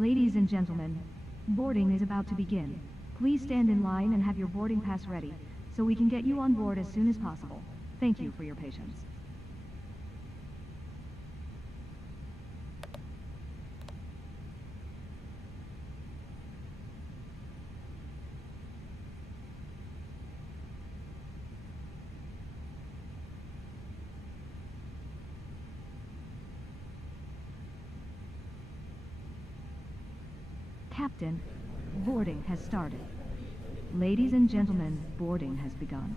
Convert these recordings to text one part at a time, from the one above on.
Ladies and gentlemen, boarding is about to begin. Please stand in line and have your boarding pass ready, so we can get you on board as soon as possible. Thank you for your patience. Captain, boarding has started. Ladies and gentlemen, boarding has begun.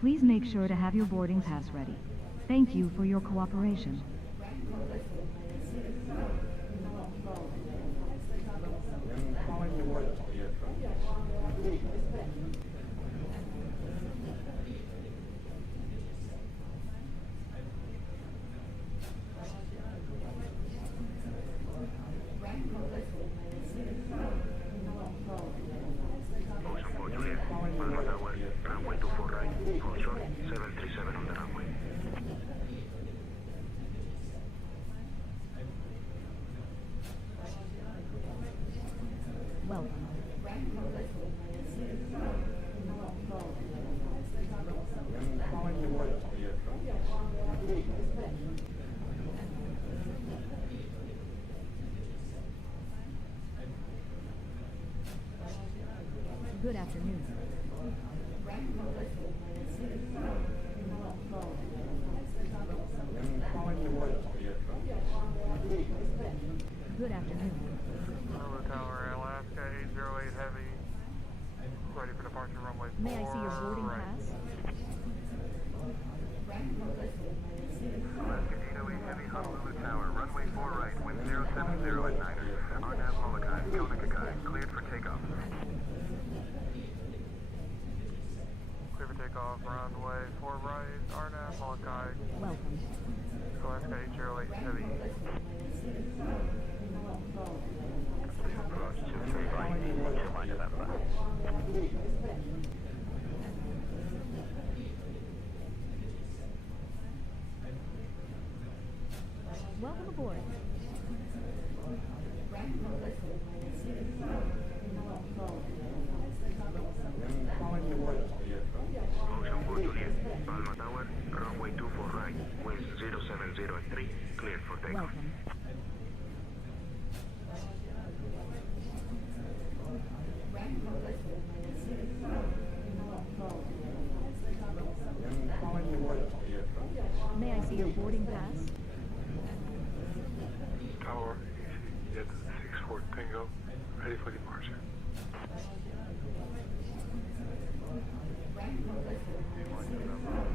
Please make sure to have your boarding pass ready. Thank you for your cooperation. Welcome. Good afternoon. Good afternoon. Hello Tower, Alaska 808 Heavy. Ready for departure runway 4. May I see your boarding pass? Alaska 808 Heavy, Honolulu Tower, runway 4 right, wind 070 at 9. Arnav Molokai, Konakakai, cleared for takeoff. Clear for takeoff, runway 4 right, Arnav Molokai. Welcome. Alaska 808 Heavy. Approach 23 right, 2 by November. Welcome aboard. Ocean 4 Juliet, Palma Tower, runway 24 right, wind 070 at 3, cleared for takeoff. Welcome. May I see your boarding pass? Tower, Jet 64 Tango, ready for departure.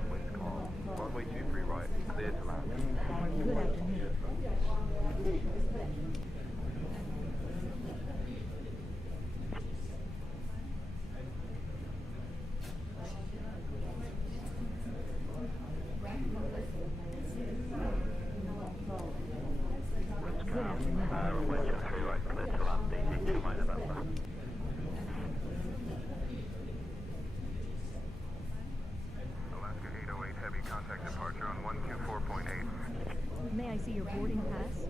Wind call, runway 23 right, clear to land. Good afternoon. Good afternoon. Runway 23 right, clear to land, DC 2 by November. Alaska 808 Heavy, contact departure on 124.8. May I see your boarding pass?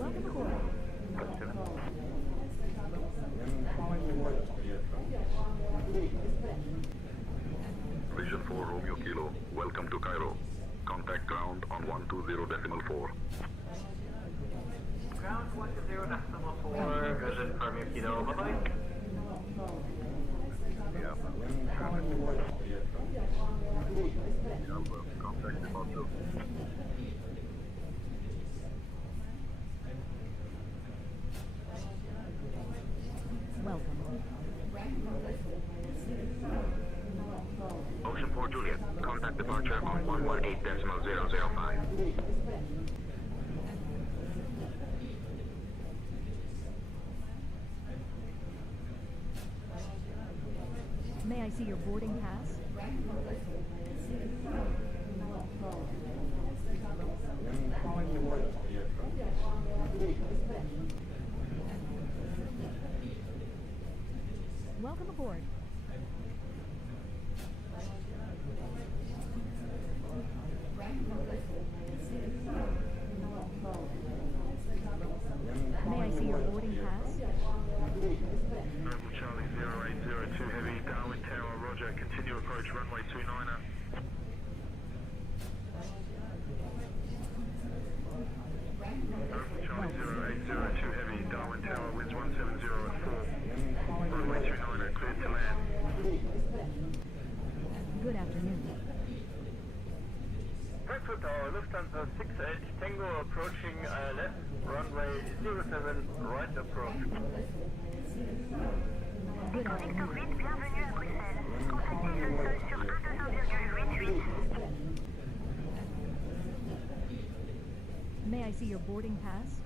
Welcome aboard. Vision 4 Romeo Kilo, welcome to Cairo. Contact ground on 120.4. Ground 120.4, Vision for Romeo Kilo, bye-bye. Yeah. Contact departure. Welcome. Ocean 4 Juliet, contact departure on 118.005. May I see your boarding pass? Welcome aboard. May I see your boarding pass? Noble Charlie 0802 Heavy, Darwin Tower, roger. Continue approach runway 29er. Noble Charlie 0802 Heavy, Darwin Tower, winds 170 at 4. Runway 29er, cleared to land. Good afternoon. Frankfurt Tower, Lufthansa 68 Tango approaching left, runway 07, right approach. Good afternoon. Bienvenue à Bruxelles. Contactez le sol sur 121,88. May I see your boarding pass?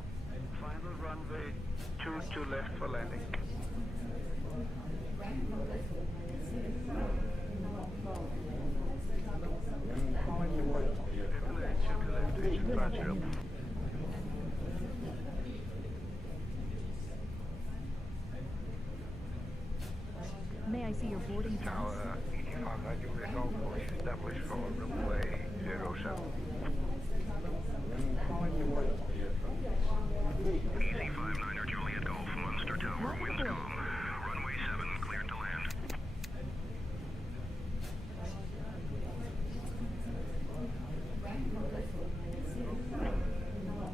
Final runway 22 left for landing. Good afternoon. May I see your boarding pass? Tower, 85 Juliet Golf, police established for runway 07. Easy 59er Juliet Golf, Munster Tower, winds calm. Runway 7, cleared to land.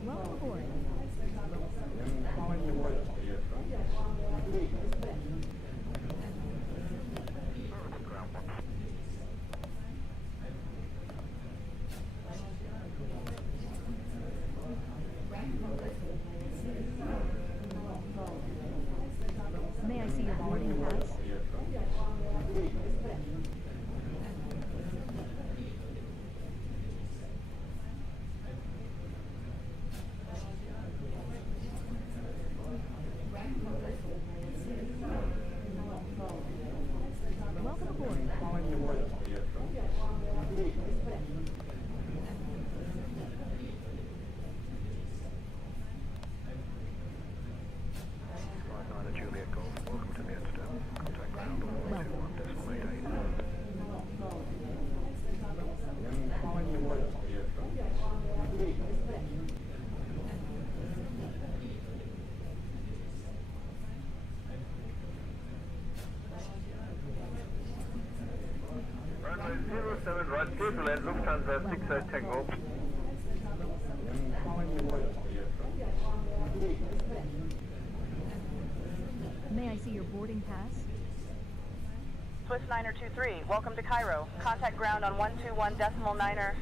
Welcome aboard. May I see your boarding pass? Welcome aboard. Juliet Golf, welcome to Amsterdam. Contact ground on Welcome. 121.88. Runway 07, right, clear to land, Lufthansa 68 Tango. May I see your boarding pass? Swiss 923, welcome to Cairo. Contact ground on 121.9er.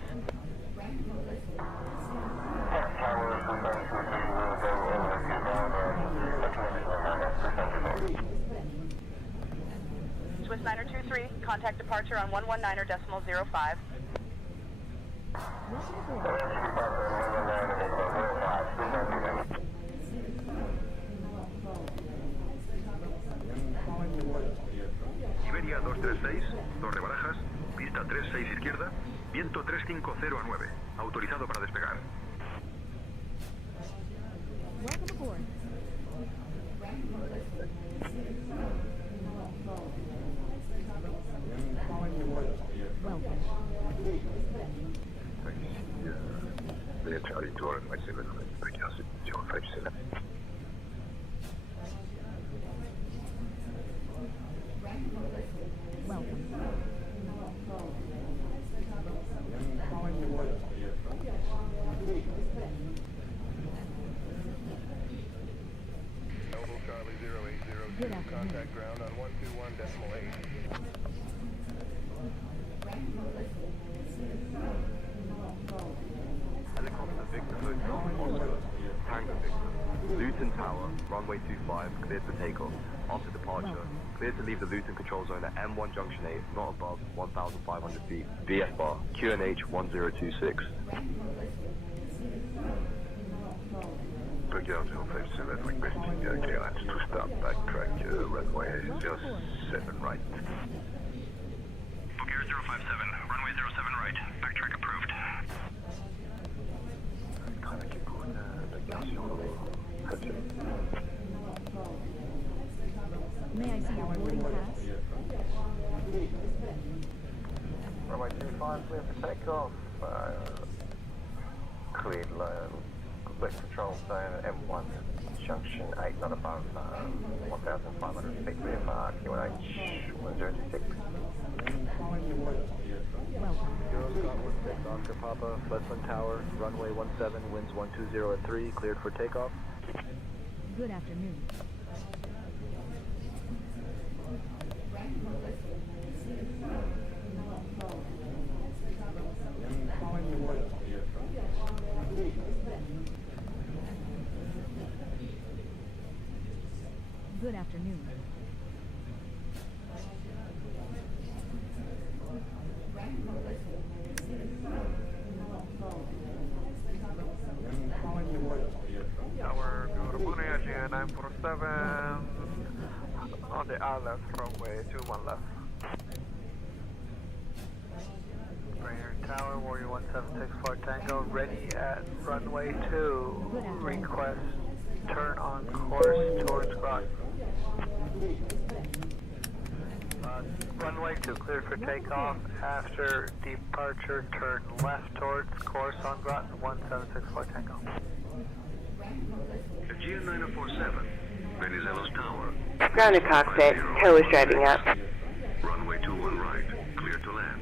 Swiss 923, contact departure on 119.05. Welcome aboard. Iberia 236, Torre Barajas, pista 36 izquierda, viento 350 a 9, autorizado para despegar. Welcome aboard. Welcome. Juliet Charlie 2 runway 7, fréquence 057. Welcome. Noble Charlie 0802, Good afternoon. contact ground on 121.8. Helicopter Victor Hotel, Oscar, Tango Victor. Luton Tower, runway 25, cleared for takeoff. After departure, cleared to leave the Luton control zone at M1 Junction 8, not above 1,500 feet. VF bar, QNH 1026. Brigade 057 requesting clearance to start backtrack runway 07 right. Bulgaria 057, runway 07 right, backtrack approved. May I see your boarding pass? Runway 25, clear for takeoff. Cleared complete control zone M1, junction 8, not above 1,500 feet clear for QNH 1026. Oscar Papa, Westland Tower, runway 17, winds 120 at 3, cleared for takeoff. Good afternoon. Good afternoon. Tower, good morning, again, 947. On the R left, runway 21 left. Brainerd Tower, Warrior 1764 Tango, ready at runway 2. Request turn on course towards Groton. Runway 2 cleared for takeoff. After departure, turn left towards course on Groton 1764 Tango. Aegean 947, Venizelos Tower. Ground to cockpit. Toliss driving up. Runway 21 right, clear to land.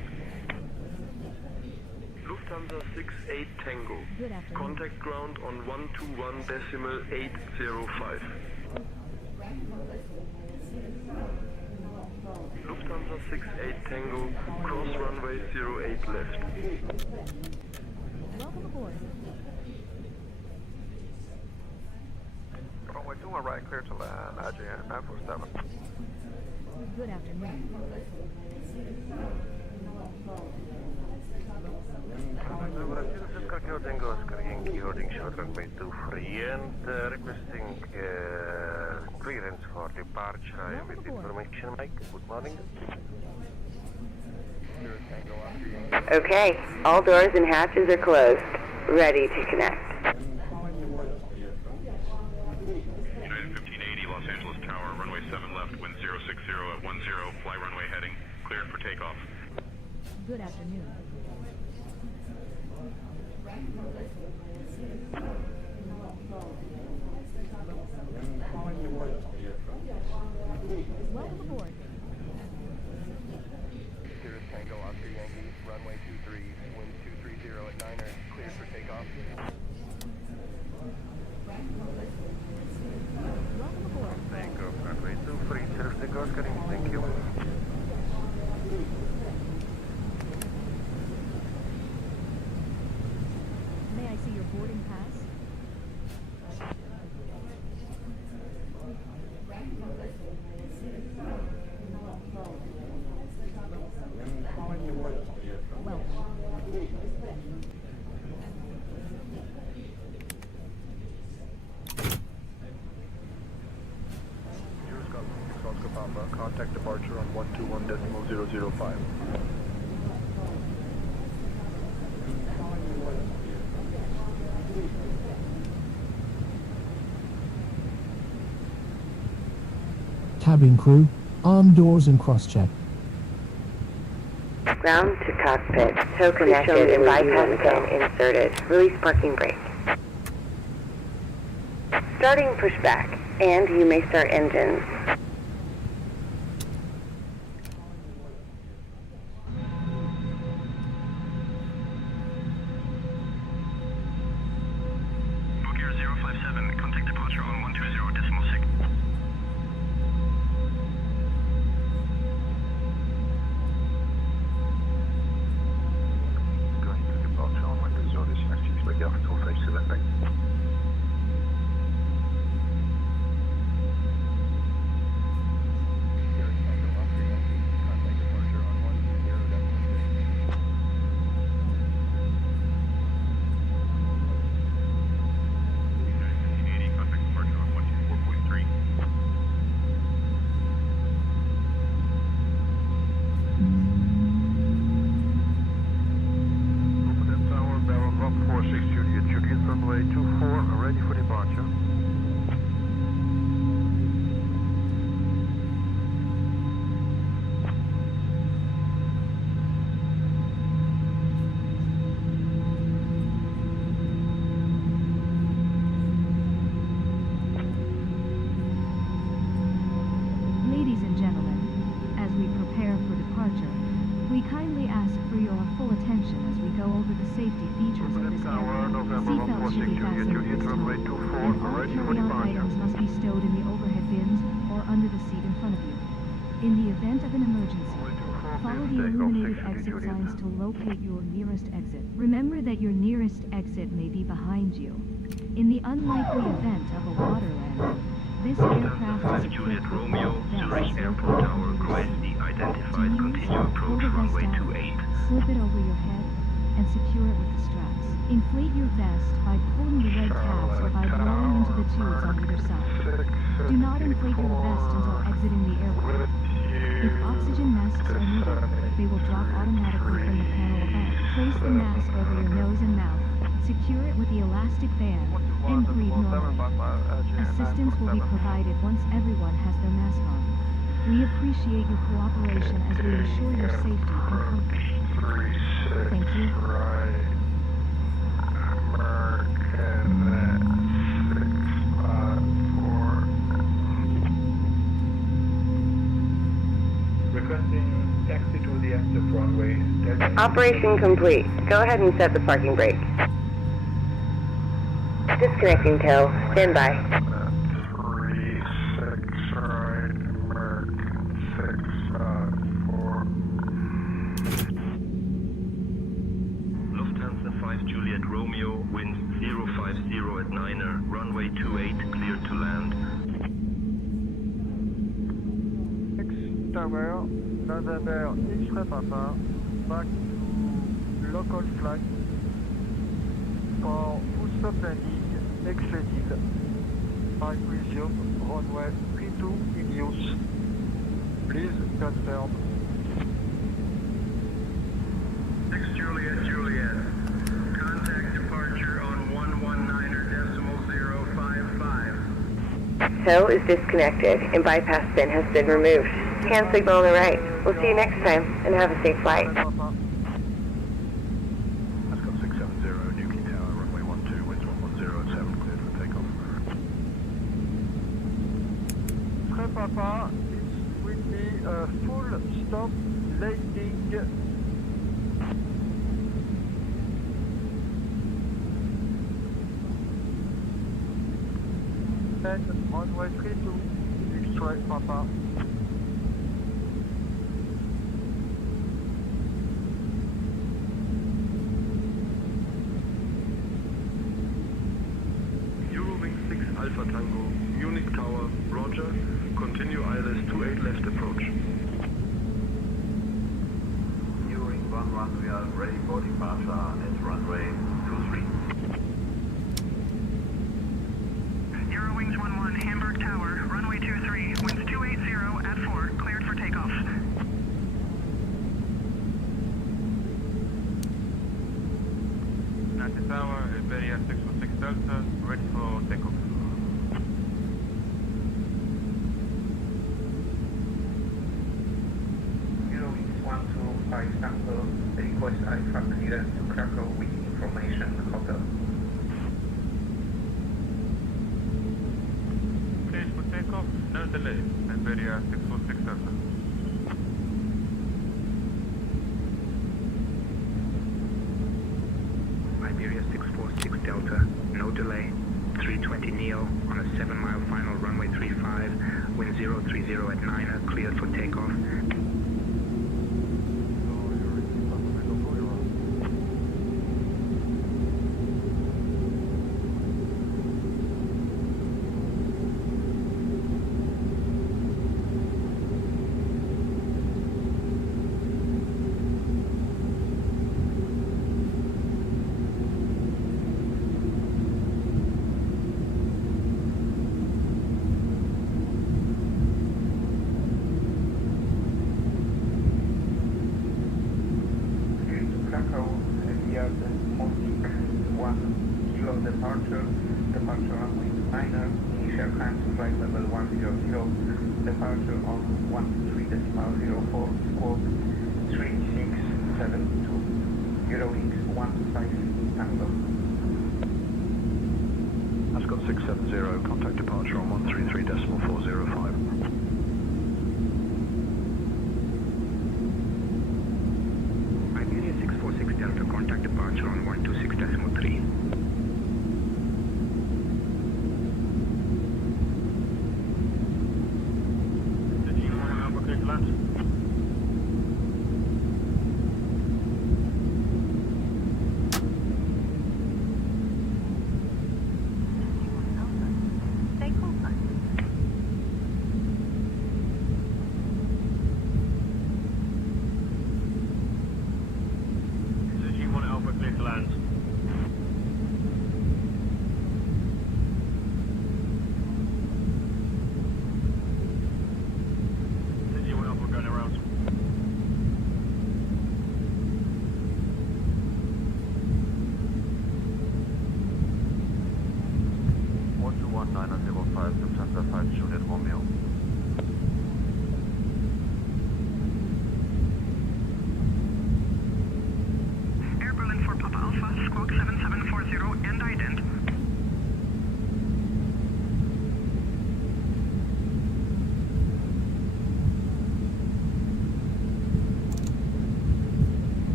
Lufthansa 68 Tango. Good afternoon. Contact ground on 121.805. Lufthansa 68 Tango, cross runway 08 left. Welcome aboard. Runway 21 right, clear to land. Aegean 947. Good afternoon. Tango, Oscar Yankee, holding short runway 23 and requesting clearance for departure. I am with information, Mike. Good morning. Okay, all doors and hatches are closed. Ready to connect. United 1580, Los Angeles Tower, runway 7 left, wind 060 at 10, fly runway heading, cleared for takeoff. Good afternoon. Welcome aboard. Sirius Tango, Oscar Yankee, runway 23, wind 230 at 9er, cleared for takeoff. Welcome aboard. Tango, runway 23, Sirius Tango, Oscar Yankee, thank you. May I see your boarding pass? Welcome. Oscar Papa, contact departure on 121.005. Cabin crew, arm doors and cross-check. Ground to cockpit. Tow connected and bypass pin inserted. Release parking brake. Starting pushback, and you may start engines. Booker 057, contact departure on 120.6. Going to departure on 120.6, ready off 257 back. over the safety features of this Tower, aircraft. November Seatbelts should be 146 fastened to at this Heathrow, time, runway 24, and all ready for carry-on departure. items must be stowed in the overhead bins or under the seat in front of you. In the event of an emergency, follow the illuminated exit signs to locate your nearest exit. Remember that your nearest exit may be behind you. In the unlikely event of a water landing, this aircraft is equipped with Romeo, vests Zurich Airport located Tower, under the request seat. de-identified, To continue use, approach pull the vest runway down, 28. slip it over your head, and secure it with the straps. Inflate your vest by pulling the red tabs or by blowing into the tubes on either side. Do not inflate your vest until exiting the aircraft. If oxygen masks are needed, they will drop automatically from the panel above. Place the mask over your nose and mouth, secure it with the elastic band, and breathe normally. Assistance will be provided once everyone has their mask on. We appreciate your cooperation as we ensure your safety and comfort. Thank you. Requesting taxi to the exit runway. Operation complete. Go ahead and set the parking brake. Disconnecting tow. Stand by. 36 right, American 654. Lufthansa 5 Juliet Romeo, wind 050 at 9er, runway 28, cleared to land. Tower, November X-ray Papa, back to local flight for full stop landing expected. I presume runway 32 in use. Please confirm. 6 Juliet, Juliet. Contact departure on 119.055. Tow is disconnected and bypass bin has been removed. Hand signal on the right. We'll see you next time and have a safe flight. Ascot 670, Newquay Tower, runway 12, winds 1107, cleared for takeoff. X-ray Papa, it will be a full stop landing. And runway 32, X-ray Papa. Eurowing 6 Alpha Tango, Munich Tower, Roger, continue ILS 28 left approach. Eurowing 11, we are ready for departure at runway 23. Eurowings 11, Hamburg Tower, runway 23, winds 280 at 4, cleared for takeoff. United Tower, Iberia 616 Delta, ready for takeoff. Eurowings 125 Tango, request Alpha clearance to Krakow with information hotel. Cleared for takeoff, no delay. Iberia 616 Delta. Iberia 646 Delta, no delay. 320neo on a 7-mile final runway 35, wind 030 at 9er, cleared for takeoff. Departure runway 9er, initial climb to flight level 100, departure on 13.04, squawk 3672, Eurowings 125 Tango. Ascot 670, contact departure on 133.405. Iberia 646 Delta, contact departure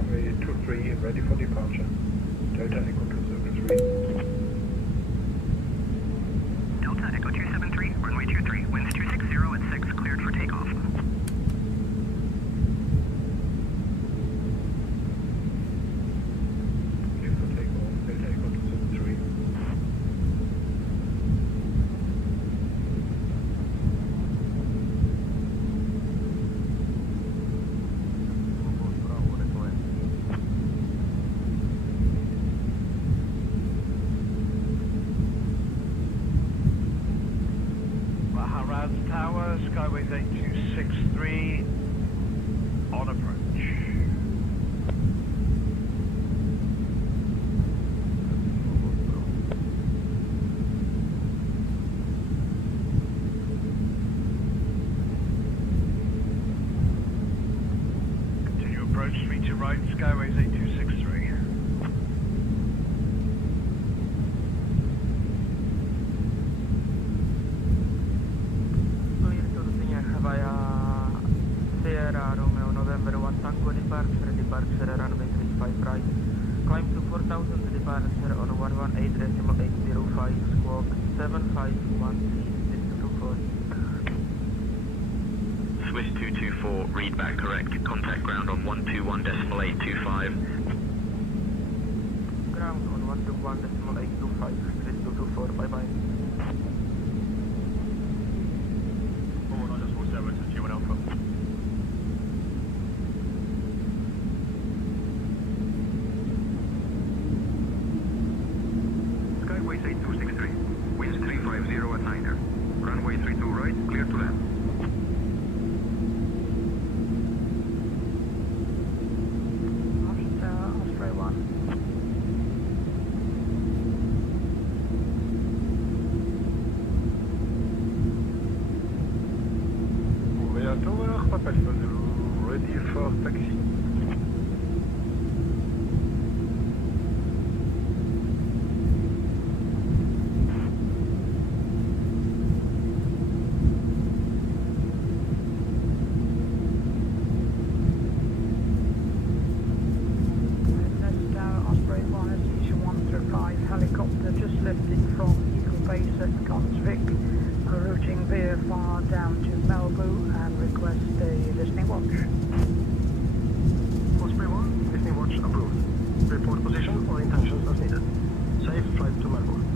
runway 23, ready for departure. Delta Echo 273. Delta Echo 273, runway 23, winds 260 at 6, cleared for takeoff. Clear for takeoff, Delta Echo 273. Maharaj Tower, Skyways 8263, on approach. Continue approach 3 to right, Skyways 8263. Clear to Routine via Sierra Romeo November 1 Tango departure runway 35 right. Climb to 4000 departure on 118.805 squawk 7513 Swiss 224, read back correct. Contact ground on 121.825. Ground on 121.825, Swiss 224, bye bye. Skyways 8263, winds 350 at 9er. Runway 32 right, clear to land. Osprey 1. Romeo Tower, Papa Lima Zulu, ready for taxi. Osprey 1 is EG135 helicopter just lifting from Eagle Base at Consvic, routing VFR down to Melbu and request a listening watch. Osprey 1, listening watch approved. Report position or intentions as needed. Safe flight to Melbourne.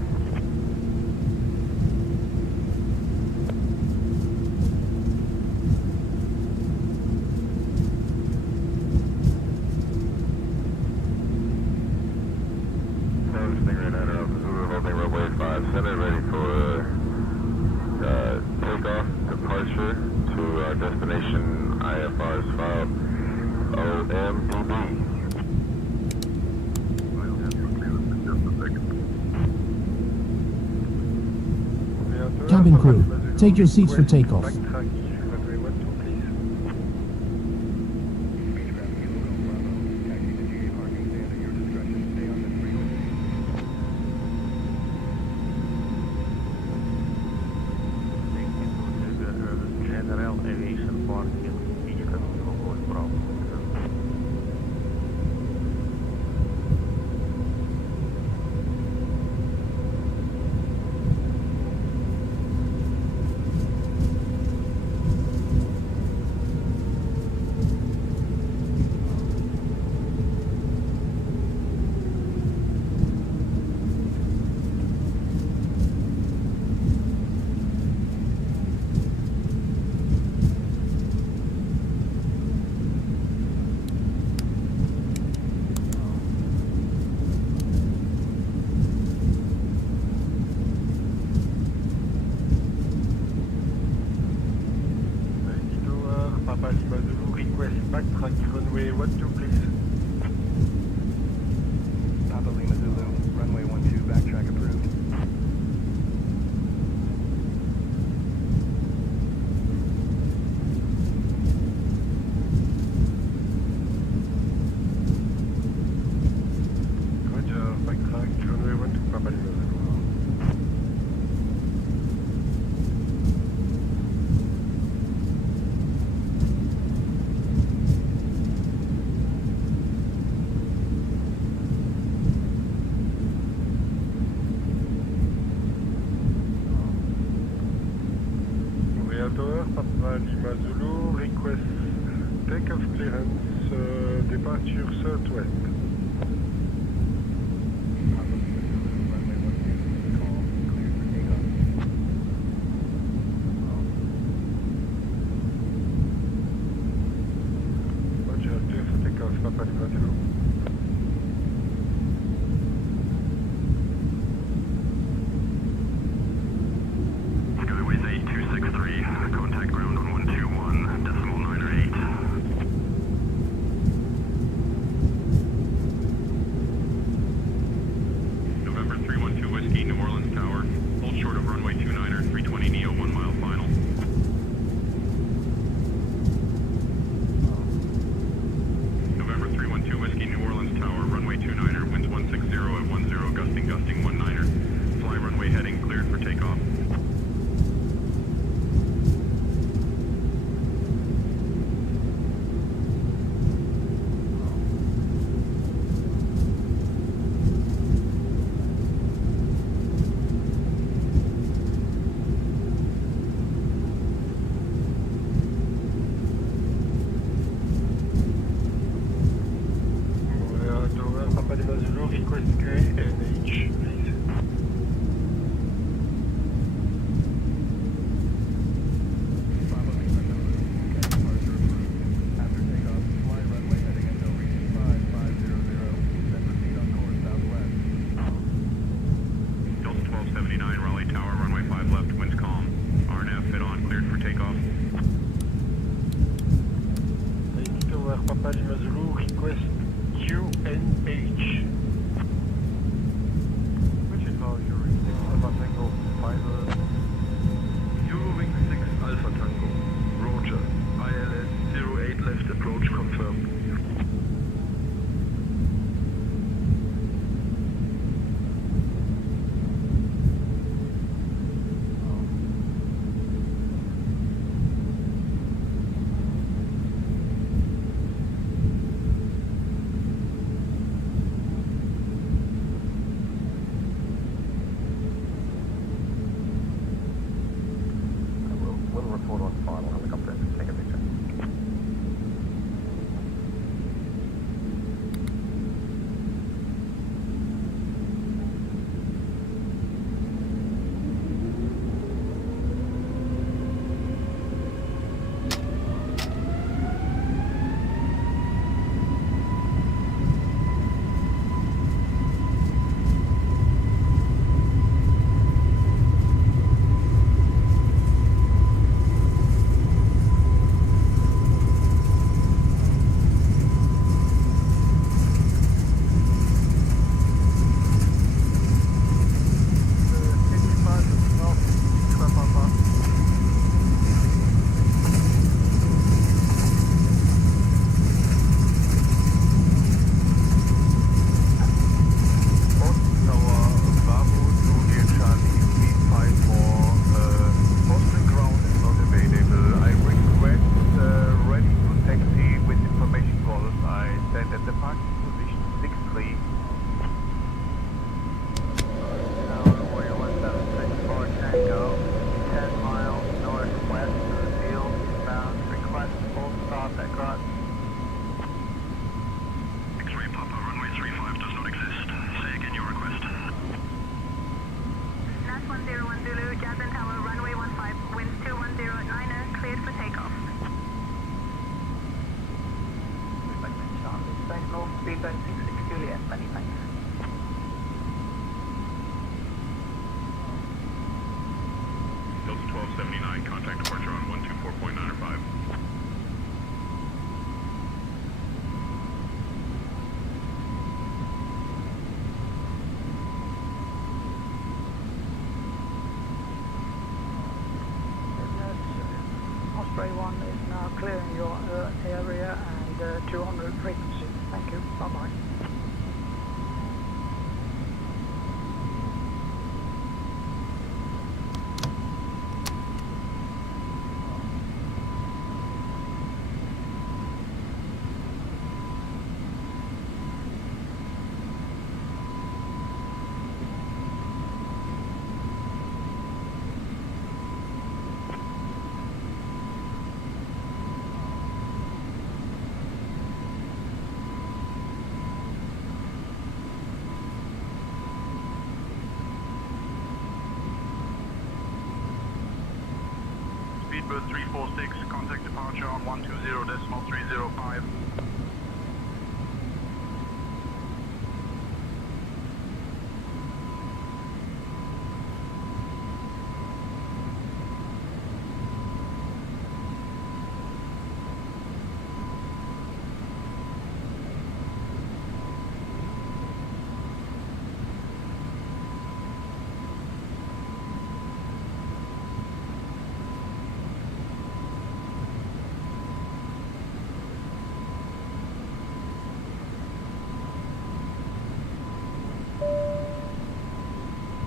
Holding runway 57, ready for takeoff, departure to our destination IFR's file OMDB. Cabin crew, take your seats for takeoff. General Aviation Parking, Bravo. Papa Lima Zulu, request backtrack runway 12 please. Papa Lima Zulu, runway 12, backtrack approved. Roger, backtrack runway 12, Papa Lima Zulu. Tower, Papa Lima Zulu, request takeoff clearance, departure southwest. Roger, clear for takeoff, Papa Lima Zulu. Skyways 8263, contact ground on 121, decimal 9 or 8. November 312 Whiskey, New Orleans Tower, hold short of runway 29er, 320neo, 1 mile final. November 312 Whiskey, New Orleans Tower, runway 29er, winds 160 at 10, gusting 19er. Fly runway heading, cleared for takeoff. Tower, Papa Lima Zulu, request QNH, please. Delta 1279, Raleigh Tower, runway 5 left, winds calm. RNF, head on, cleared for takeoff. Tower, Papa Lima Zulu, request QNH. Which is how you're reading Alpha Tango final. Eurowing 6 Alpha Tango. Roger. ILS 08 left approach confirmed. We'll report on final helicopter. Take a picture. Delta 1279, contact departure on 124.905. Osprey 1 is now clearing your area and 200 frequency. Thank you. Bye-bye. Speedbird 346, contact departure on 120.305.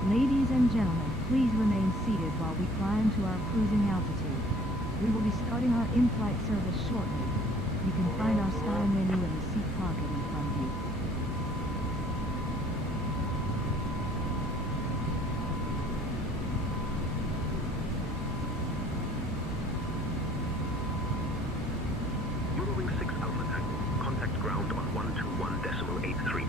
Ladies and gentlemen, please remain seated while we climb to our cruising altitude. We will be starting our in-flight service shortly. You can find our sky menu in the seat pocket in front of you. Eurowing 6 Alpha Tango. Contact ground on 121.83.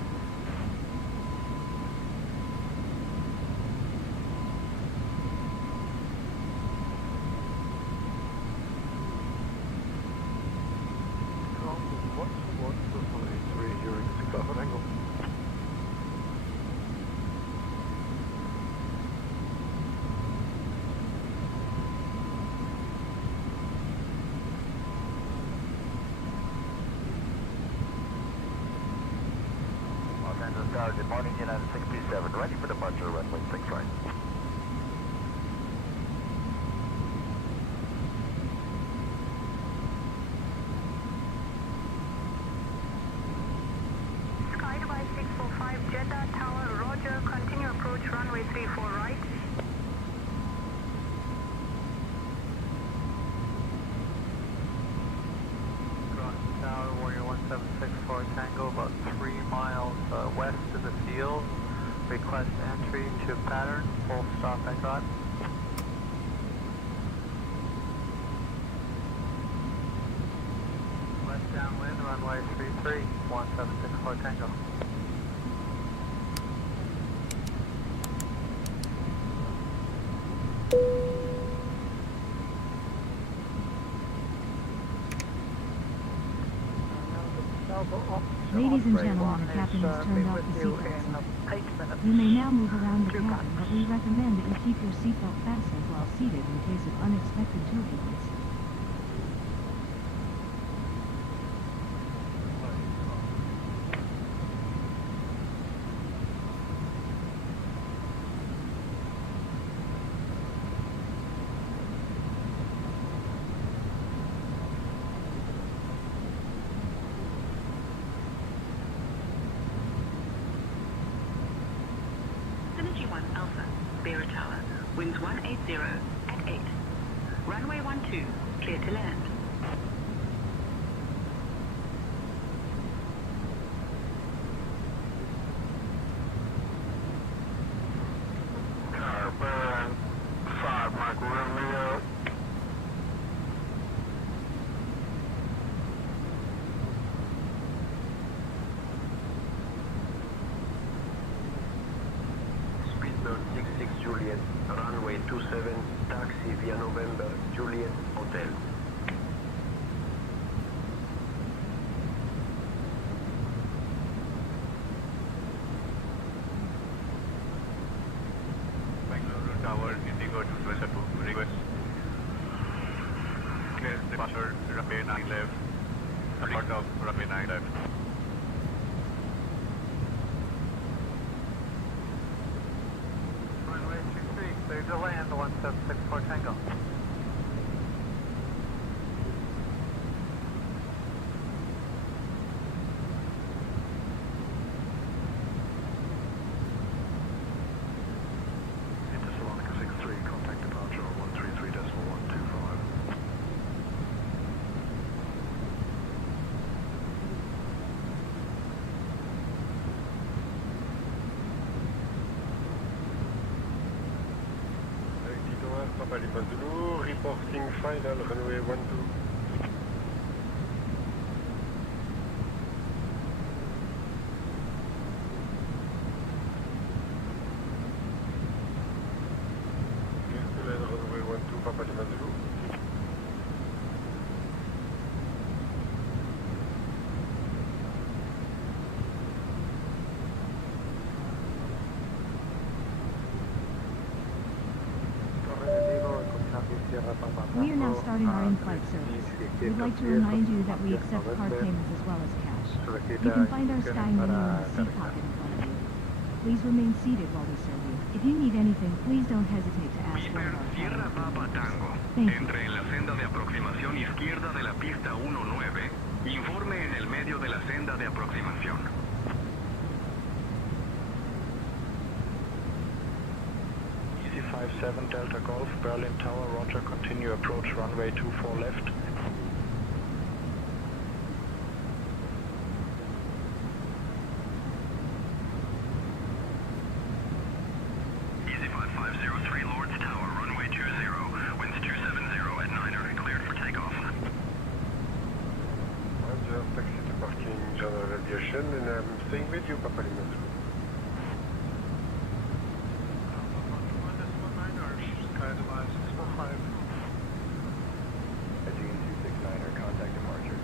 Good morning, United 637, ready for departure, runway 6 right. Sky Dubai 645, Jeddah Tower, Roger, continue approach runway 34 right. Tower, Warrior 1764 Tango, about 3 miles west of the field. Request entry to pattern, full stop echo. West downwind, runway 33, 1764 Tango. Ladies and gentlemen, the captain has turned off the seatbelts. You may now move around the cabin, but we recommend that you keep your seatbelt fastened while seated in case of unexpected turbulence. Alpha, Bearer Tower, winds 180 at 8. Runway 12, clear to land. Carbon 5 Mike Romeo. Speedbird 66 Juliet, runway 27, taxi via November, Juliet Hotel. Bangalore Tower, Indigo 222, request. Clear departure, runway 9 left. Report of runway 9 left. Runway 23, clear to land, 1764 Tango. Intersalonic 63, contact departure on 133.125. Papa Lima Zulu, reporting final runway 12. Clear to land runway 12, Papa Lima Zulu. We are now starting our in-flight service. We'd like to remind you that we accept card payments as well as cash. You can find our Sky menu in the seat pocket in front of you. Please remain seated while we serve you. If you need anything, please don't hesitate to ask one of our Sierra Papa Tango. Thank you. Entre en la senda de aproximación izquierda de la pista 19. Informe en el medio de la senda de aproximación. Easy 57 Delta Golf, Berlin Tower, roger, continue approach runway 24 left. Easy 5503 Lords Tower, runway 20, winds 270 at 9er, cleared for takeoff. Roger, taxi to parking general aviation, and I'm staying with you, Papa Lima. Contact departure.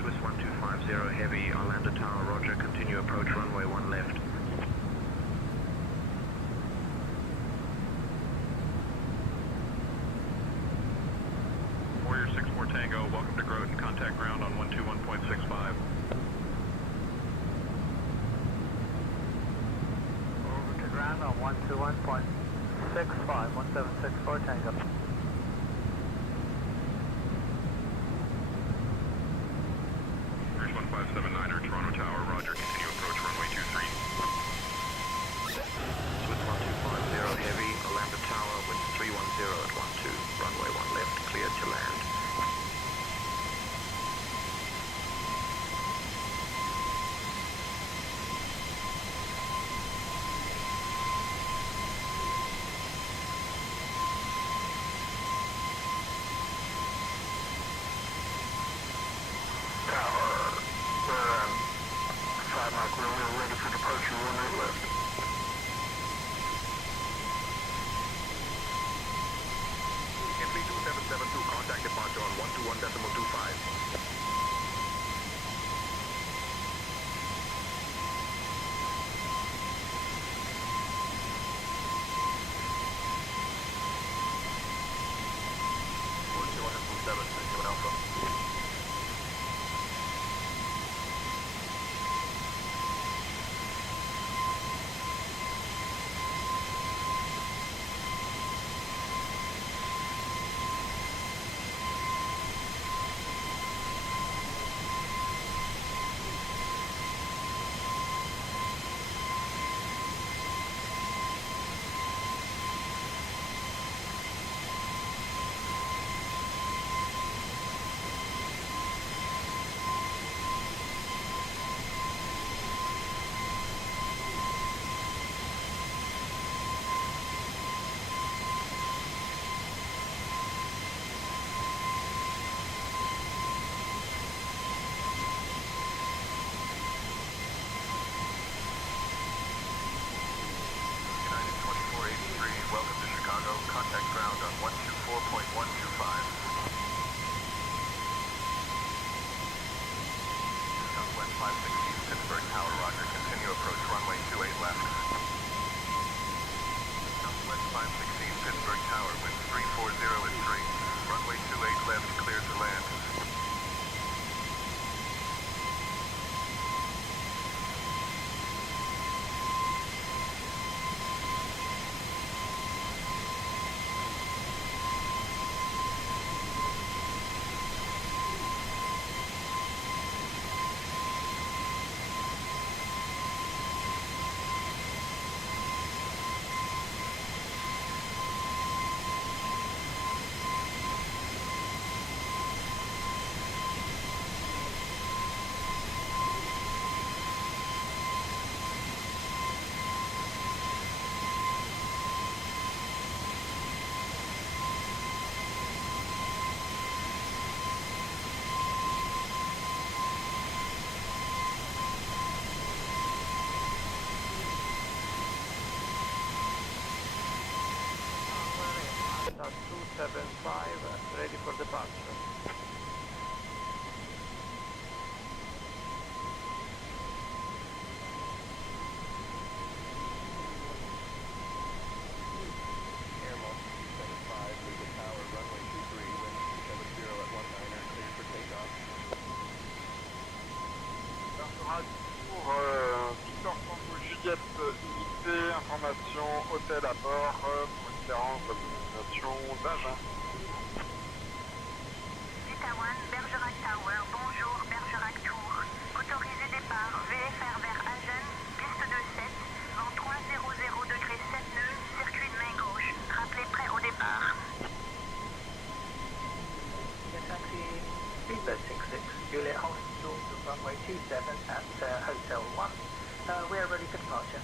Swiss 1250 Heavy, Orlando Tower, roger, continue approach runway 1 left. Warrior 64 Tango, welcome to Groton. Contact ground on 121.65. Over to ground on 121.65, 1764 Tango. Here's 1579er, Toronto Tower, roger, continue approach runway 23. Swiss 1250 Heavy, Orlando Tower, winds 310 at 12, runway 1 left, cleared to land. Contact departure on 121.25. Delta 275, ready for departure. Victor Tango Juliette IP, information hôtel à bord pour une clearance de destination d'Agen. Zeta 1, Bergerac Tower, bonjour, Bergerac Tour. Autorisé départ, VFR vers Agen, piste 27, vent 300 degré 7 nœuds, circuit de main gauche. Rappelez prêt au départ. Taxi, Speedbird 66, Juliet holding short of runway 27 at Hotel 1. We are ready for departure.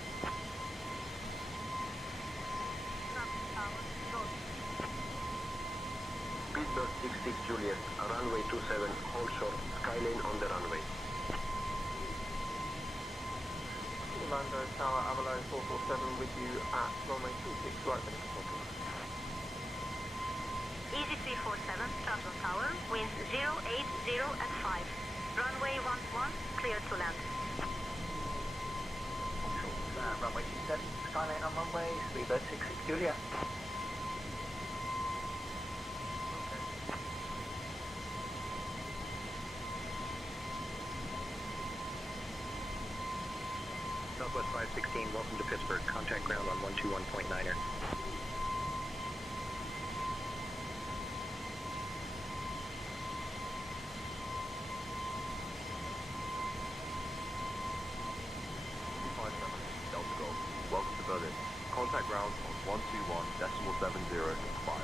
Speedbird 66 Juliet, runway 27, hold short, skyline on the runway. Orlando Tower, Avalon 447 with you at runway 26, right for control. Easy 347, Charles Tower, winds 080 at 5. Runway 11, clear to land. Runway 27, skyline on runway, Speedbird 66 Juliet. Southwest 516, welcome to Pittsburgh. Contact ground on 121.9er. Delta Golf, welcome to Berlin. Contact ground on 121.7065.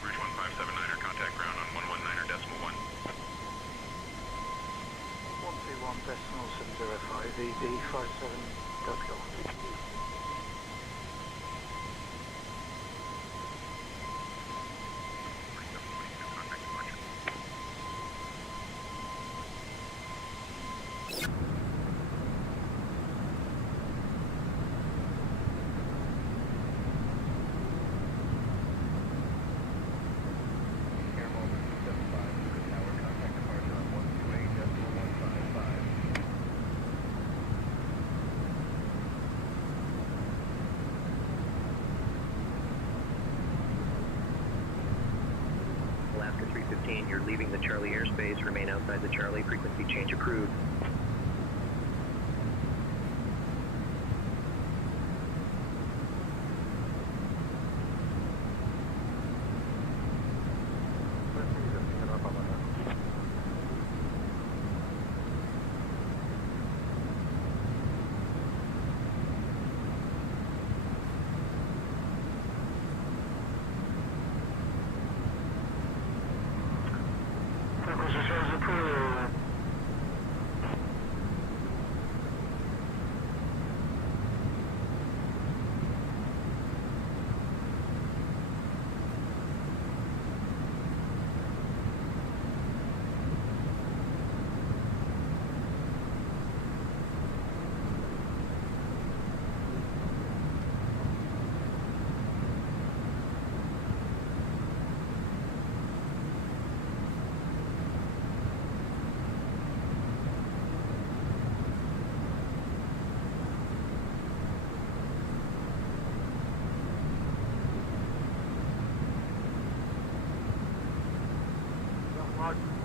Bridge 1579er, contact ground on 119.1. 121.705, ED 57 Delta Golf. Alaska 315, you're leaving the Charlie airspace. Remain outside the Charlie. Frequency change approved.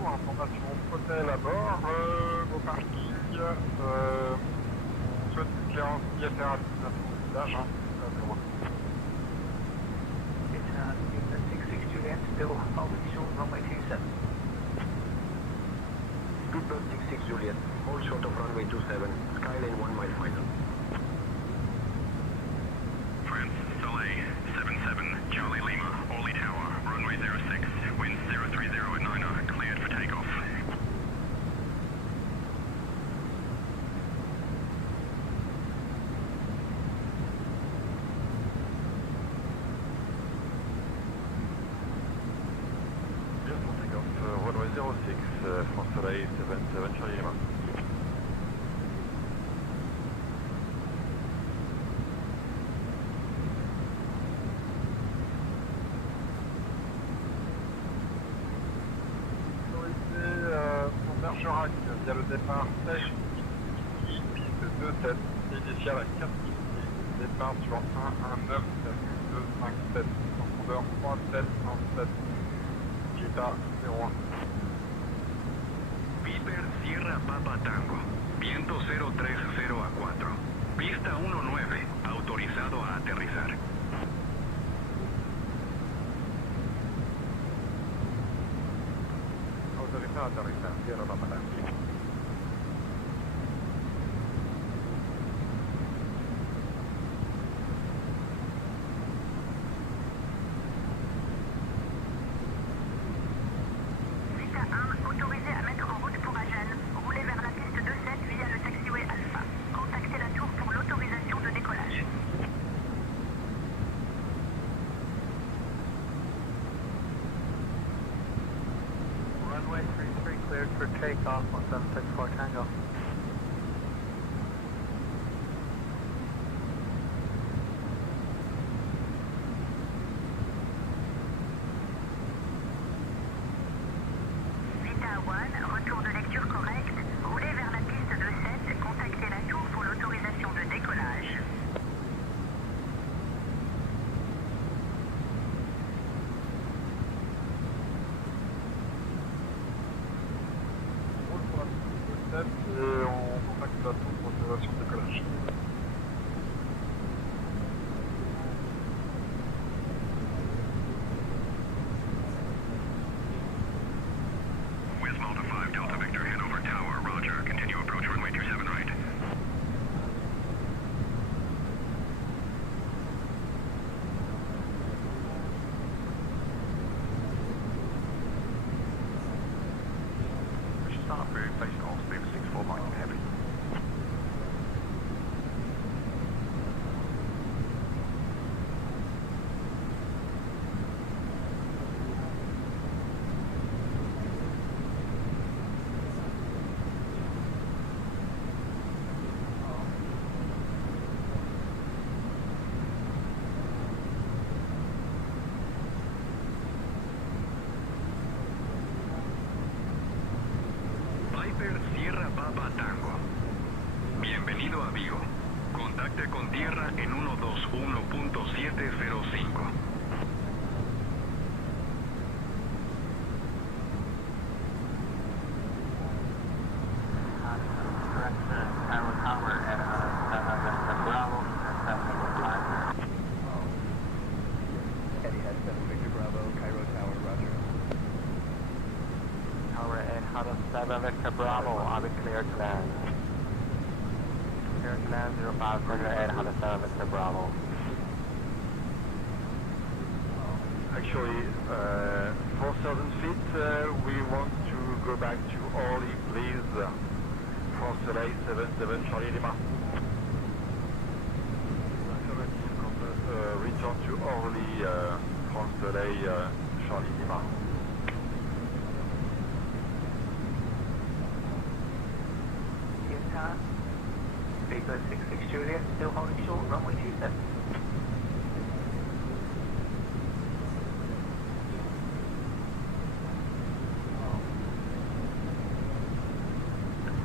Information hôtel à bord, au parking, on souhaite une clearance IFR à destination d'Agen, loin. It's Speedbird 66 Juliet, still holding short runway 27. Speedbird 66 Juliet, hold short of runway 27, skyline 1 mile final. France, Soleil, 77, Charlie Lima, Orly Tower, runway 06, winds 030 at 9er, cleared for takeoff. Just for takeoff, runway 06, France Soleil, 77, Charlie Lima. Bergerac via le départ sèche, piste 27, initiale à 4 minutes, départ sur 119,257. number 3797, Jetta 01. Viper Sierra Papa Tango, viento 030 a 4, pista 19, autorizado a aterrizar. Autorizado a aterrizar, Sierra Papa Tango. Autorisé à mettre en route pour Agen. Roulez vers la piste 27 via le taxiway Alpha. Contactez la tour pour l'autorisation de décollage. Runway 33 cleared for takeoff, 1764 Tango. Retour de lecture correct. Roulez vers la piste de 7. Contactez la tour pour l'autorisation de décollage. On roule pour la piste de 7 et on contacte la tour pour l'autorisation de décollage. Malta 5 Delta Victor, head over tower, roger. Continue approach runway 27 right. Start move, facing all speed 64 Mike heavy. Viper Sierra Papa Tango. Bienvenido a Vigo. Contacte con tierra en 121.705. Cairo Tower at Bravo, Eddie has 7 Victor Bravo, Cairo Tower, roger. Tower 807 Victor Bravo, I'll be cleared to land. Cleared to land 05 Victor 807 Victor Bravo. Actually, 4,000 feet, we want to go back to Orly, please. France Soleil 77 Charlie Lima. Return to Orly, France Soleil Charlie Lima. Utah, Victor 66 Juliet, still holding short, runway 27.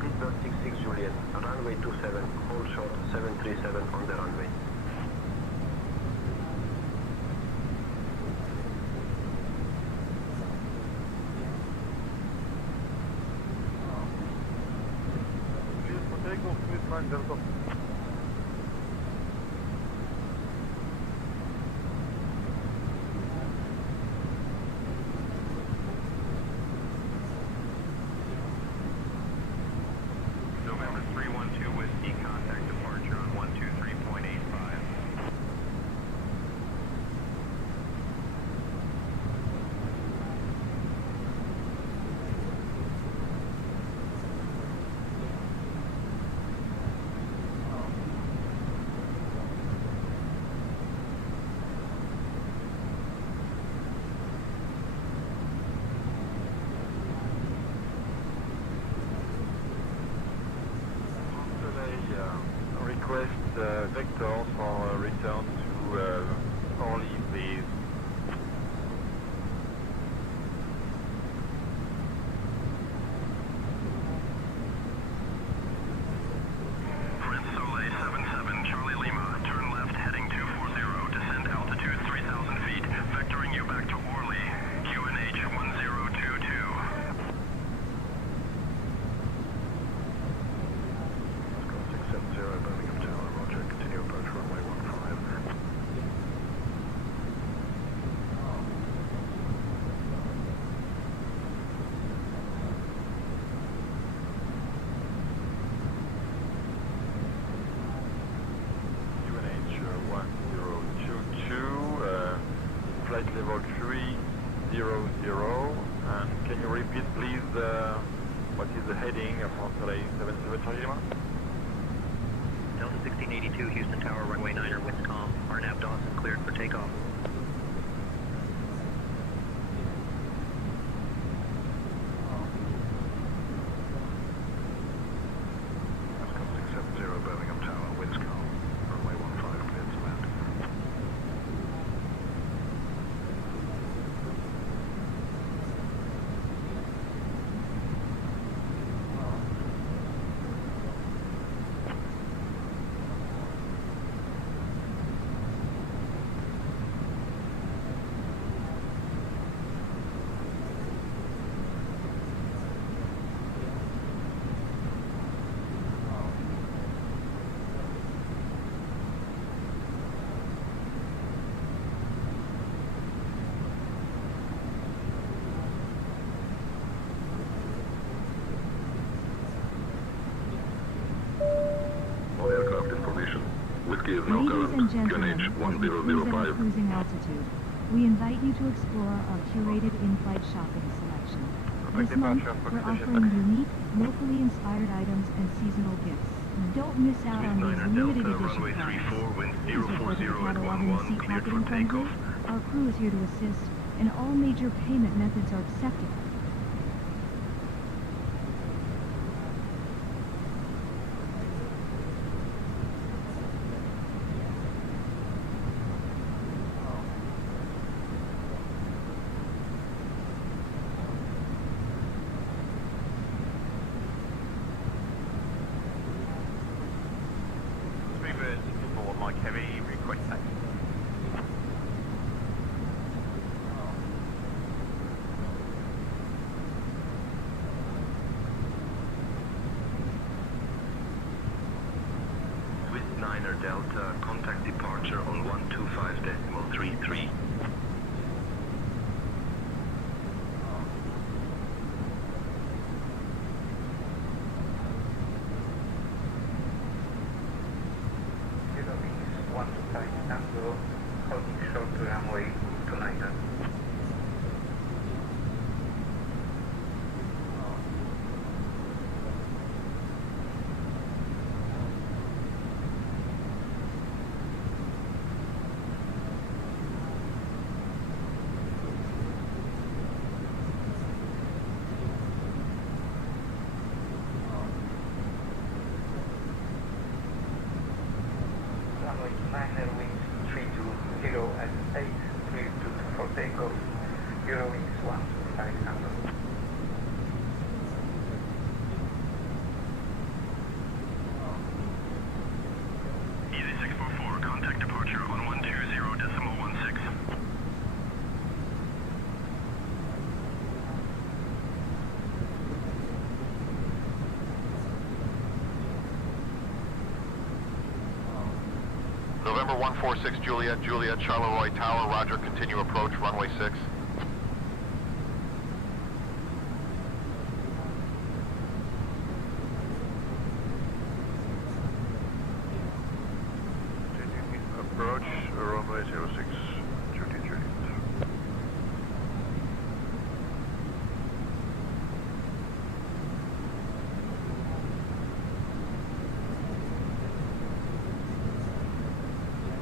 Speedbird 66 Juliet, runway 27, hold short 737 on the runway. Please for takeoff, please find Delta. November 312 Whiskey, contact departure on 123.85. flight level 300, and can you repeat please what is the heading of Toliss 77 Charlie Lima? Delta 1682, Houston Tower, runway 9er, winds calm. RNAV Dawson cleared for takeoff. Ladies and gentlemen, as we cruise at our cruising altitude, we invite you to explore our curated in-flight shopping selection. This month, we're offering unique, locally inspired items and seasonal gifts. Don't miss out on these limited edition products. These are for the catalog and seat pocketing frenzy. Our crew is here to assist, and all major payment methods are accepted. Cabby, request taxi. Swiss 9er Delta, contact departure on 125.33. Holding short to runway 29er. Runway 29er wings 320 at 8, clear for takeoff, Eurowings 1500. Easy 644, contact departure on 120.16. November 146 Juliet, Charleroi Tower, roger, continue approach, runway 6. Approach, runway 06, Juliet.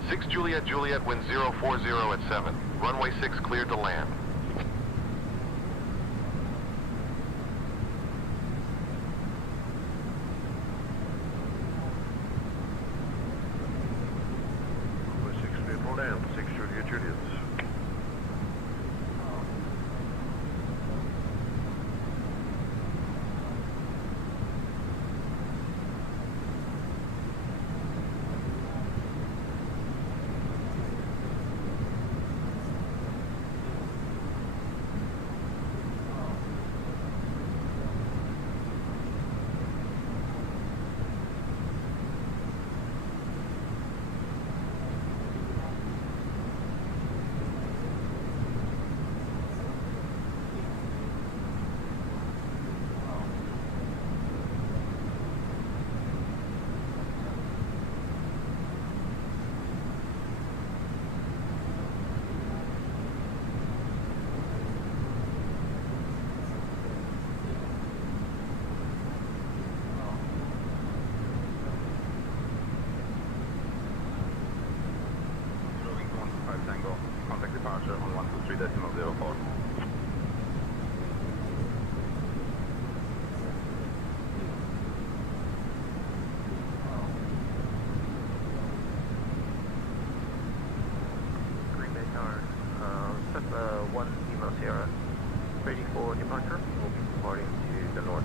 6 Juliet, wind 040 at 7. Runway 6 cleared to land. Runway 6 cleared for land, 6 Juliet. 123.04. Green Bay Tower, set 1 Lima Sierra, ready for departure. We'll be departing to the north.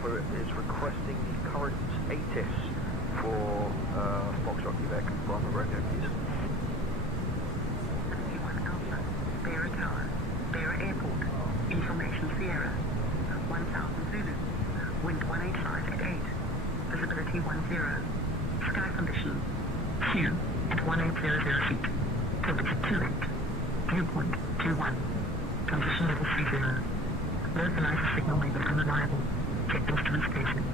Is requesting the current status for Foxtrot Quebec from Romeo, please. 71 Alpha, Beira Tower, Beira Airport, Information Sierra, 1000 Zulu, wind 185 at 8, visibility 10, sky conditions, few at 1800 feet, temperature 28, viewpoint 21, transition level 30, localizer signal may be unreliable. Check instrument station.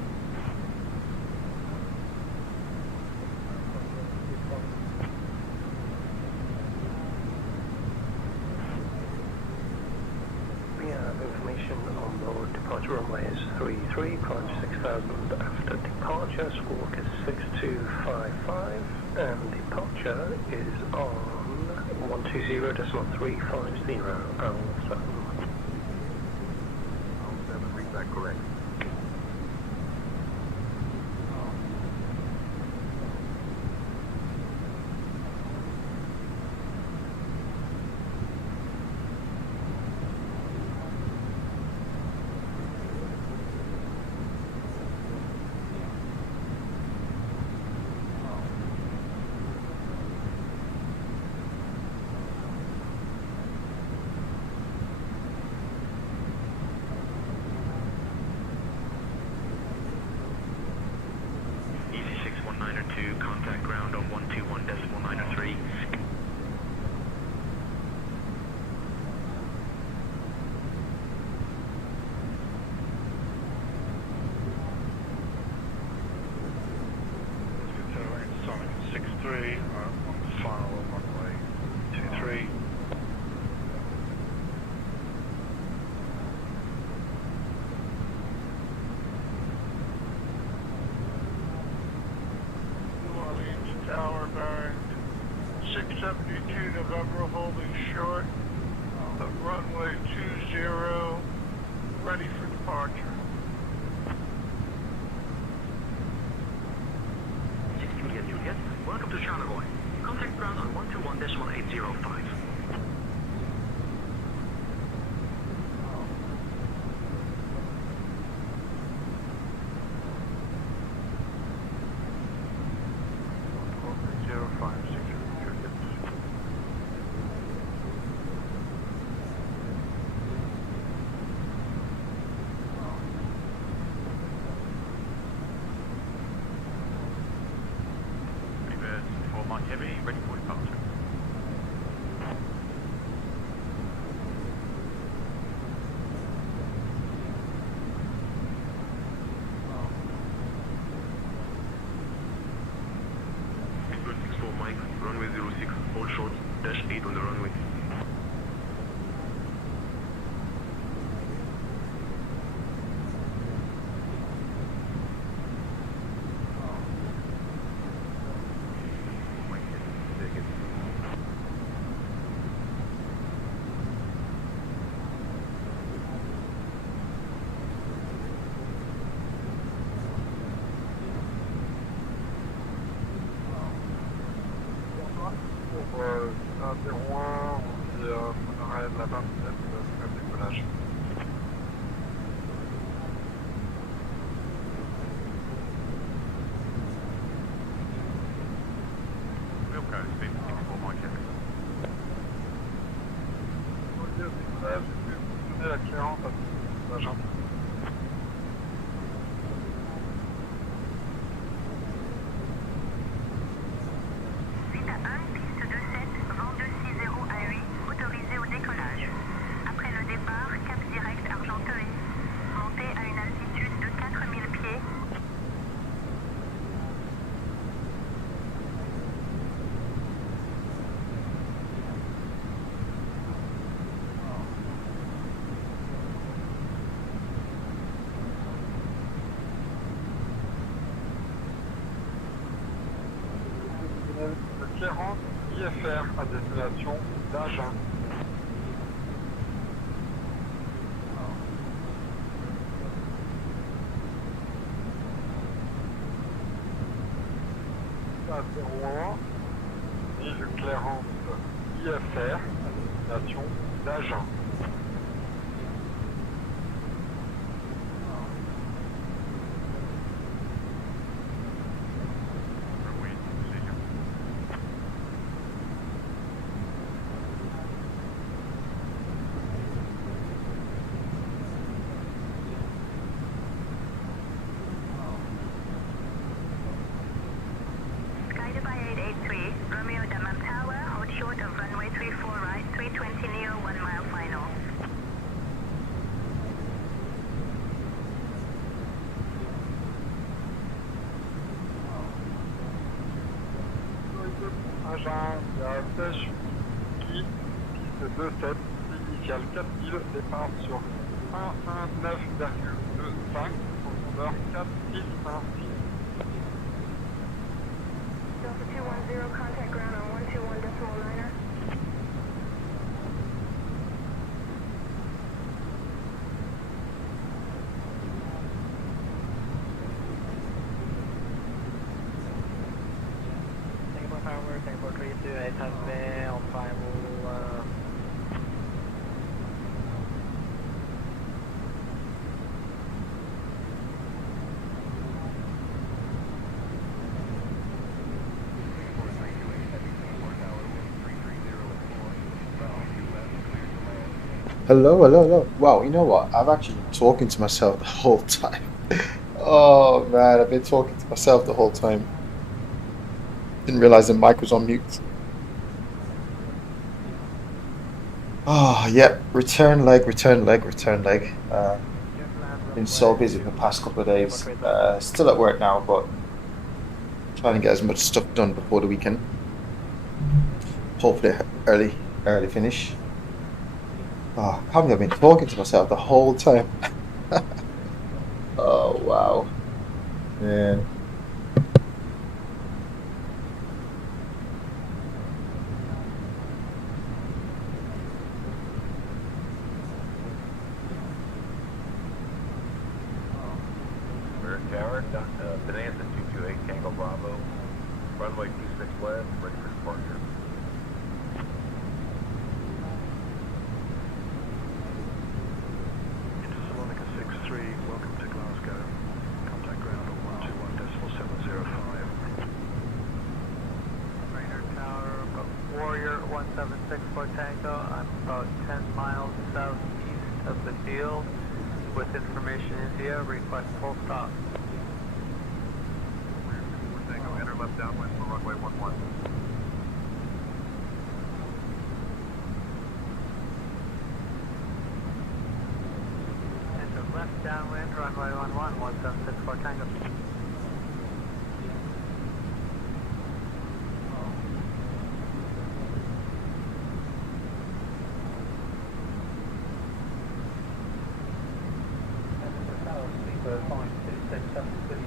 We have information on board departure runway is 33, climb 6000 after departure, squawk is 6255, and departure is on 120.350 L7. L7, read that correct. Contact ground on 121.903. Sonic 63 on the final runway 23. Tower bearing 672 November, holding short of runway 20, ready for departure. 6 Juliet, welcome to Charleroi. Contact ground on 121.805. Cabby, ready for departure. Pittsburgh 64 Mike, runway 06, hold short, dash 8 on the runway. clearance IFR à destination d'Agen. À 01, vise clearance IFR à destination d'Agen. A321neo, 1 mile final. Agen, il y a Sèche qui, piste 27, initiale 4000, départ sur 119,25, profondeur 4616. Delta 210, contact ground on 121.9er. Singapore Tower, Singapore 328 has been on final. Hello, hello, hello. Wow, you know what? I've actually been talking to myself the whole time. Oh man, I've been talking to myself the whole time. Didn't realize the mic was on mute. Oh, yep. Return leg, return leg, return leg. Been so busy the past couple of days. Still at work now, but trying to get as much stuff done before the weekend. Hopefully early finish. Oh, I can't believe I've been talking to myself the whole time. Oh, wow. Man. Spirit Tower, Bonanza 228 Tango Bravo, runway 26 left, ready for departure. Thessalonica 63, welcome to Glasgow. Contact ground on 121.705. Rainer Tower, Warrior 1764 Tango. I'm about 10 miles southeast of the field. With information India, request full stop. Tango, enter left downwind for runway 11. Enter left downwind, runway 11, 1764 Tango.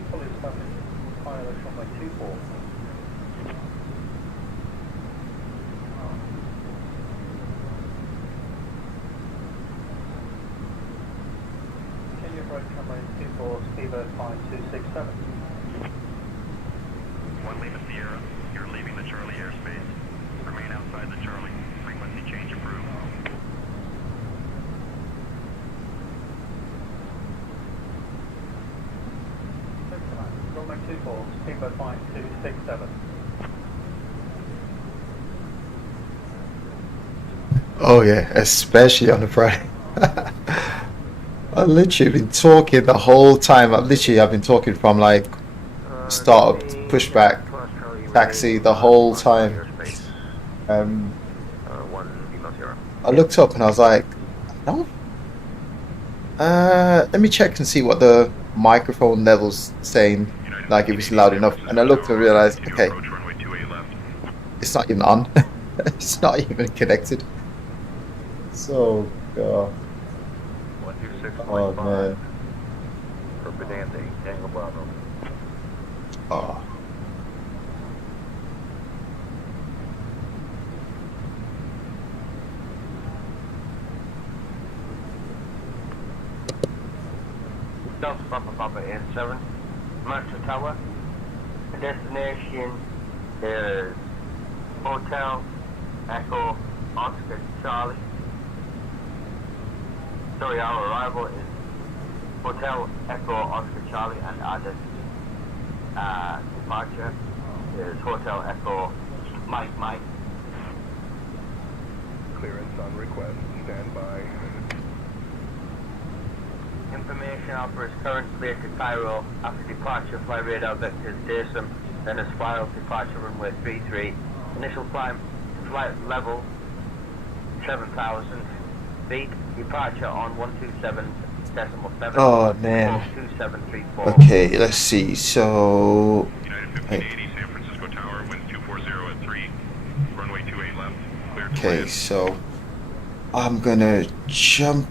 Fully established pilot runway 24. Continue approach runway 24, speedbird 5267. 1 Lima Sierra, you're leaving the Charlie airspace. Remain outside the Charlie. Frequency change approved. Runway 24, speedbird 5267. Oh yeah, especially on the Friday. I've literally been talking the whole time. I've been talking from like start up, pushback, taxi the whole time. I looked up and I was like, no. Let me check and see what the microphone level's saying, like if it's loud enough. And I looked and realized, okay, it's not even on. It's not even connected. So, God. 126.5 Oh man. for Bonanza, Tango Bravo. Oh. Delta Papa Papa 87, Marshall Tower. Destination is Hotel Echo Oscar Charlie. Sorry, our arrival is Hotel Echo Oscar Charlie, and our departure is Hotel Echo Mike Mike. Clearance on request. Stand by. Information offers current clear to Cairo. After departure, fly radar vectors DSM, then as filed departure runway 33. Initial climb to flight level 7,000 feet. Departure on 127.7. Oh man. 2734. Okay, let's see. So. United 1580, San Francisco Tower, winds 240 at 3. Runway 28 left. Clear to Okay, land. so I'm gonna jump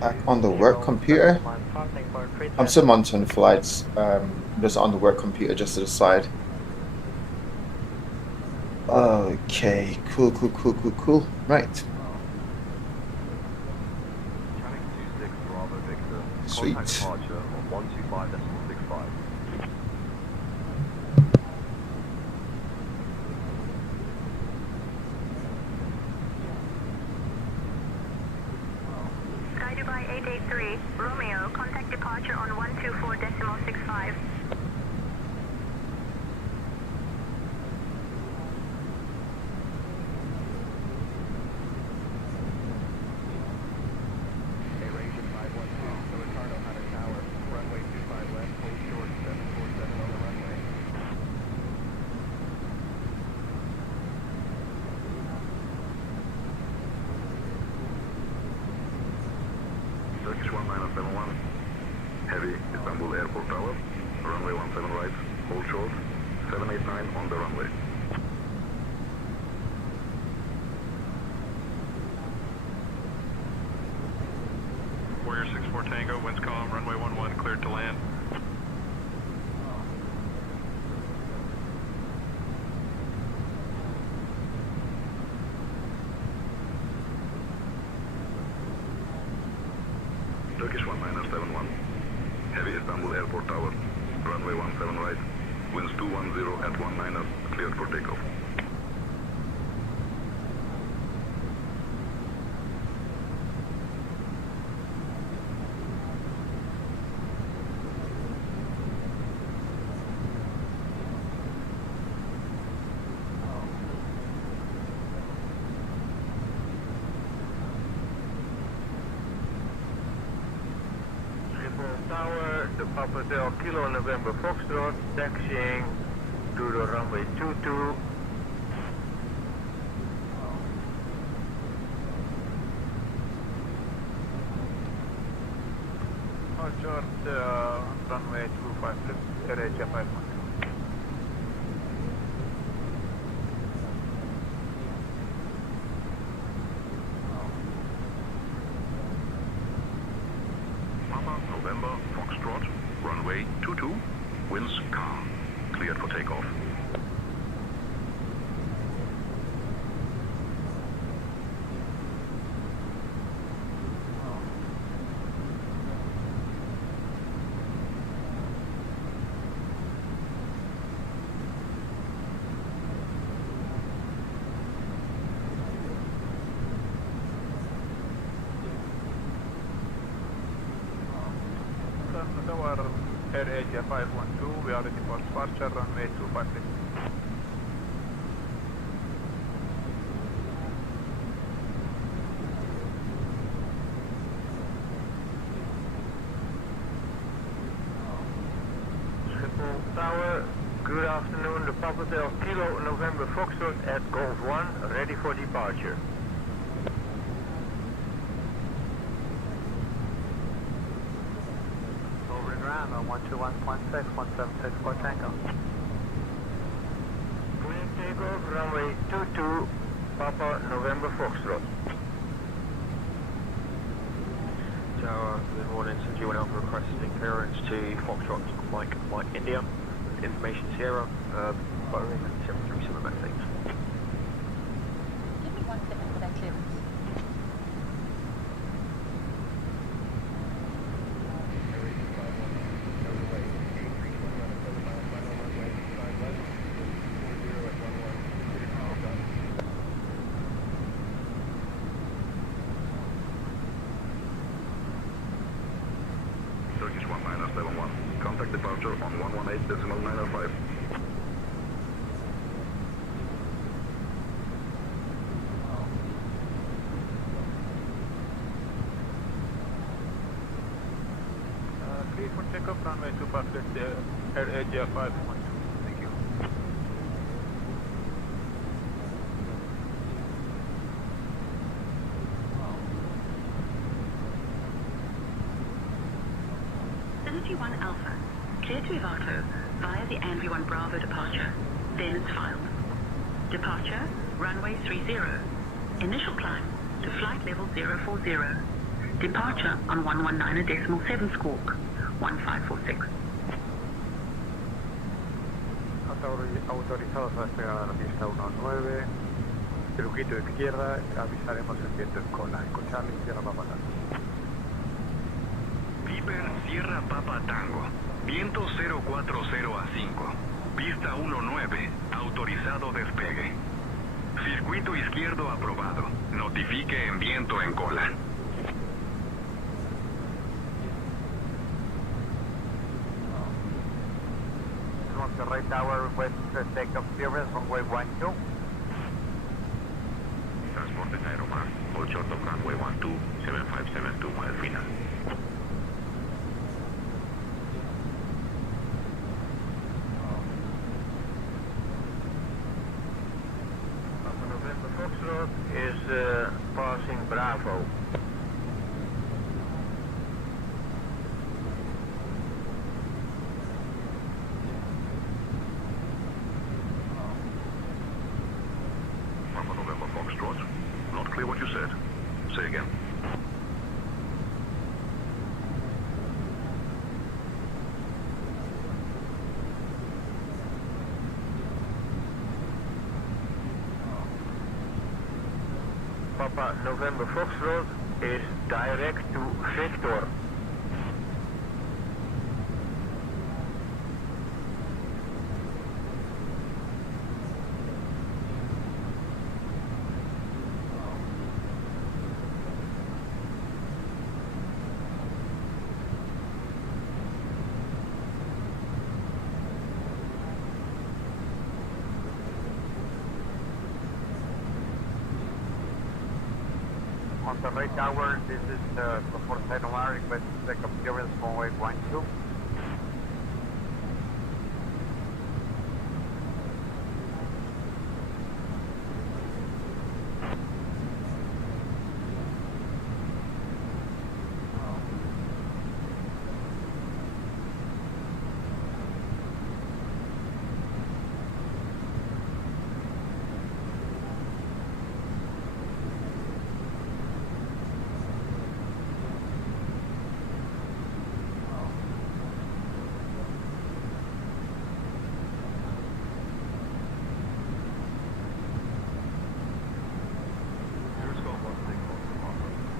back on the work computer. I'm still monitoring the flights, just on the work computer, just to the side. Okay, cool. Right. Channel 26 Bravo Victor. Sweet. Contact departure on 125.65. Sky Dubai 883, Romeo, contact departure on 124.65. Turkish 1971, heavy, Istanbul Airport Tower, runway 17 right, hold short, 789 on the runway. Warrior 64 Tango, winds calm, runway 11, cleared to land. Turkish 1971, heavy Istanbul Airport Tower, runway 17 right, winds 210 at 19er, cleared for takeoff. Tower, the Papa Del Kilo November Foxtrot, taxiing to the runway 22. Short runway 25, HECA 5. November, Foxtrot, runway 22, winds calm, cleared for takeoff. Tower Air Asia 512, we are ready for departure, runway 256. Schiphol Tower, good afternoon, the Papa Del Kilo November Foxtrot at Golf 1, ready for departure. Ground on 121.6, 1764 Tango. Clear takeoff, runway 22, Papa November Foxtrot. Tower, good morning, St. Julian Alpha requesting clearance to Foxtrot, Mike India, information Sierra, Boeing 737 back things. Give me 1 second for that clearance. Contact departure on 118.905. Clear for takeoff, runway 25 at AGL 512. Thank you. One Alpha, clear to Heathrow via the NV1 Bravo departure, then it's filed. Departure, runway 30. Initial climb to flight level 040. Departure on 119.7 squawk, 1546. Autorizados a despegar a la pista 19, circuito izquierda, avisaremos el viento en cola. En Charlie, Sierra Papa Tango. Piper, Sierra Papa Tango, viento 040 a 5, pista 19, autorizado despegue. Circuito izquierdo aprobado, notifique en viento en cola. Monterrey Tower, request takeoff clearance, runway 12. Transporte Cairo Mar, hold short of runway 12, 7572 mile final. November Foxtrot is passing Bravo. November Foxtrot, not clear what you said. Say again. Papa November Foxtrot is direct to Victor. Monterrey Tower, this is Support Side request to take up clearance runway 12.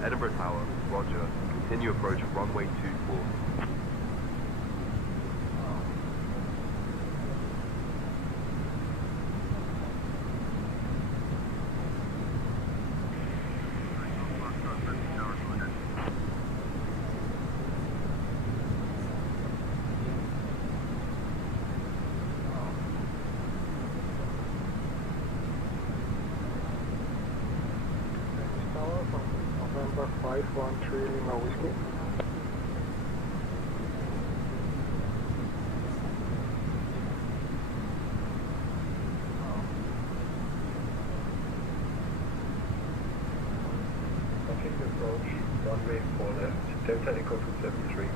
Edinburgh Tower, roger. Continue approach runway 24. Tower from November 513 Lima Whiskey. Continue approach, runway 4 left, Delta Echo 273.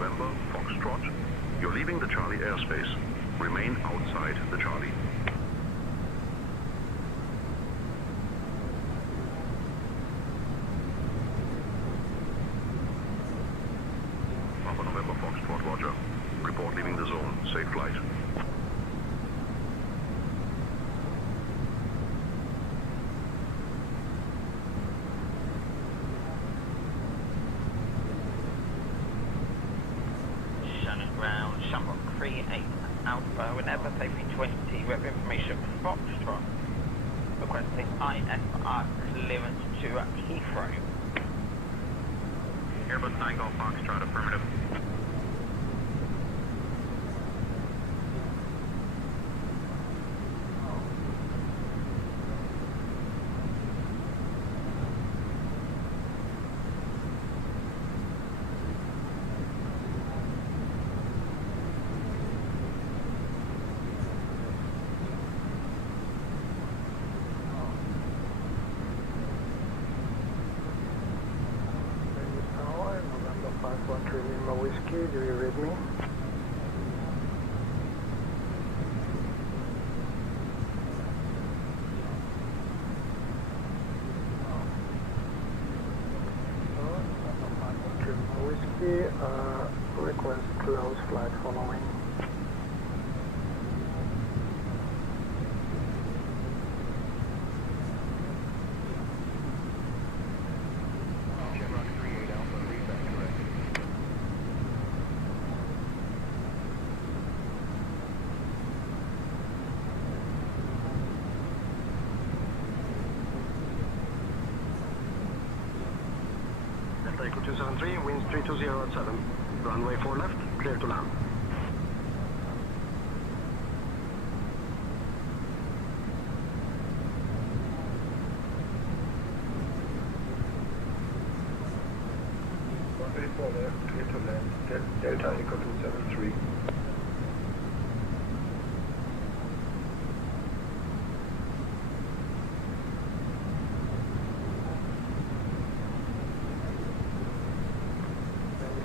November Foxtrot, you're leaving the Charlie airspace. Remain outside the Charlie. Papa November Foxtrot, roger. Report leaving the zone. Safe flight. Shannon ground, Shamrock 38 Alpha, whenever A320, rep information Foxtrot. Requesting IFR clearance to Heathrow. Airbus 9 Golf Foxtrot, affirmative. Whiskey, do you read me? Whiskey, request close flight following. Echo 273, winds 320 at 7. Runway 4 left, clear to land. Runway 4 left, clear to land. Delta Echo 273.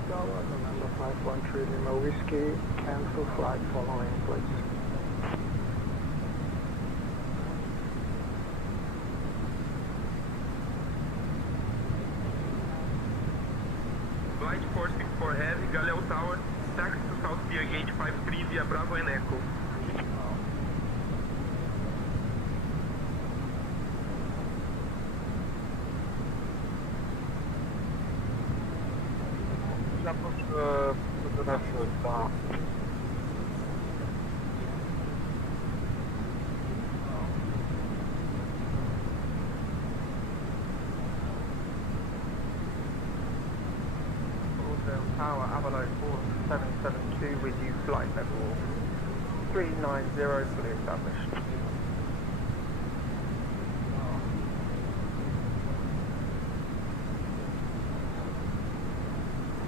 November 513 Lima Whiskey, cancel flight following, please. Flight 464 Heavy, EGLL Tower, taxi to South Pier Gate 53 via Bravo and Echo. Tower, Avalon 4772 with you, flight level 390, fully established.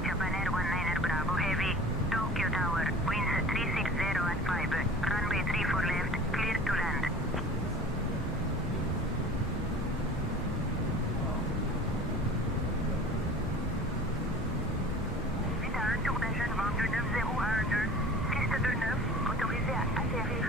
Japan Air 19 Bravo Heavy, Tokyo Tower, winds 360 at 5, runway 34 left, clear to land. Suite à un tour d'agent vendu 90 à 12, piste 29, autorisé à atterrir.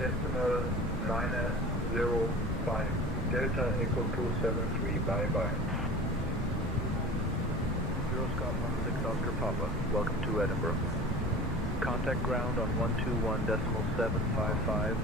Decimal 905, Delta Echo 273, bye-bye. Zero Scott 16 Oscar Papa, welcome to Edinburgh. Contact ground on 121.755.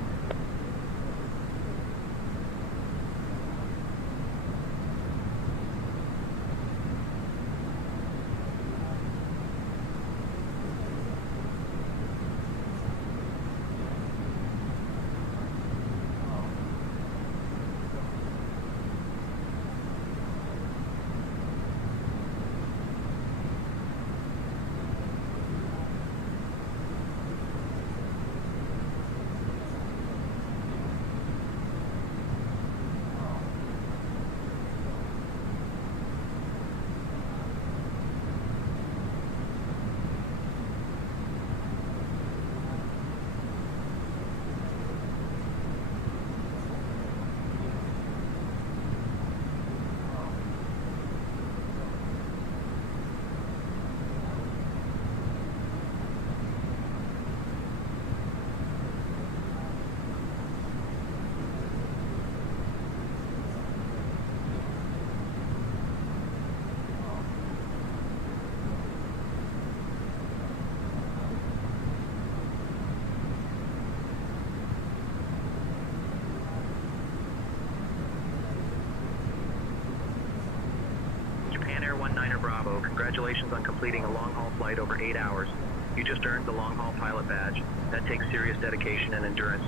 Sierra 19er Bravo. Congratulations on completing a long-haul flight over 8 hours. You just earned the long-haul pilot badge. That takes serious dedication and endurance.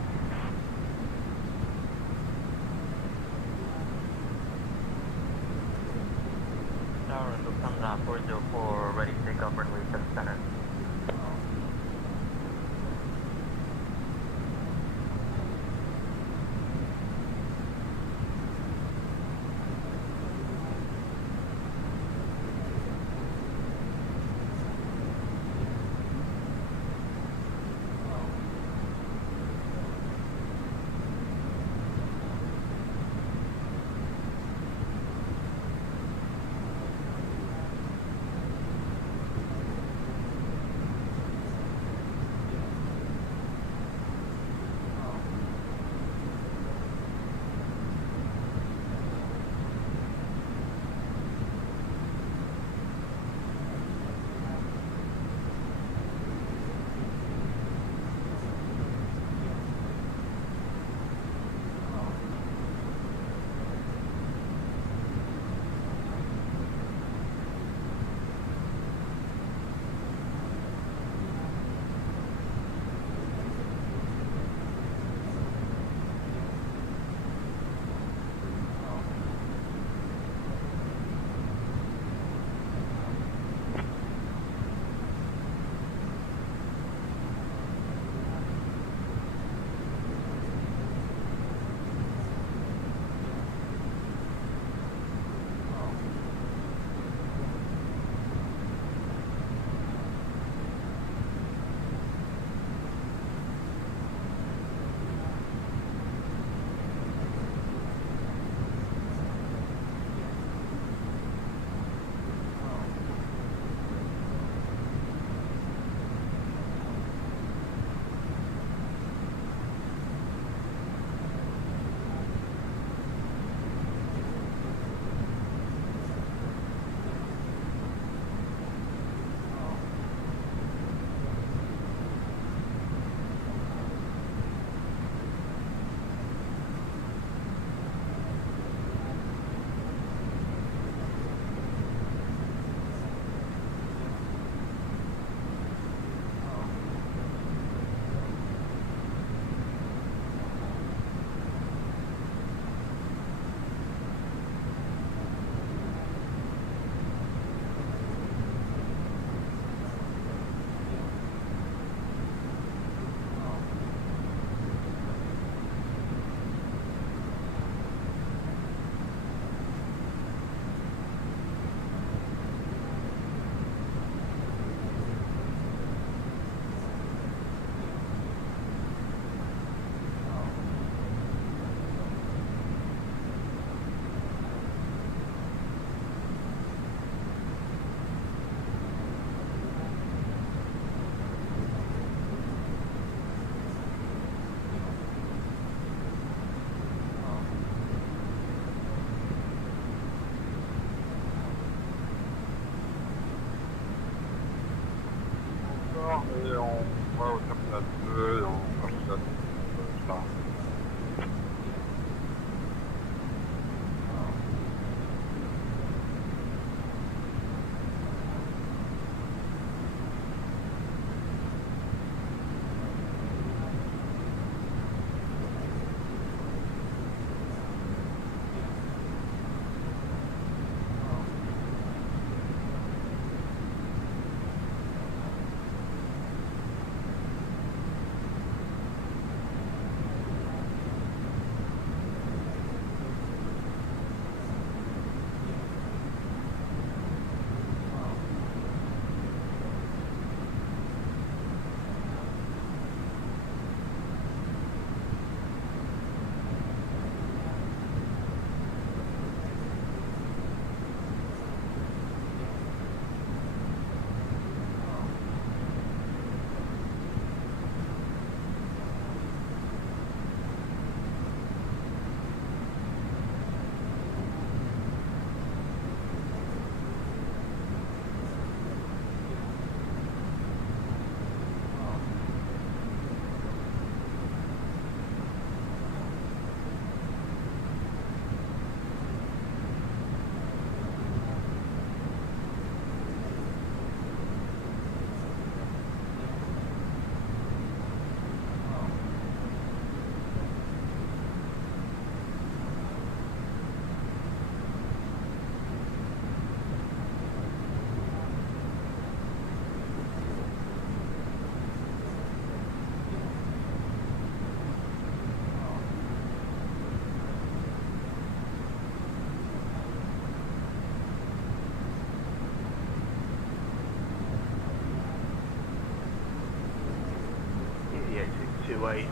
Tower, Lufthansa 404, ready to take off runway 7 center.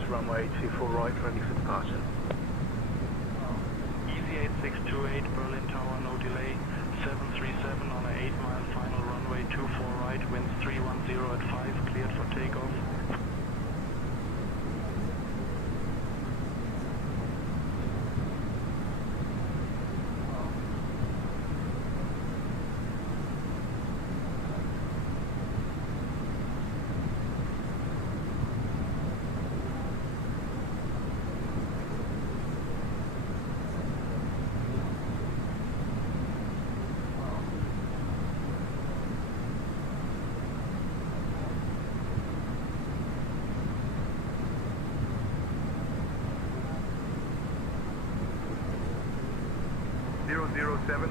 runway 24 right, ready for departure. Easy 8628, Berlin Tower, no delay. 737 on an 8-mile final runway 24 right, winds 310 at 5, cleared for takeoff.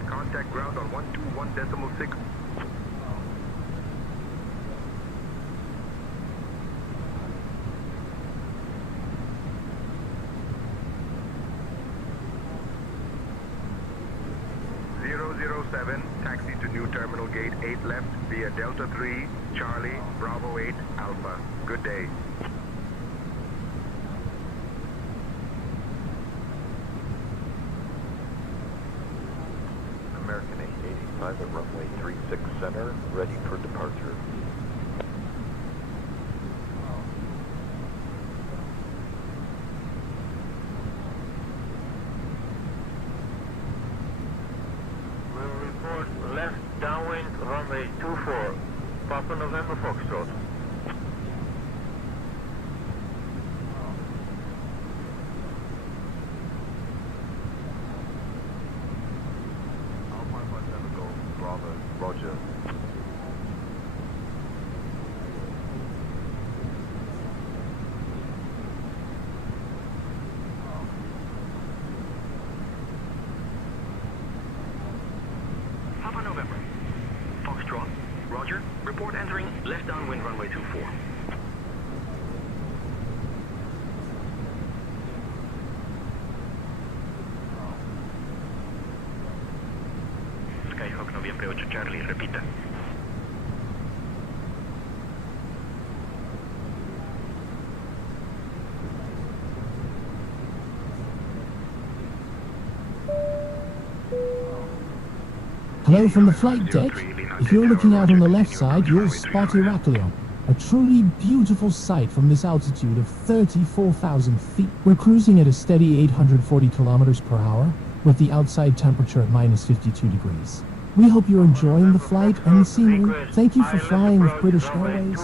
Contact ground on 121.6. Taxi to new terminal gate 8 left via Delta 3, Charlie, Bravo 8, Alpha. Good day. American 885 at runway 36 center, ready for departure. We'll report left downwind runway 24, Papa November Foxtrot. Roger. Papa November. Foxtrot. Roger. Report entering left downwind runway 24. Skyhawk Noviembre 8 Charlie, repita. Hello from the flight deck. If you're looking out on the left side, you'll spot Heraklion, a truly beautiful sight from this altitude of 34,000 feet. We're cruising at a steady 840 kilometers per hour, with the outside temperature at minus 52 degrees. We hope you're enjoying the flight and the scenery. Thank you for flying with British Airways.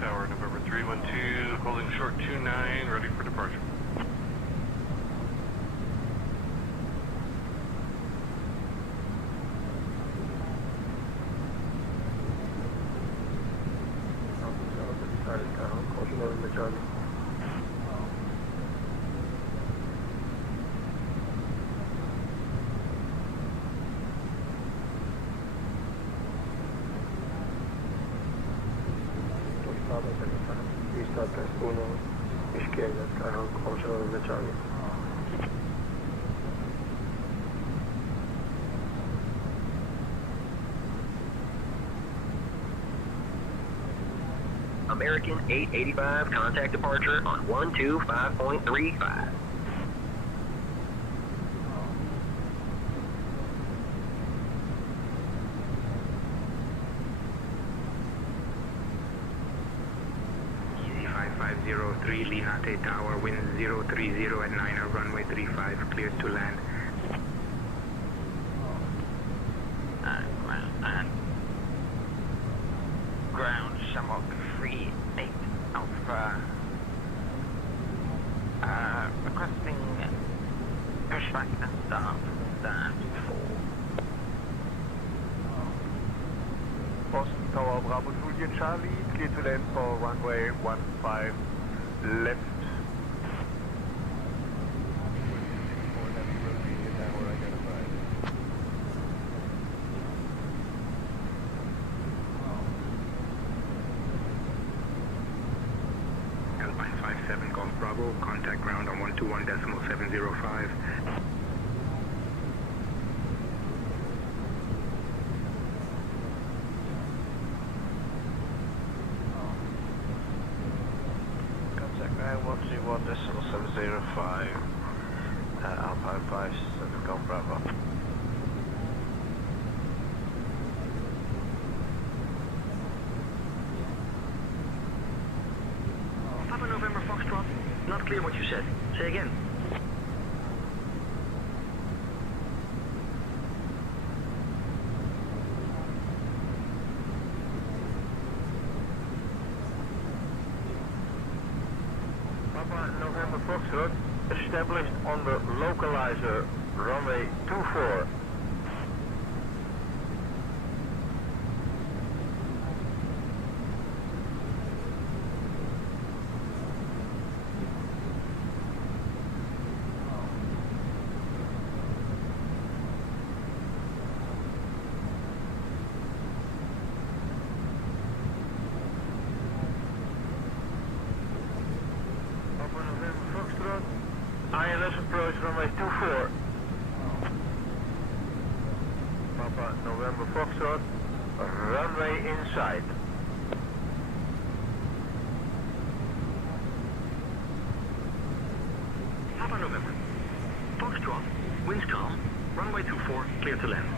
Tower November 312, holding short 29, ready for departure. Pista 31, izquierda, Cairo, 8 de Charlie. American 885, contact departure on 125.35. Easy 5503, Linate Tower, wind 030 at 9er, runway 35, cleared to land. Ground, Shamrock 38 Alpha. Requesting pushback and start stand 4. Boston Tower, Bravo Juliet Charlie, clear to land for runway 15 left. Alpine 57 Golf Bravo, contact ground on 121.705. hear what you said. Say again. Papa November Foxtrot, established on the localizer, runway 24. ILS approach runway 24. Papa November Foxtrot, runway inside. Papa November. Foxtrot, winds calm, runway 24, clear to land.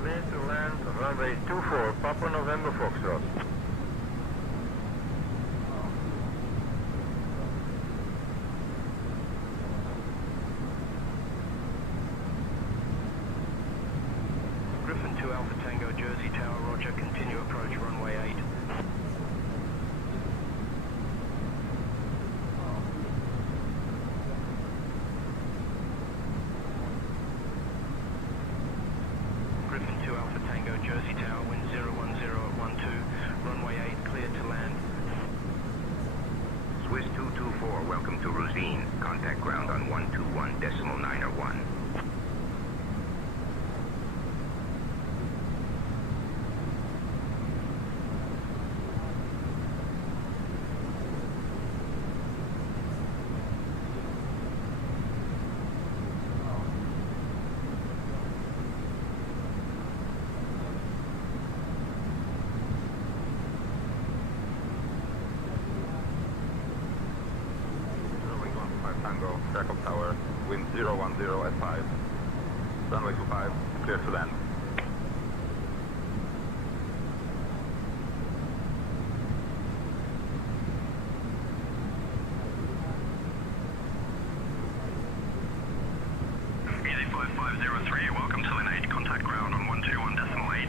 Clear to land, runway 24, Papa November Foxtrot. Griffin 2 Alpha Tango, Jersey Tower, roger, continue approach runway 8. Griffin 2 Alpha Tango, Jersey Tower, wind 010 at 12, runway 8, cleared to land. Swiss 224, welcome to Rosine. Contact ground on 121.901. Tango, backup tower, wind 010 at 5, runway 25, clear to land. Easy 5503, welcome to Lane 8, contact ground on 121.8.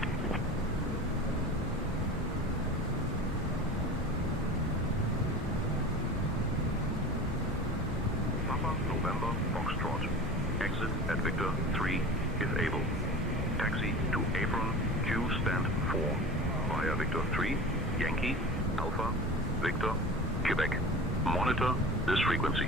Papa November Foxtrot. Exit at Victor 3 is able. Taxi to apron Q stand 4 via Victor 3, Yankee, Alpha, Victor, Quebec. Monitor this frequency.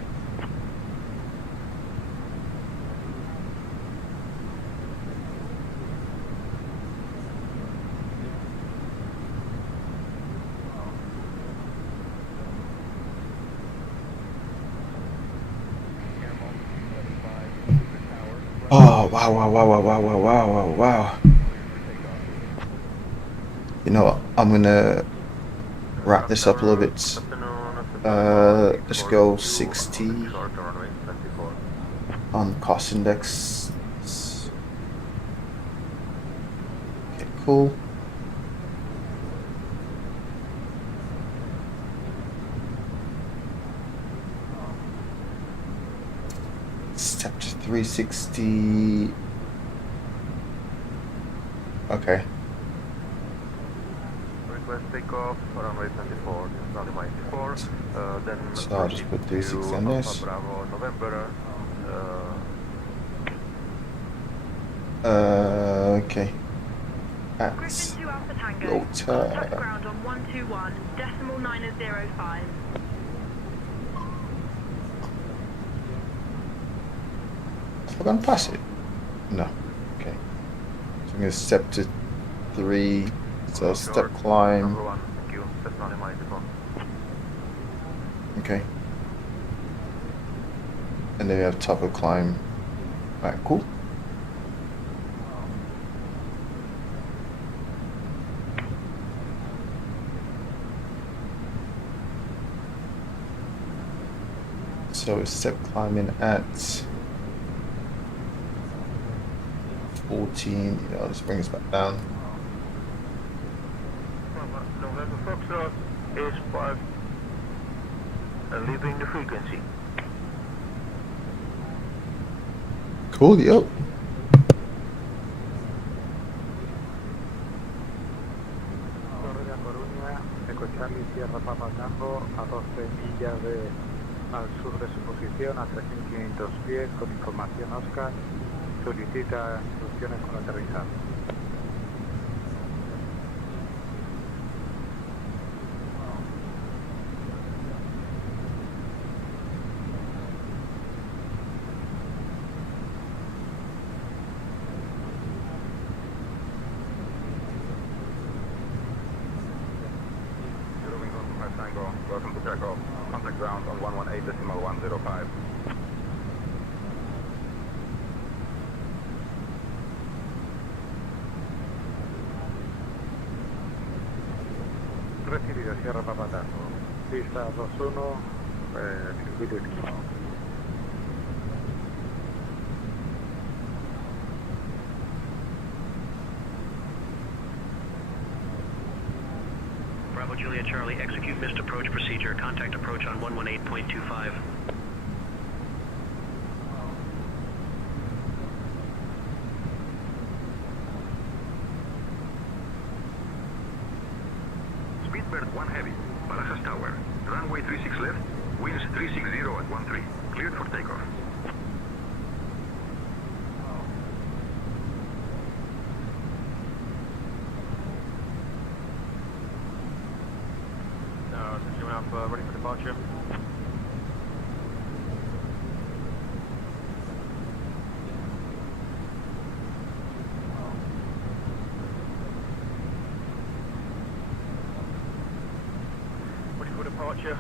Oh, wow, wow, wow, wow, wow, wow, wow, wow, wow. You know what? I'm gonna wrap this up a little bit. Let's go 60 on cost index. Okay, cool. Step to 360. Okay. Request takeoff, runway 24, runway 94, then... So I'll just put 360 on this. Bravo, November, Okay. At Griffin 2 Alpha Tango, Lota. contact ground on 121.905. Have I gone past it? No. Okay. So I'm gonna step to 3. So step climb. number 1, thank you, that's not in my default. Okay. And then we have top of climb. Alright, cool. So step climbing at 14, I'll just bring us back down. November Foxtrot is 5, leaving the frequency. Cool, yo. Correa Coruña, Eco Charlie, Sierra Papa Tango, a 12 millas al sur de su posición, a 3.500 pies, con información Oscar, solicita instrucciones con aterrizar. Welcome to takeoff. Contact ground on 118.105. Recibido, Sierra Papa Tango. Pista 2-1, circuito izquierdo. Bravo Juliet Charlie, execute missed approach procedure. Contact approach on 118.25. Speedbird 1 Heavy, Barajas Tower. Runway 36 left, winds 360 at 13. Cleared for takeoff. Ready for departure. Ready for departure.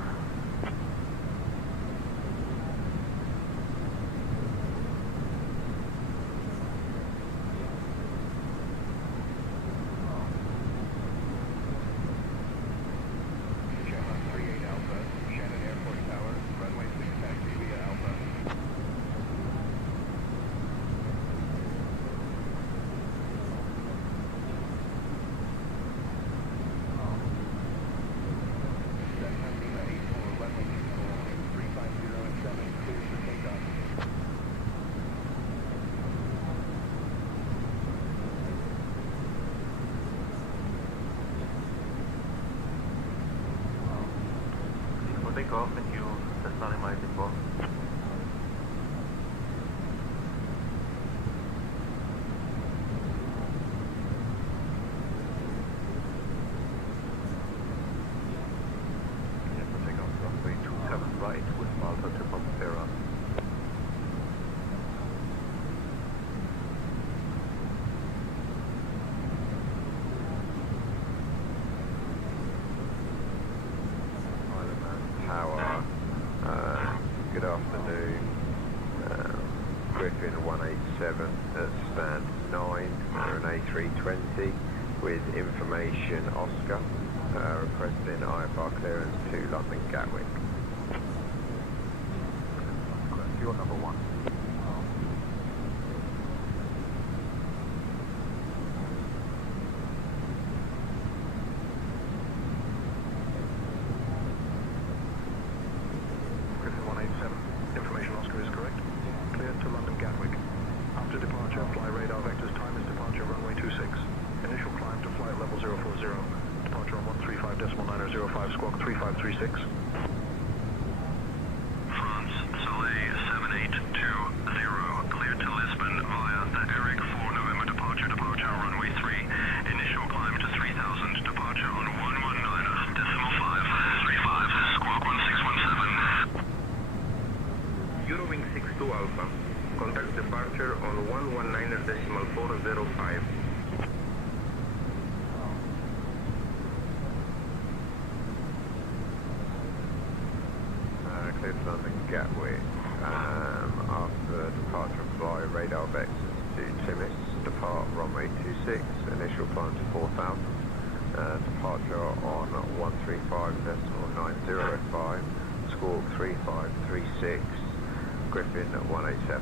Takeoff, thank you. That's not in my takeoff. Takeoff runway 27 right with Malta to Pompera. Tower, good afternoon, Griffin 187 at span 9, we're an A320 with information Oscar, requesting IFR clearance to London Gatwick. Fuel number 1. Information Oscar is correct. Cleared to London Gatwick. After departure, fly radar vectors time is departure runway 26. Initial climb to flight level 040. Departure on 135.905 squawk 3536. France, Soleil 7820. Cleared to Lisbon via the Eric 4 November departure runway 3. Initial climb to 3000. Departure on 119.535 squawk 1617. Eurowing 62 Alpha. Contact departure on 119.405. Cleared to London Gatwick. After departure, fly radar vectors to Timis. Depart runway 26. Initial climb to 4000. Departure on 135.905. Squawk 3536. Griffin 187.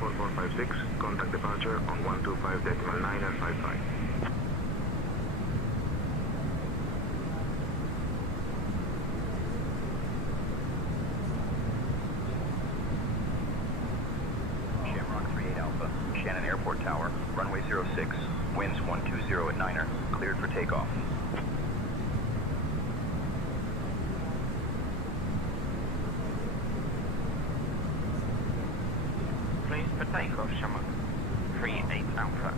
4456, contact departure on 125.955. Shamrock 38 Alpha, Shannon Airport Tower, runway 06, winds 120 at Niner, cleared for takeoff. Please for takeoff, Shamrock 38 Alpha.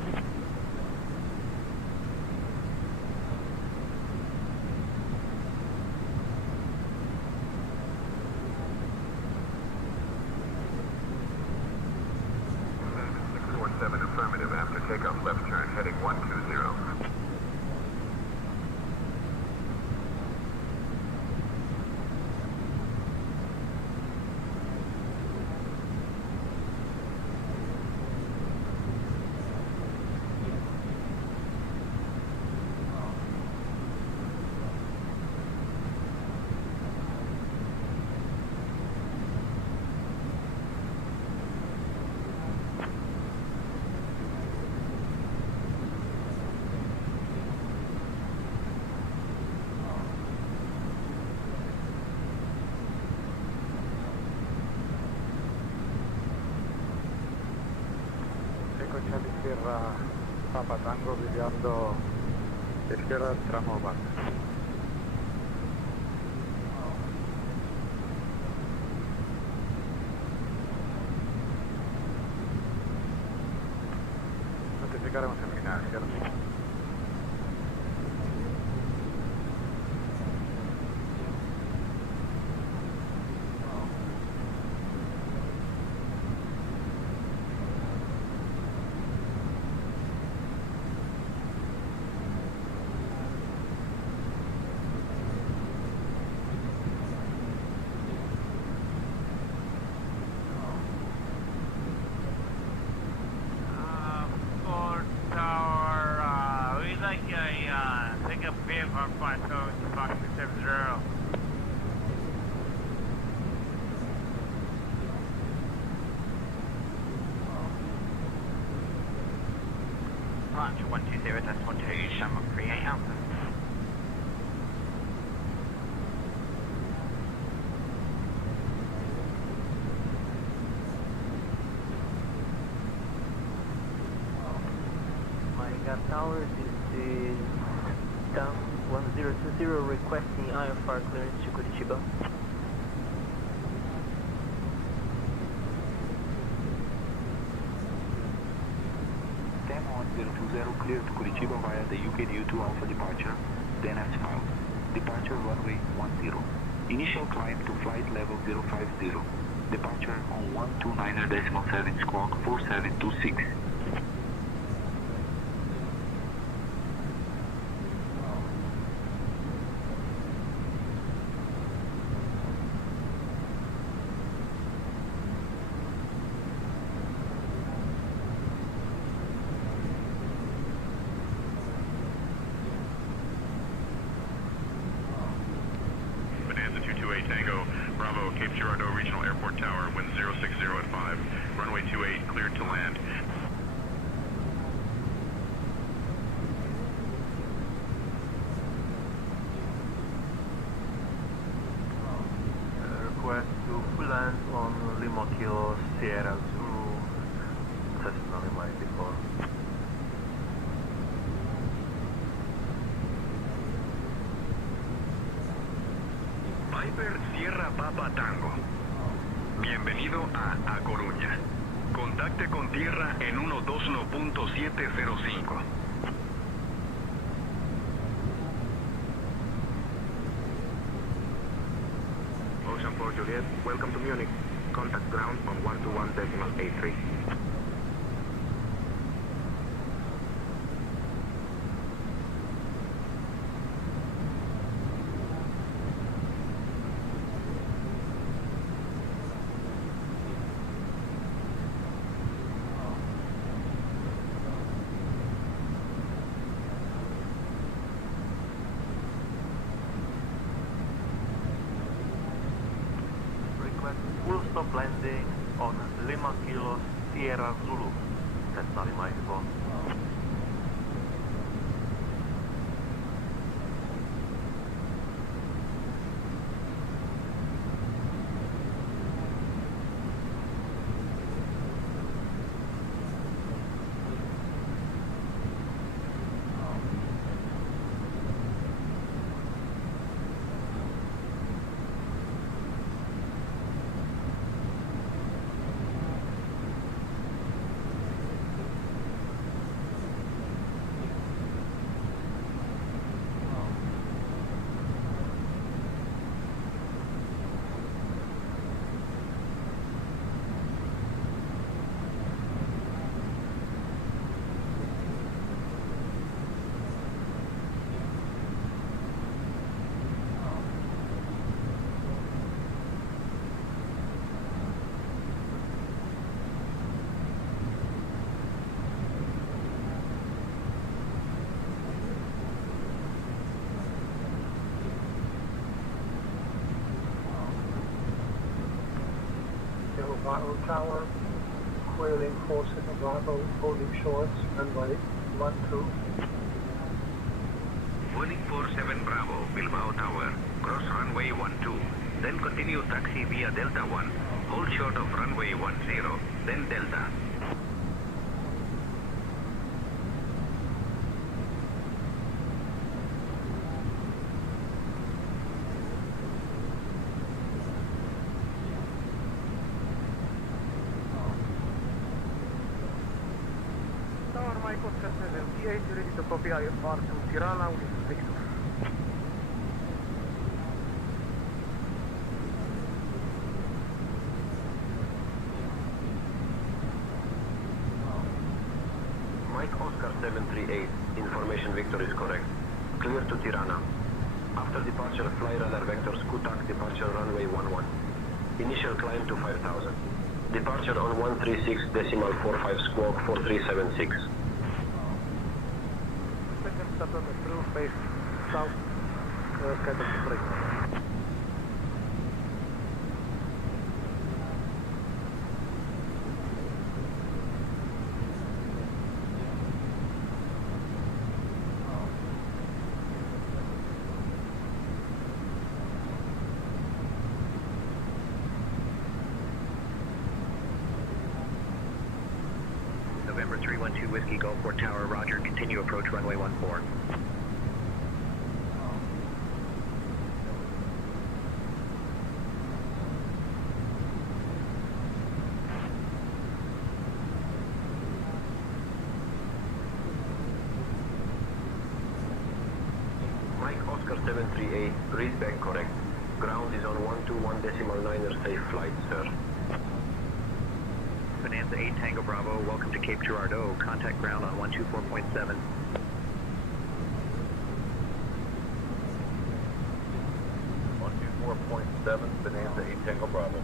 Affirmative, after takeoff, left turn, heading 120. Eco Charlie Sierra Papa Tango videando izquierda tramo base. Notificaremos en final, ¿cierto? Departure 120.12, Shamrock 38 Alpha. Tower, this is down 1020 requesting IFR clearance to Curitiba. Dam 1020 cleared to Curitiba via the UKDU2 Alpha departure, then as filed. Departure runway 10. Initial climb to flight level 050. Departure on 129.7 squawk 4726. Tango, Bravo, Cape Girardeau Regional Airport Tower, wind 060 at 5, runway 28, cleared to land. Request to full land on Lima Kilo Sierra Zulu, tested on my before. Viper Sierra Papa Tango. Bienvenido a Coruña. Contacte con tierra en 121.705. Ocean 4 Juliet, welcome to Munich. Contact ground on 121.83. Full stop landing on Lima Kilo Sierra Zulu. That's not in my phone. Bravo Tower, clearing 47 Bravo, holding short, runway 12. Boeing 47 Bravo, Bilbao Tower, cross runway 12, then continue taxi via Delta 1, hold short of runway 10, then Delta. Tower Mike Oscar 78, ready to copy IFR to Tirana with Victor. Mike Oscar 738, information Victor is correct. Clear to Tirana. After departure, fly radar vector Skutak, departure runway 11. Initial climb to 5000. Departure on 136.45 squawk 4376. Second stop on the through face south, schedule to break. November 312 Whiskey Gulfport Tower, roger, continue approach runway 14. Mike Oscar 738, read back correct. Ground is on 121.9er safe flight, sir. Bonanza 8 Tango Bravo, welcome to Cape Girardeau, contact ground on 124.7. Bonanza 8 Tango Bravo.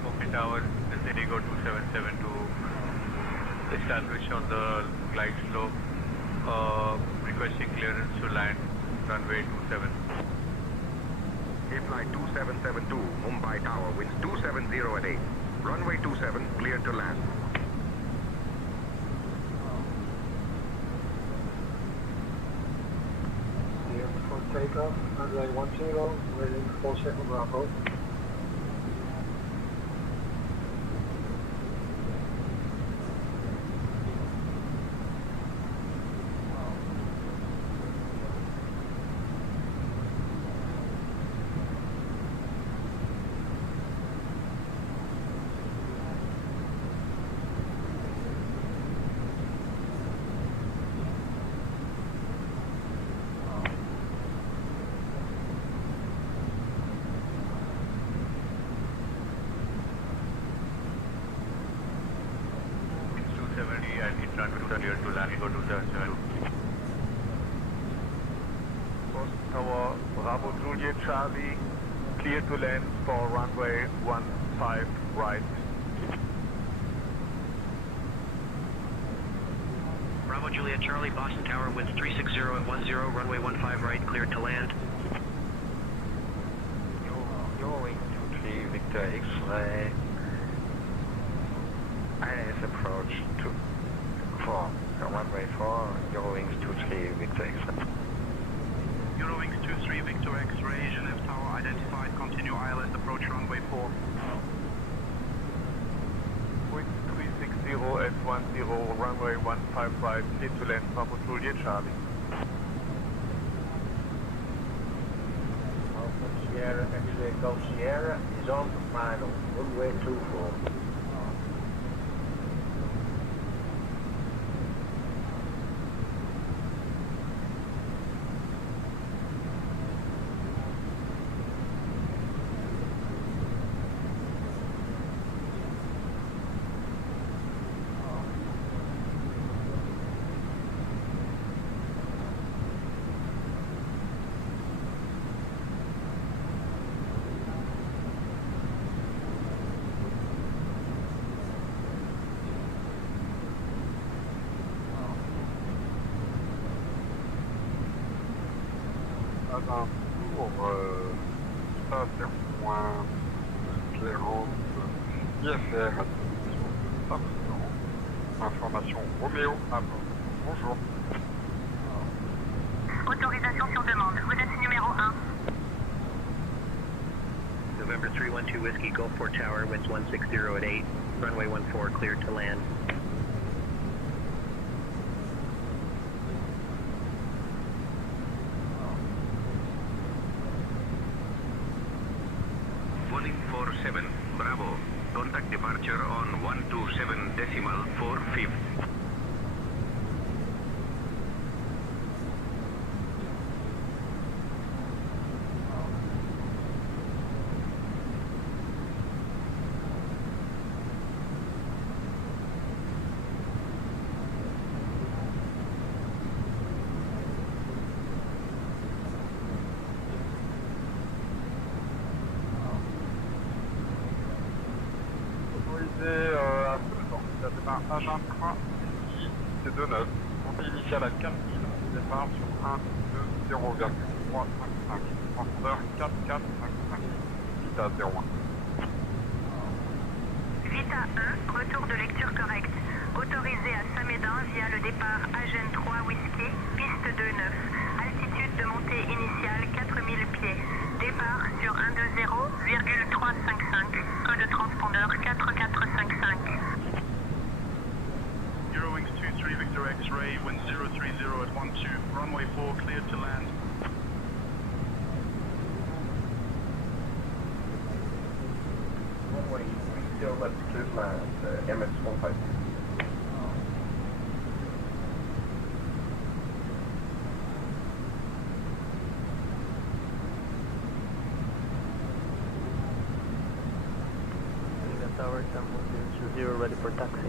Smoky Tower, this Indigo 2772, establish on the glide slope, requesting clearance to land runway 27. Flight 2772, Mumbai Tower, winds 270 at 8. Runway 27, cleared to land. Clear for takeoff, runway 10, waiting 47 Bravo. Clear to land, go 277. Post Tower, Bravo Juliet Charlie, clear to land for runway 15 right. Juliet Charlie, Boston Tower, winds 360 at 10, runway 15 right, cleared to land. Going to 3 Victor X-ray. ILS approach to 4. Runway 4, Eurowings 23 Victor X-ray. Eurowings 23 Victor X-ray, Genève Tower identified, continue ILS approach runway 4. Wind 360 F10, runway 155, clear to land, Papa Juliet Charlie. Alpha Sierra, X-ray Golf Sierra is on for final, runway 24. Un tour, ça c'est point Clément, IFR, information Roméo à bord. Bonjour. Autorisation sur demande. Vous êtes numéro 1. November 312 Whiskey, Gulfport Tower, winds 160 at 8, runway 14, cleared to land. Bravo. Contact departure on 127.45. Agent de train ici, c'est 2-9. Montée initiale à 4000, départ sur 1-2-0,355. Transpondeur 4455. Vita 01. Vita 1, retour de lecture correcte. Autorisé à Samédan via le départ Agen 3 Whisky, piste 2-9. Altitude de montée initiale 4000 pieds. Départ sur 120,355. Code de transpondeur 4455. Eurowings 23 Victor X-ray, wind 030 at 12, runway 4 cleared to land. Runway 30 left, cleared to land, MS-15. Tower, 10 ready for taxi.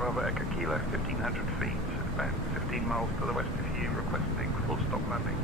Bravo Echo Kilo, 1500 feet, about 15 miles to the west of you, requesting full stop landing.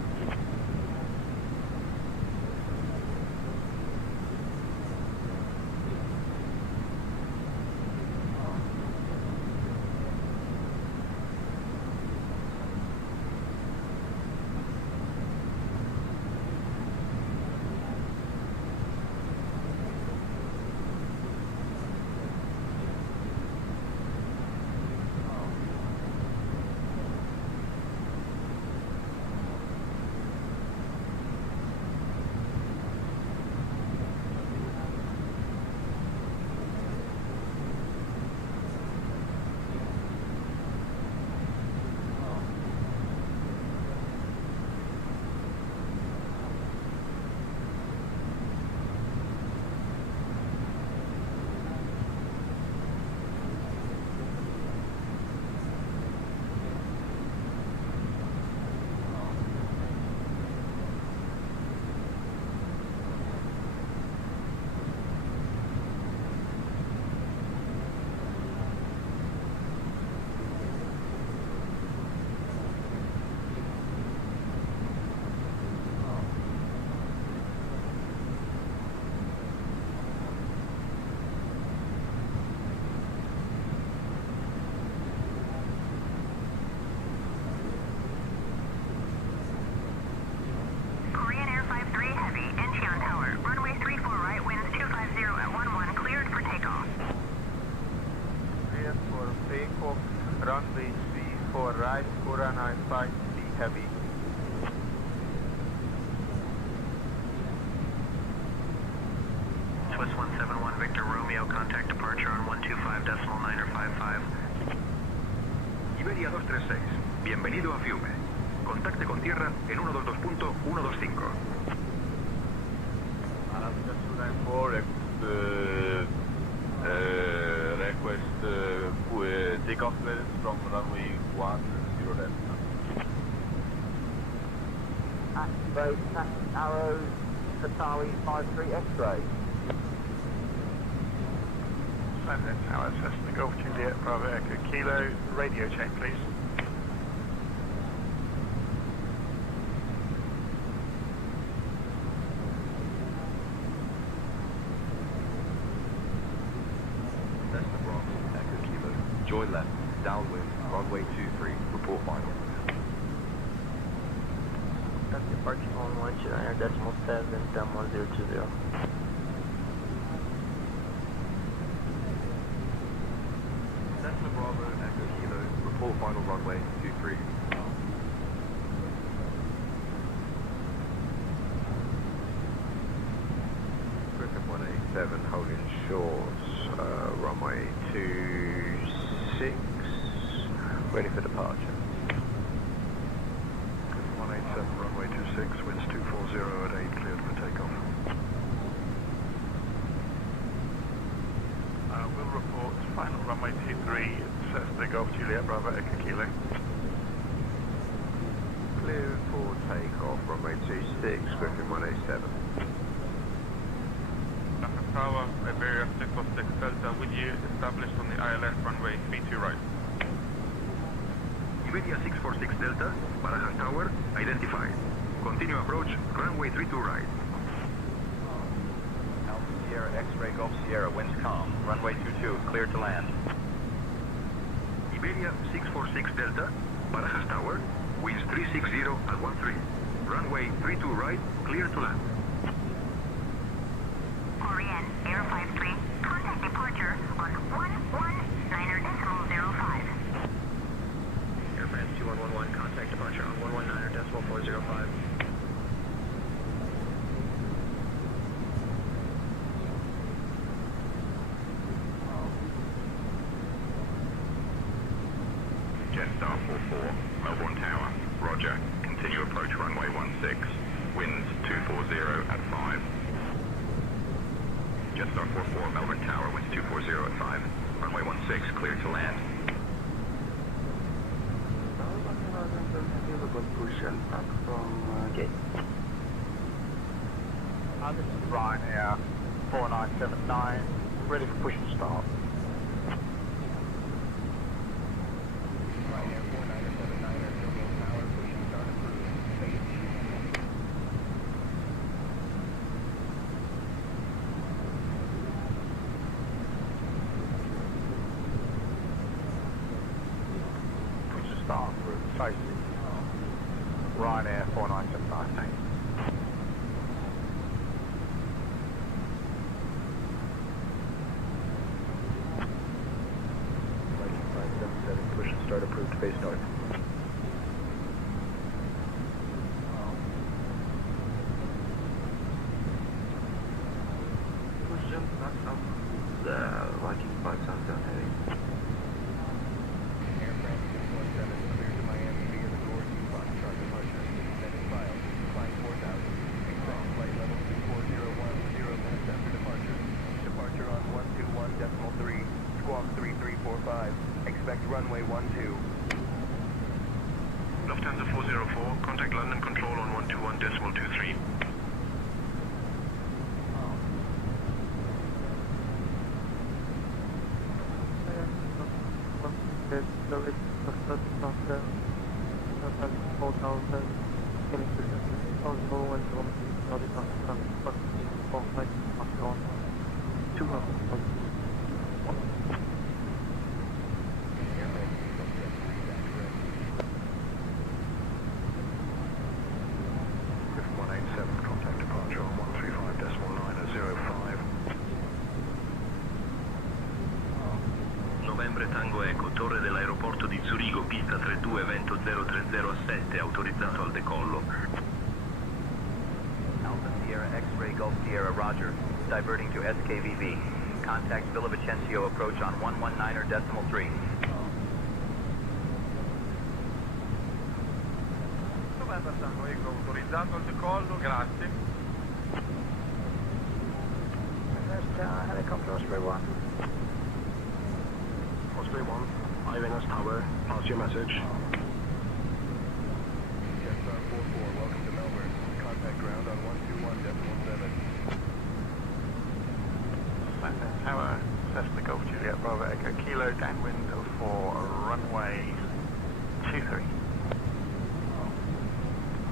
Runway 34 right, Cora 95, C heavy. Swiss 171 Victor Romeo, contact departure on 125.955. Iberia 236, bienvenido a Fiume. Contacte con tierra en 122.125. Alaska 294, request takeoff clearance from runway 10 left. Activate taxi arrows, Qatari 53 X-ray. Silent Tower, Cessna Golf Juliet, Bravo Echo Kilo, radio check please. Cessna Bravo Echo Kilo, join left, downwind, runway 23, report final. That's departure on 129.7, down 1020. Cessna Bravo Echo Kilo, report final runway 23. Griffin 187 holding short, runway 26, ready for departure. Griffin 187, runway 26, winds 240 at 8, cleared for takeoff. We'll report final runway 23, Cessna Golf Juliet, Bravo Echo Kilo. Clear for takeoff, runway 26, Griffin 187. Tower, Iberia 646 Delta, with you established on the ILS runway 32 right. Iberia 646 Delta, Barajas Tower, identified. Continue approach, runway 32 right. Alpha Sierra X-ray Golf Sierra, winds calm, runway 22, clear to land. Iberia 646 Delta, Barajas Tower, winds 360 at 13. Runway 32 right, clear to land. Orion, Air 53, contact departure on 119.05. Air France 2111, contact departure on 119.405. Jetstar 44, Melbourne Tower, roger. Continue approach runway 16, winds 240 at 5. Jetstar 44, Melbourne Tower, winds 240 at 5. Runway 16, clear to land. Push back from gate. This is Ryan here, 4979, ready for push and start. face north. Viking 5 sounds down heavy. Air France 617 clear to Miami via the door 2 Foxtrot departure. Descending file, flying 4,000. Expect flight level 2401, 0 minutes after departure. Departure on 121.3, squawk 3345. Expect runway 12. Lufthansa 404, contact London Control on 121.23. Novembre Tango Eco, torre dell'aeroporto di Zurigo, pista 32, vento 030 a 7, autorizzato al decollo. Alpha Sierra X-Ray Gulf Sierra, roger. Diverting to SKVV. Contact Villa Vicencio approach on 119.3. Novembre Tango Eco, autorizzato al decollo, grazie. Helicopter Osprey 1. Osprey 1, IVNS Tower, pass your message. Jetstar 44, welcome to Melbourne. Contact ground on 121.7. Tower, Cessna Golf Juliet Bravo Echo Kilo, downwind for runway 23.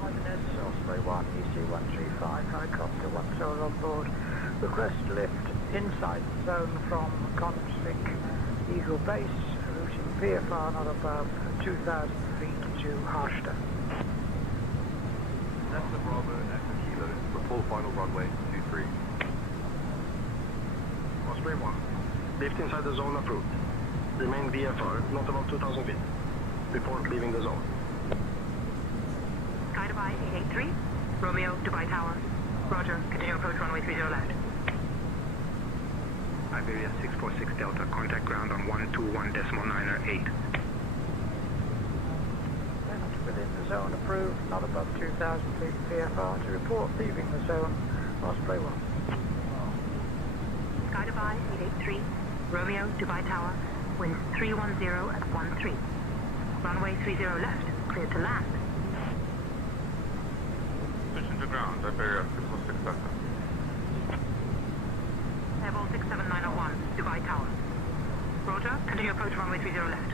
IVNS Osprey 1, EC135, helicopter 1 on board. Request lift inside zone from conflict Eagle Base, routing VFR not above 2,000 feet to Harshta. Cessna Bravo Echo Kilo, for full final runway 23. Osprey 1, lift inside the zone approved. Remain VFR not above 2,000 feet. Report leaving the zone. Sky Dubai 883, Romeo, Dubai Tower. Roger, continue approach runway 30 left. Iberia 646 Delta, contact ground on 121.908. Within the zone approved, not above 2,000 feet VFR to report leaving the zone, Osprey 1. Sky Dubai 883, Romeo, Dubai Tower, winds 310 at 13. Runway 30 left, clear to land. Mission to ground, Iberia 646 Delta. Airball 67901, Dubai Tower. Roger, continue approach runway 30 left.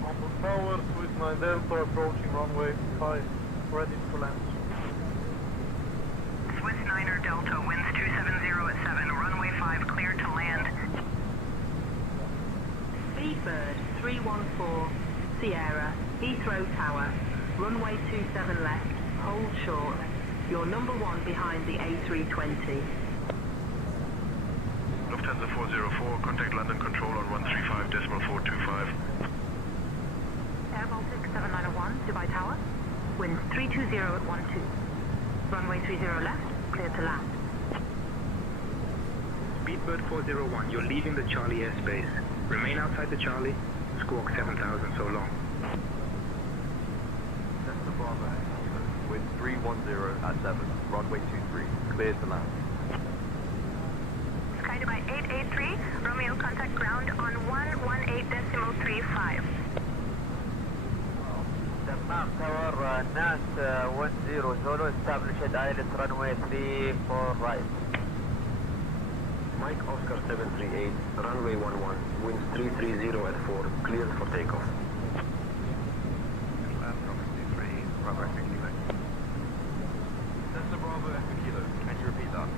On the tower, Swiss 9 Delta, approaching runway 5, ready to land. Swiss 9er Delta, winds 270 at 7, runway 5 clear to land. Speedbird 314, Sierra, Heathrow Tower, runway 27 left, hold short. You're number 1 behind the A320. Lufthansa 404, contact London Control on 135.425. Airball 67901, Dubai Tower, winds 320 at 12. Runway 30 left, clear to land. Speedbird 401, you're leaving the Charlie airspace. Remain outside the Charlie. Squawk 7,000 so long. Cessna Bravo Echo Kilo, wind 310 at 7, runway 23, cleared to land. Sky Dubai 883, Romeo contact ground on 118.35. تمام tower NAS 10 Zulu established island runway 34 right. Mike Oscar 738, runway 11, winds 330 at 4, cleared for takeoff. Land runway 23, Bravo Echo Kilo. Cessna Bravo Echo Kilo, can you repeat that?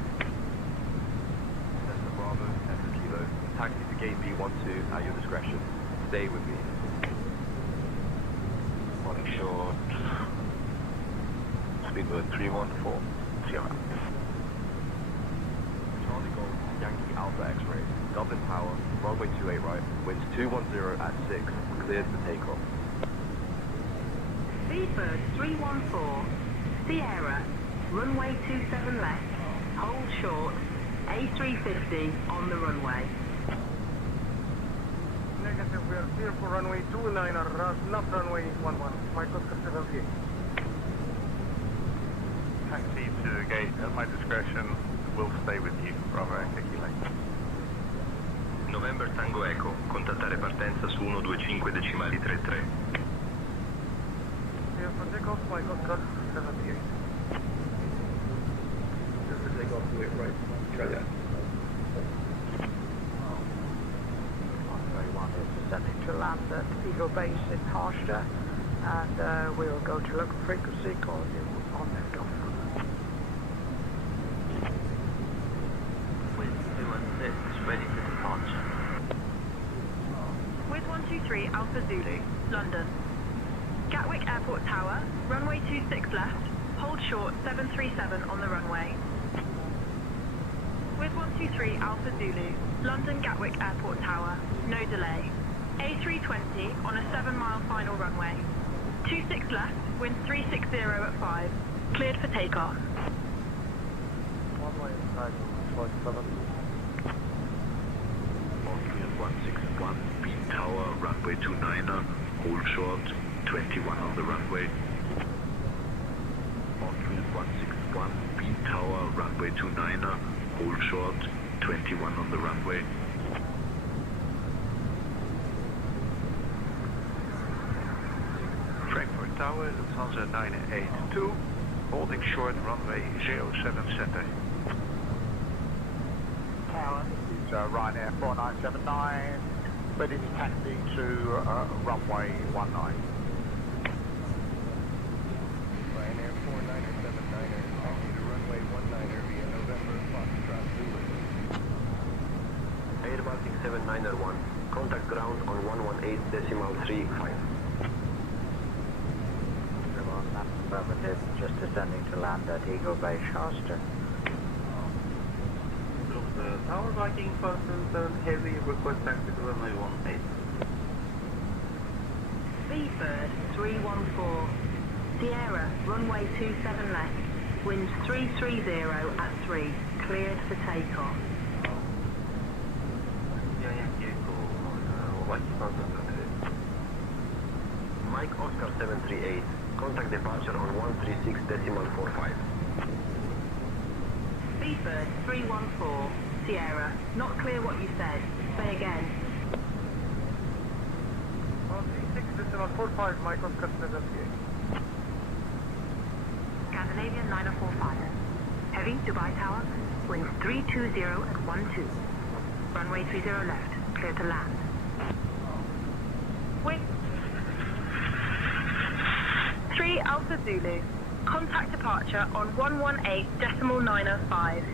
Cessna Bravo Echo Kilo, taxi to gate B12 at your discretion. Stay with me. Morning short. Speedbird 314, Sierra. Charlie Golf, Yankee Alpha X-ray, Dublin Tower, runway 28 right, winds 210 at 6, cleared for takeoff. Seabird 314, Sierra, runway 27 left, hold short, A350 on the runway. Negative, we are clear for runway 29, left runway 11, Microsoft 78. Taxi to the gate at my discretion, will stay with you, Bravo, HECA. November Tango Echo, contattare partenza su 125 decimali 33. Clear for takeoff, Microsoft 78. Clear for takeoff, wait right, Australia. Descending to land at Eagle Base in Harster, and we'll go to local frequency, call you on liftoff. Wind 216, ready for departure. With 123 Alpha Zulu, London. Gatwick Airport Tower, runway 26 left, hold short 737 on the runway. With 123 Alpha Zulu, London Gatwick Airport Tower, no delay. A320 on a 7-mile final runway. 26 left, wind 360 at 5, cleared for takeoff. Runway inside, flight 7. Austrian 161, Beam Tower, runway 29er, hold short, 21 on the runway. Austrian 161, Beam Tower, runway 29er, hold short, 21 on the runway. Frankfurt Tower, Lufthansa 982, holding short runway 07 center. Tower, this is Ryanair 4979, ready to taxi to runway 19. Ryanair 4979er, taxi to runway 19er via November Foxtrot Zulu. Air Baltic 7901, contact ground on 118.35. Affirmative, just descending to land at Eagle Bay, Shasta. Tower Viking 577 heavy, request taxi to runway 18. Seabird 314, Sierra, runway 27 left, winds 330 at 3, cleared for takeoff. Yankee Echo, Viking 577. Mike Oscar 738, contact departure on 136.45. Seabird 314, Sierra, not clear what you said. Say again. 136.45, Microsoft 78. Scandinavian 9045. Heavy, Dubai Tower, winds 320 at 12. Runway 30 left, clear to land. Wind 3 Alpha Zulu. Contact departure on 118.905.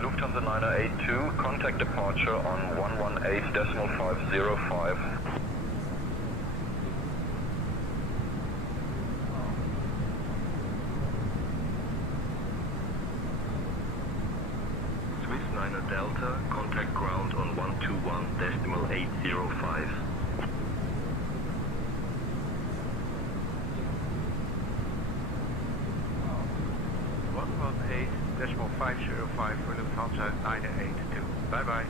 Lufthansa 982, contact departure on 118.505. Swiss 9er Delta, contact ground on 121.805. Decimal 505 for Lufthansa 982. Bye-bye.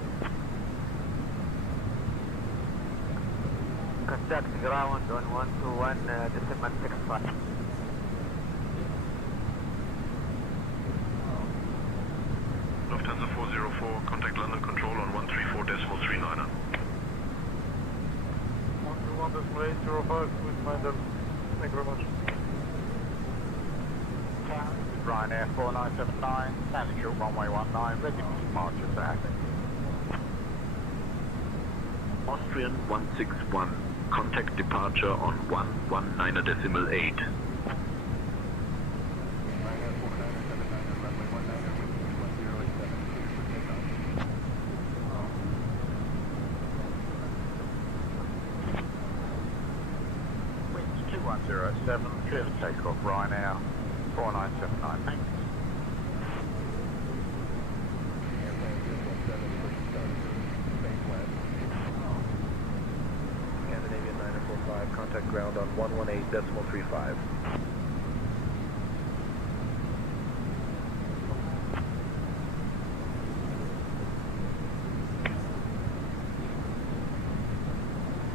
Contact ground on 121, decimal 65. Lufthansa 404, contact London Control on 134.39er. 121.805, with Mindel. Thank you very much. Ryanair 4979, standing short runway 19, ready for departure to Athens. Austrian 161, contact departure on 119.8. Winds 2107, clear to take off Ryanair 4979, thanks. Scandinavian 945, contact ground on 118.35.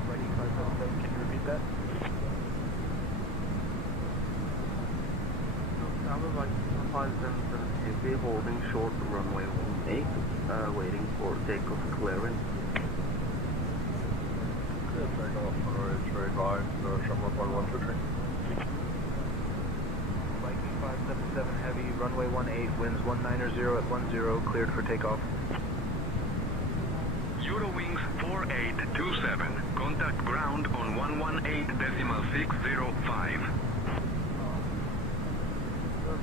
Ready, 577, can you repeat that? Tower Viking 577, holding short runway 18, waiting for takeoff clearance. Clear takeoff, trade line, Shamrock 1123. Viking 577 heavy, runway 18, winds 190 at 10, cleared for takeoff. Eurowings 4827, contact ground on 118.605.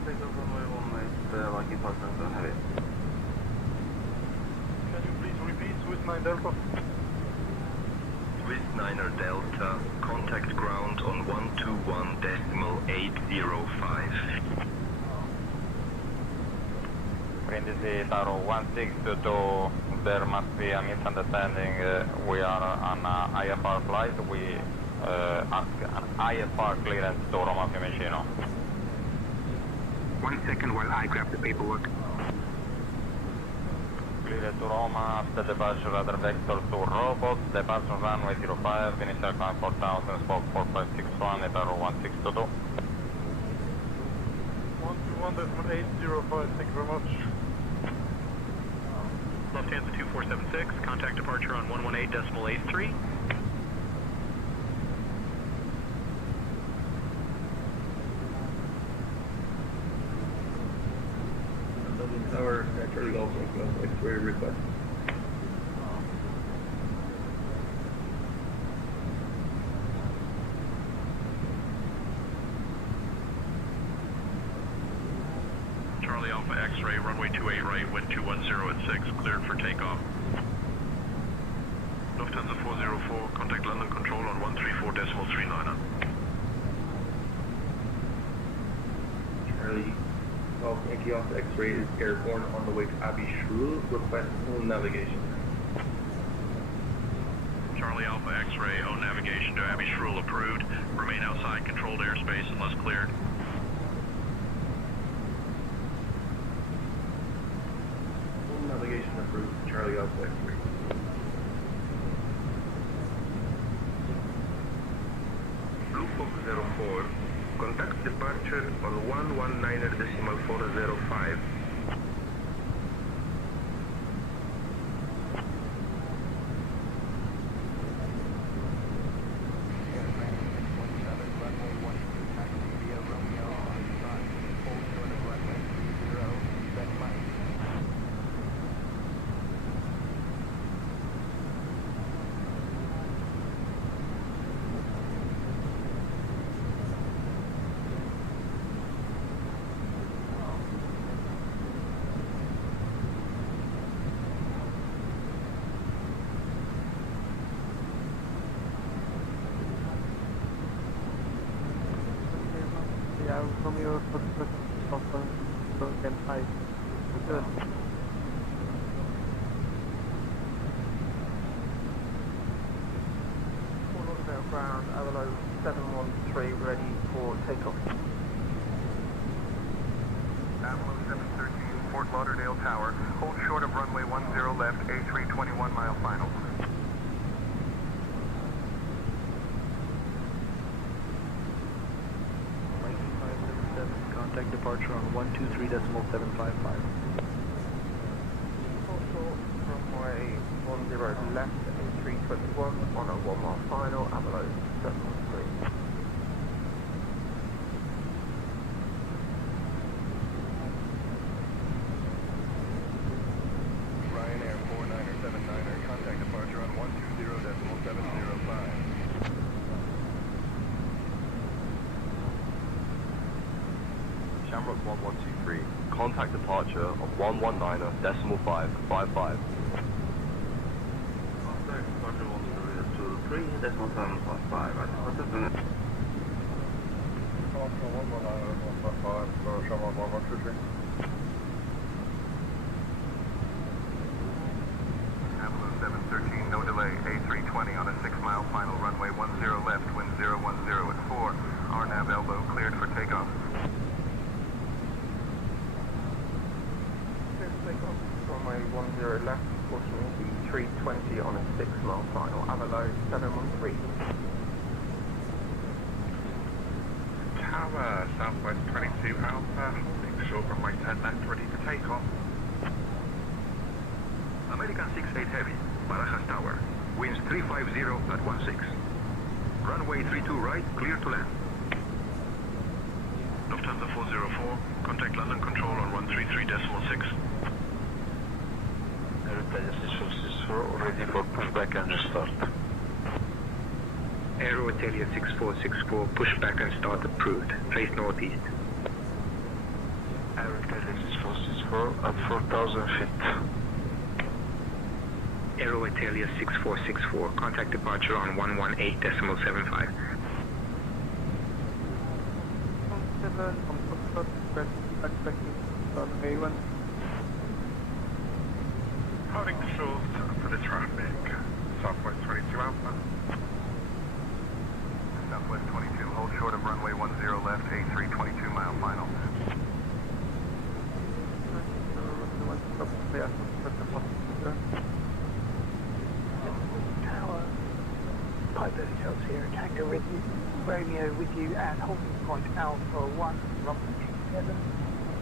Takeoff runway 18, Viking 577 heavy. Can you please repeat Swiss 9 Delta? Swiss 9er Delta, contact ground on 121.805. Wind is Heathrow 162, there must be a misunderstanding. We are on a IFR flight. We ask an IFR clearance to Roma Fiumicino. 1 second while I grab the paperwork. Clear to Roma after departure, radar vector to robot, departure runway 05, initial climb 4000, spoke 4561, Heathrow 1622. 121.805, thank you very much. Lufthansa 2476, contact departure on 118.83. Tower, Charlie Golf, X-ray request. Charlie Alpha X-ray, runway 28 right, wind 210 at 6, cleared for takeoff. Lufthansa 404, contact London Control on 134.39. Charlie Golf Yankee Alpha X-ray is airborne on the way to Abbey Shrew, request full navigation. Charlie Alpha X-ray, own navigation to Abbey Shrew approved. Remain outside controlled airspace unless cleared. Full navigation approved, Charlie Alpha X-ray. Lupo 04, contact departure on 119.405. Romeo for again 5. Good. Ground, Avalon 713 ready for takeoff. Avalon 713, Fort Lauderdale Tower, hold short of runway 10 left, A321 mile final. Contact departure on 123.755. Short runway 10 left, A321 on a 1 mile final, Avalon 713. Shamrock 1123. Contact departure of 119.555. Apple 713, no delay, A320 on a 6-mile final, runway 10 left, wind 010 at 4, RNAV elbow cleared for takeoff. Runway 10 left, fortunately 320 on a 6-mile final, Avalo 713. Tower, Southwest 22 Alpha, holding short runway 10 left, ready for takeoff. American 68 Heavy, Barajas Tower, winds 350 at 16. Runway 32 right, clear to land. Lufthansa 404, contact London Control on 133.6. Ready for pushback and start. Aero Italia 6464, pushback and start approved. Face northeast. Aero Italia 6464 at 4,000 feet. Aero Italia 6464, contact departure on 118.75. Holding short for the traffic. Southwest 22 Alpha. Southwest 22, hold short of runway 10 left, A322 mile final. Tower, Piper Hotels here, Tango with you, Romeo with you at holding point Alpha 1, runway 27,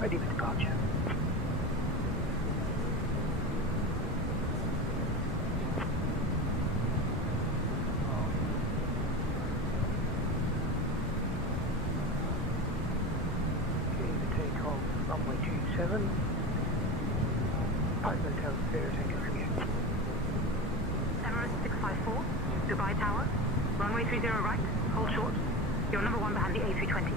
ready for departure. Runway 27, Piper Hotel 0, take it from you. Emirates 654, Dubai Tower, runway 30 right, hold short. You're number 1 behind the A320.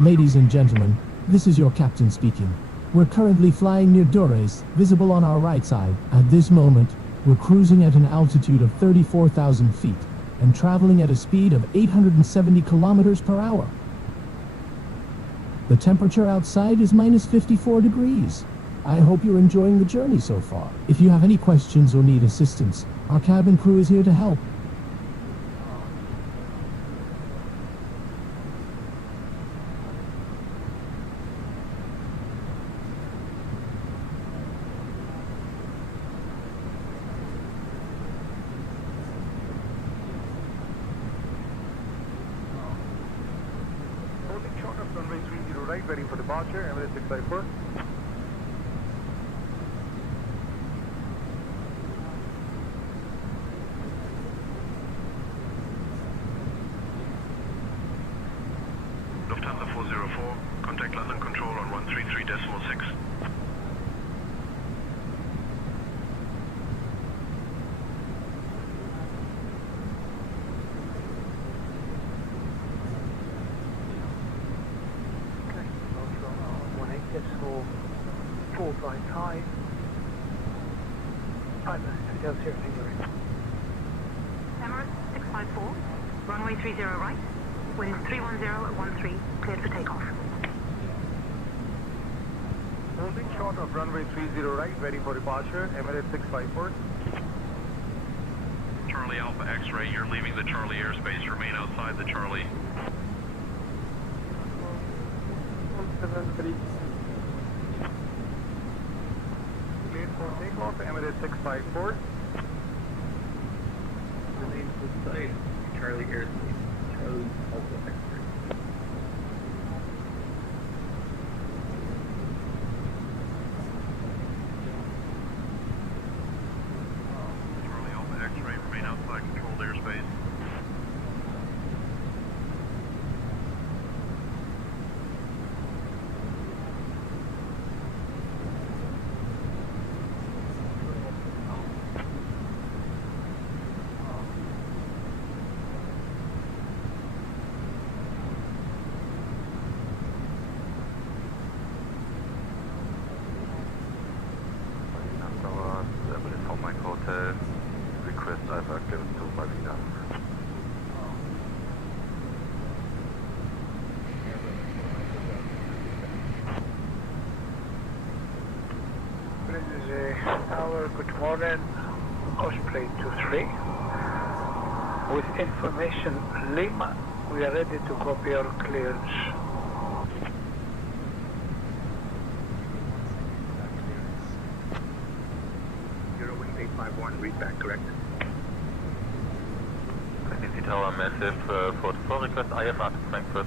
Ladies and gentlemen, this is your captain speaking. We're currently flying near Dores, visible on our right side. At this moment, we're cruising at an altitude of 34,000 feet and traveling at a speed of 870 kilometers per hour. The temperature outside is minus 54 degrees. I hope you're enjoying the journey so far. If you have any questions or need assistance, our cabin crew is here to help. Runway 30 right, ready for departure, Emirates 654. Lufthansa 404, contact London Control on 133.6. Decimal 455. Piper Hotel 0, take it. Emirates 654, runway 30 right, wind 310 at 13, cleared for takeoff. Holding short of runway 30 right, ready for departure, Emirates 654. Charlie Alpha X-ray, you're leaving the Charlie airspace, remain outside the Charlie. Cleared for takeoff, Emirates 654. Remain inside Charlie airspace, Charlie Alpha X-ray. Charlie Alpha X-ray, remain outside Kevin, 25 feet down. This is Tower, good morning, Xplane-12. With information Lima, we are ready to copy our clearance. Wings 851, read back, correct? ABC Tower, massive 44, request IFR to Frankfurt.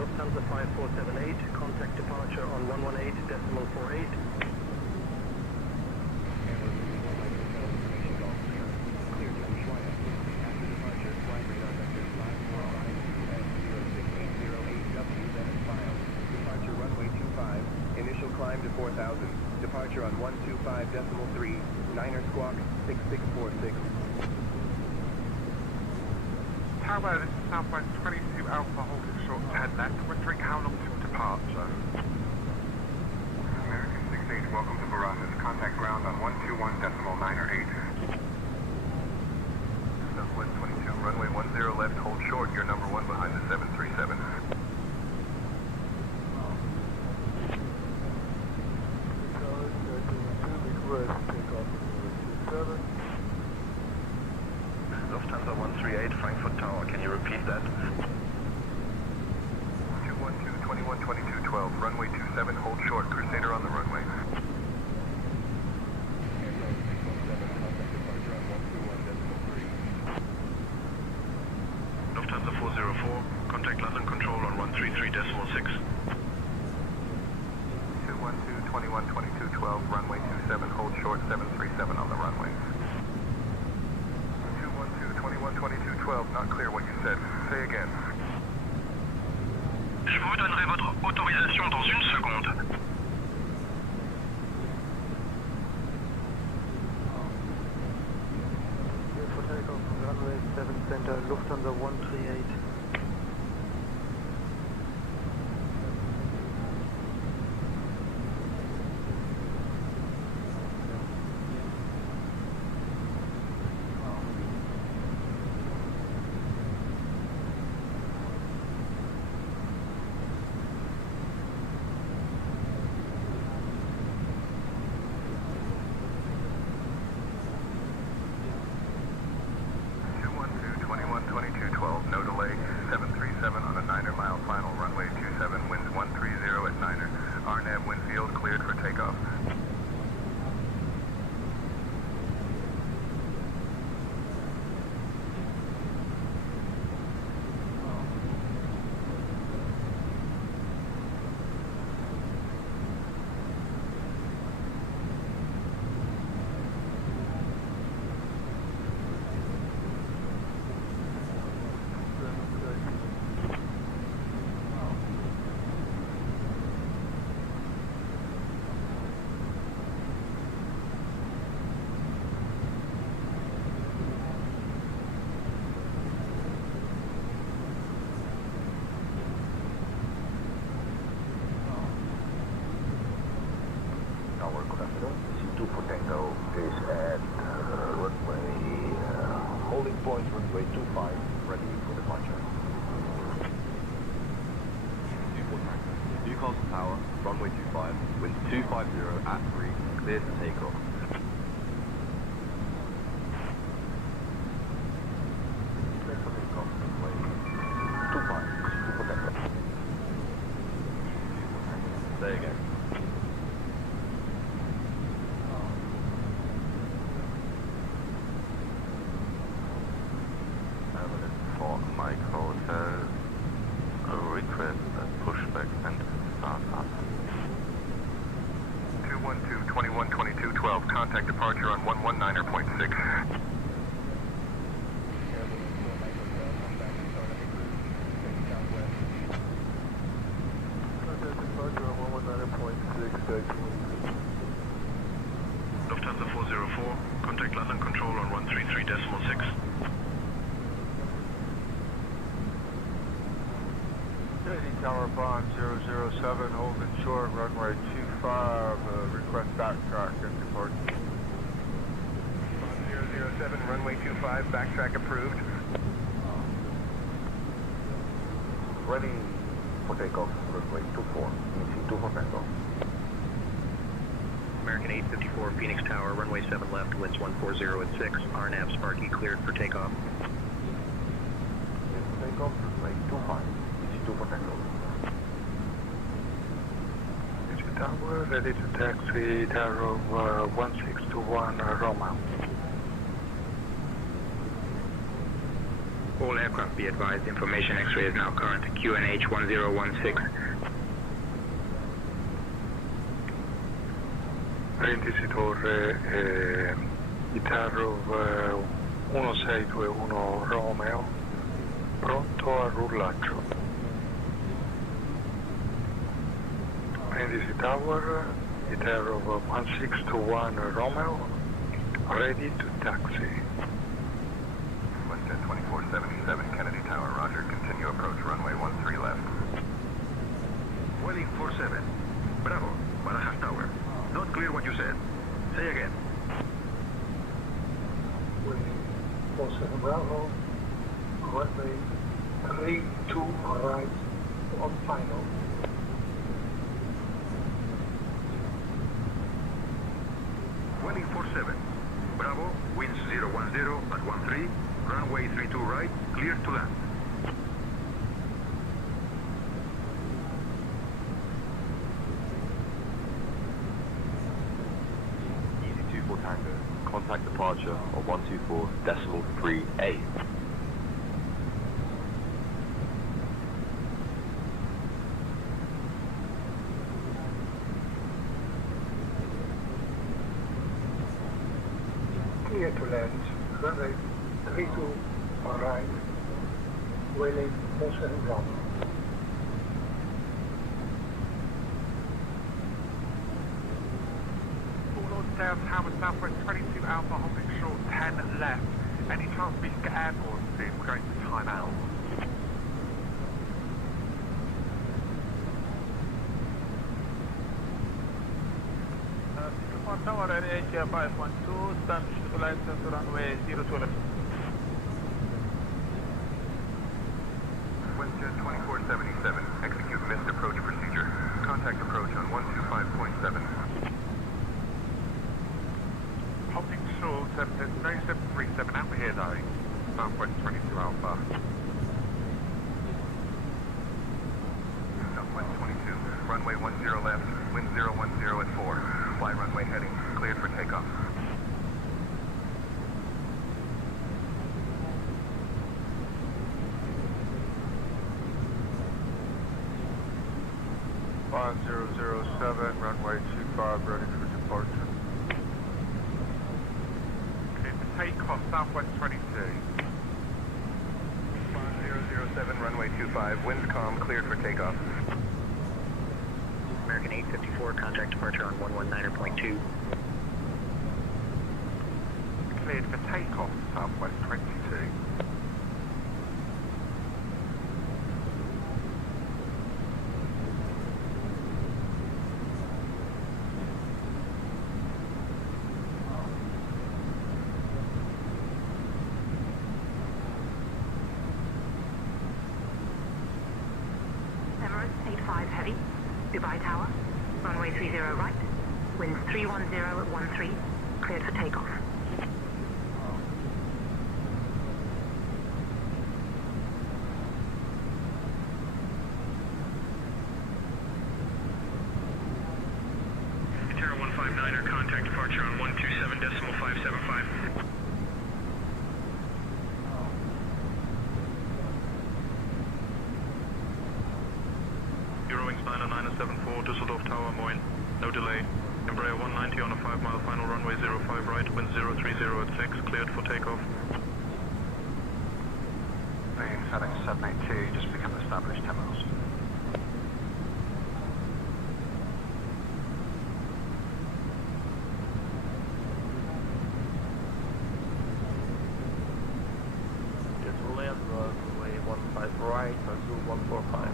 Lufthansa 5478, contact departure on 118.48. Initial climb to 4,000. Departure on 125.3. Niner squawk 6646. Tower, this is Southwest 22 Alpha holding short 10 left. Wondering how long till departure. American 68, welcome to Barajas. Contact ground on 121.908. Southwest 22, runway 10 left, hold short. You're number 1 behind the 737. Lufthansa 138, Frankfurt Tower. Can you repeat that? 212, 21, 22, 12, runway 27, hold short. Crusader on the runway. Lufthansa 404, contact London Control on 133.6. 212, 21, 22, 12, runway 27, hold short. 737 on the runway. 212, 21, 22, 12, not clear what you said. Say again. Je vous donnerai votre autorisation dans une seconde. For takeoff from runway 7 center, Lufthansa 138. No delay, 737 on a 9-mile final, runway 27, winds 130 at 9er. RNAV wind field cleared for takeoff. Tower, good afternoon. C2 for Tango is at runway, holding point runway 25, ready for departure. Newcastle Tower, runway 25, winds 250 at 3, cleared for takeoff. Clear for takeoff, runway 25, C2 for Tango. Say again. For Mike Hotel, a request and pushback and start up. 212, 21, 22, 12, contact departure on 119.6. Lufthansa 404, contact London Control on 133.6. Tower Bond 007, holding short, runway 25. 5, request backtrack and depart. 007, runway 25, backtrack approved. Ready for takeoff, runway 24, EC2 for takeoff. American 854, Phoenix Tower, runway 7 left, winds 140 at 6. RNAV Sparky cleared for takeoff. Takeoff, runway 25, EC2 for takeoff. Tower, ready to taxi, Cairo 1621 Roma. All aircraft be advised, information X-ray is now current, QNH 1016. Brindisi Torre, Cairo 1621 Romeo, pronto al rullaggio. Brindisi Tower, Heathrow 1621 Romeo, ready to taxi. Westjet 2477 Kennedy Tower, roger. Continue approach runway 13 left. Welling 47. Bravo, Barajas Tower. Not clear what you said. Say again. Welling 47 Bravo, runway 32 right on final. Welling 47. Bravo, winds 010 at 13, runway 32 right, clear to land. EC24 Tango, contact departure on 124.3A. Clear to land, runway 32 on right, Welling 47 Bravo. Tower Southwest 22 Alpha, holding short 10 left. Any chance we can get airborne soon? We're going to time out. Tower APL 512, stand to license runway 02 left. Westjet 2477, execute missed approach procedure. Contact approach on 125.7. Holding short, there's no 737 out here though. Southwest 22 Alpha. Southwest 22, runway 10 left, wind 010 at 4. Fly runway heading, cleared for takeoff. Runway 25, ready for departure. Cleared for takeoff, Southwest 22. 5007, runway 25, winds calm, cleared for takeoff. American 854, contact departure on 119.2. Cleared for takeoff, Southwest 22. Emirates 85 Heavy, Dubai Tower, runway 30 right, winds 310 at 13, cleared for takeoff. Terra 159er, contact departure on 127.575. Eurowings 90974, Düsseldorf Tower, Moin. No delay. Embraer 190 on a 5-mile final runway 05 right, wind 030 at 6, cleared for takeoff. Being FedEx 782, just become established 10 miles. Get to land, runway 15 right, Azul 145.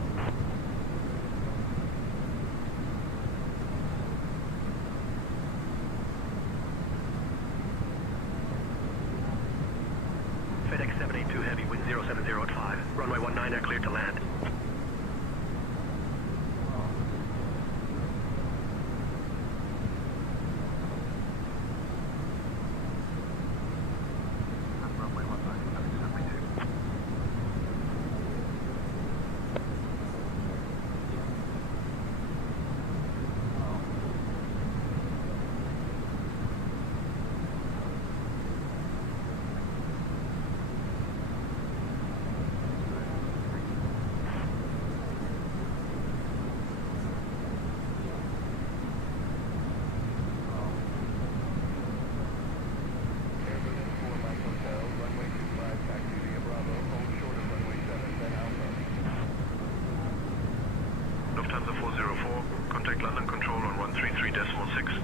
070 at 5. Runway 19 cleared to land. Lufthansa 404, contact London Control on 133.6.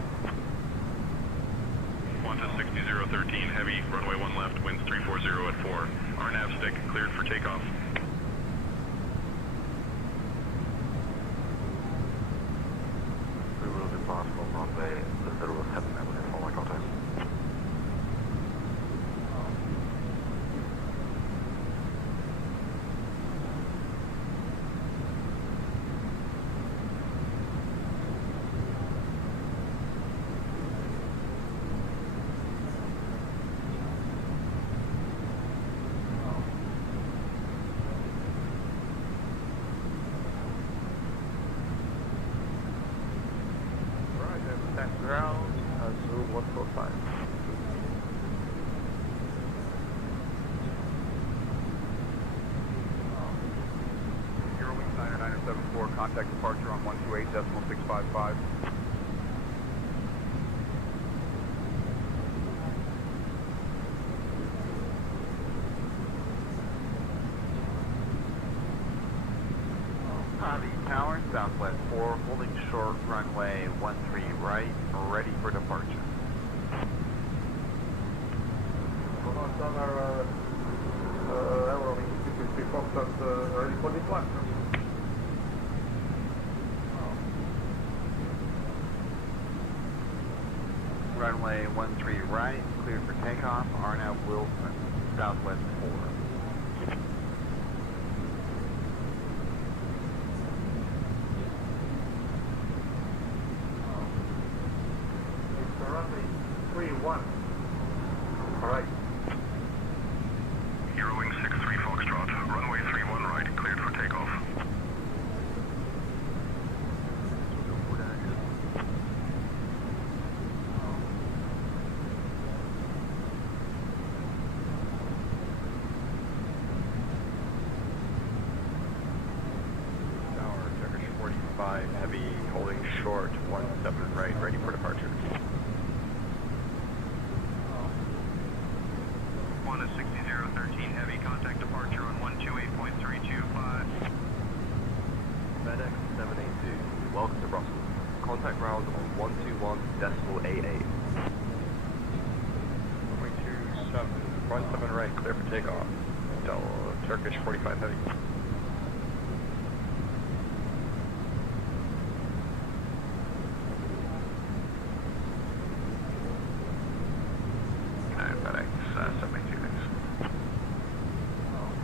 Qantas 60013, heavy, runway 1 left, winds 340 at 4. Our nav stick cleared for takeoff. We will depart from runway 07 for my contact. Ground, Azul 145. Eurowings 99474, contact departure on 128.655. Cabby Tower, Southwest 4, holding short, runway 13 right, ready for departure. Ready for departure. Runway 13 right, cleared for takeoff, Arnav Wilson, Southwest 4. Runway 31. Alright. Eurowings 63 Foxtrot, runway 31 right, cleared for takeoff. Tower, Turkish 45, heavy, holding short, 17 right, ready for departure. Qantas 60013, heavy, contact departure on 128.325. FedEx 782, welcome to Brussels. Contact ground on 121.88. Runway 27, 17 right, clear for takeoff. Turkish 45 heavy. FedEx 782, thanks.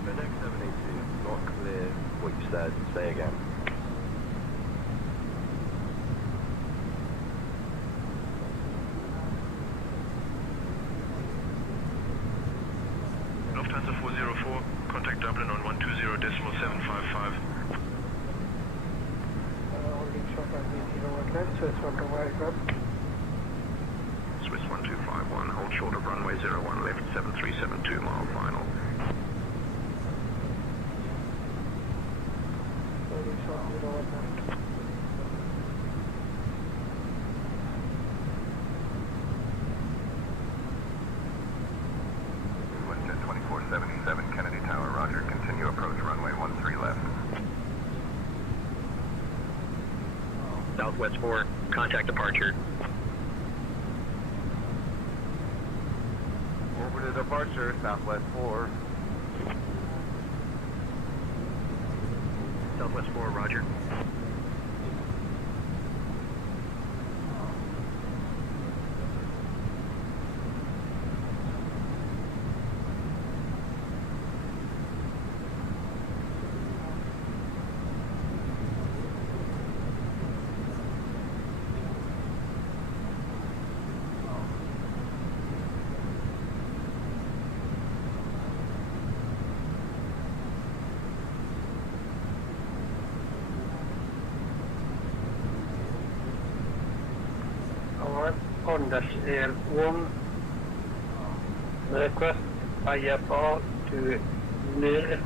FedEx 782, not clear what you said. Say again. Lufthansa 404, contact Dublin on 120.755. Holding short runway 01 left, Swiss 1 Swiss 1251, hold short of runway 01 left, 7372 mile final. holding short 01 left. WestJet 2477, Kennedy Tower, roger. Continue approach runway 13 left. Southwest 4, contact departure. Over to departure, Southwest 4. Southwest 4, roger. Honda's Air 1. Request IFR to near.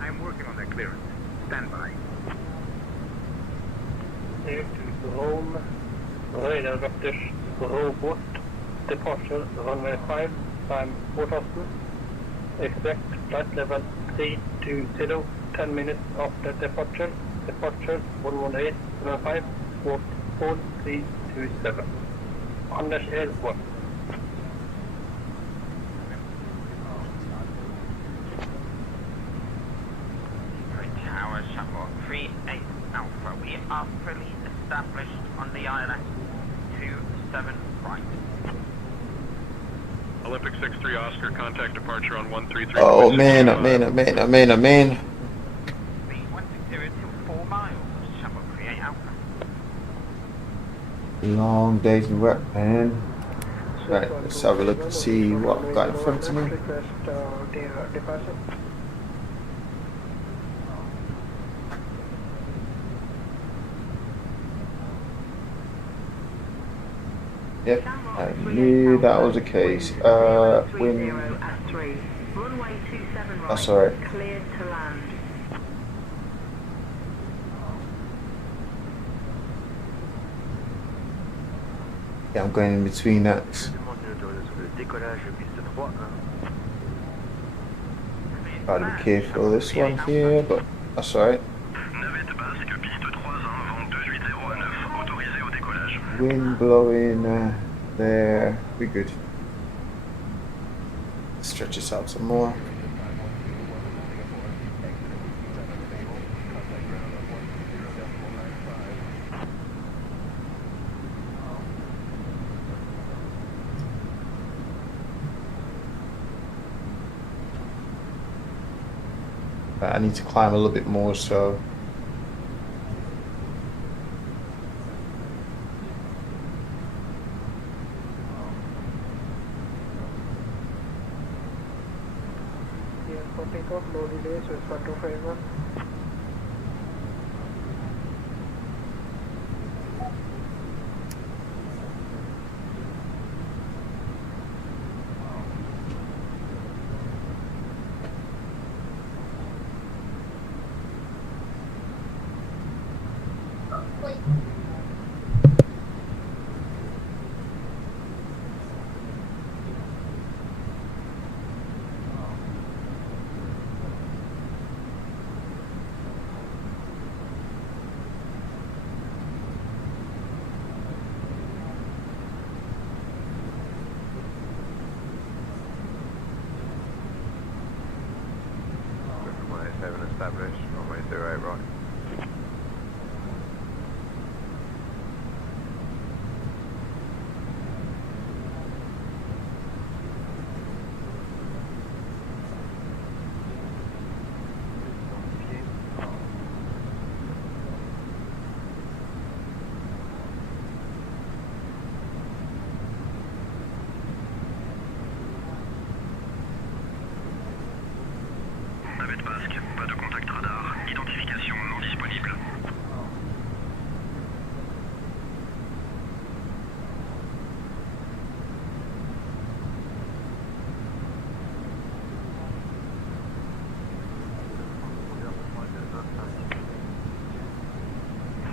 I'm working on that clearance. Stand by. Air to Rome. Radar vectors. Robot. Departure runway 5. Time 4000. Expect flight level 320. 10 minutes after departure. Departure 118.5. Port 4327. Honda's Air 1. Tower Shuttle 38 Alpha. We are fully established on the ILS 27 right. Olympic 63 Oscar, contact departure on 133. Oh man, oh man, oh man, oh man, oh man. B160 to 4 miles. Shuttle 38 Alpha. Long day's work, man. Right, let's have a look and see what I've got in front of me. Departure. Yep, I knew that was the case. Wind. That's alright. Cleared to land. Yeah, I'm going in between that. Gotta be careful of this one here, but that's alright. Wind blowing there, be good. Stretch this out some more. I need to climb a little bit more, so For takeoff, no delays, whisper to favor. Established, runway 08 right. Navette basque, pas de contact radar, identification non disponible.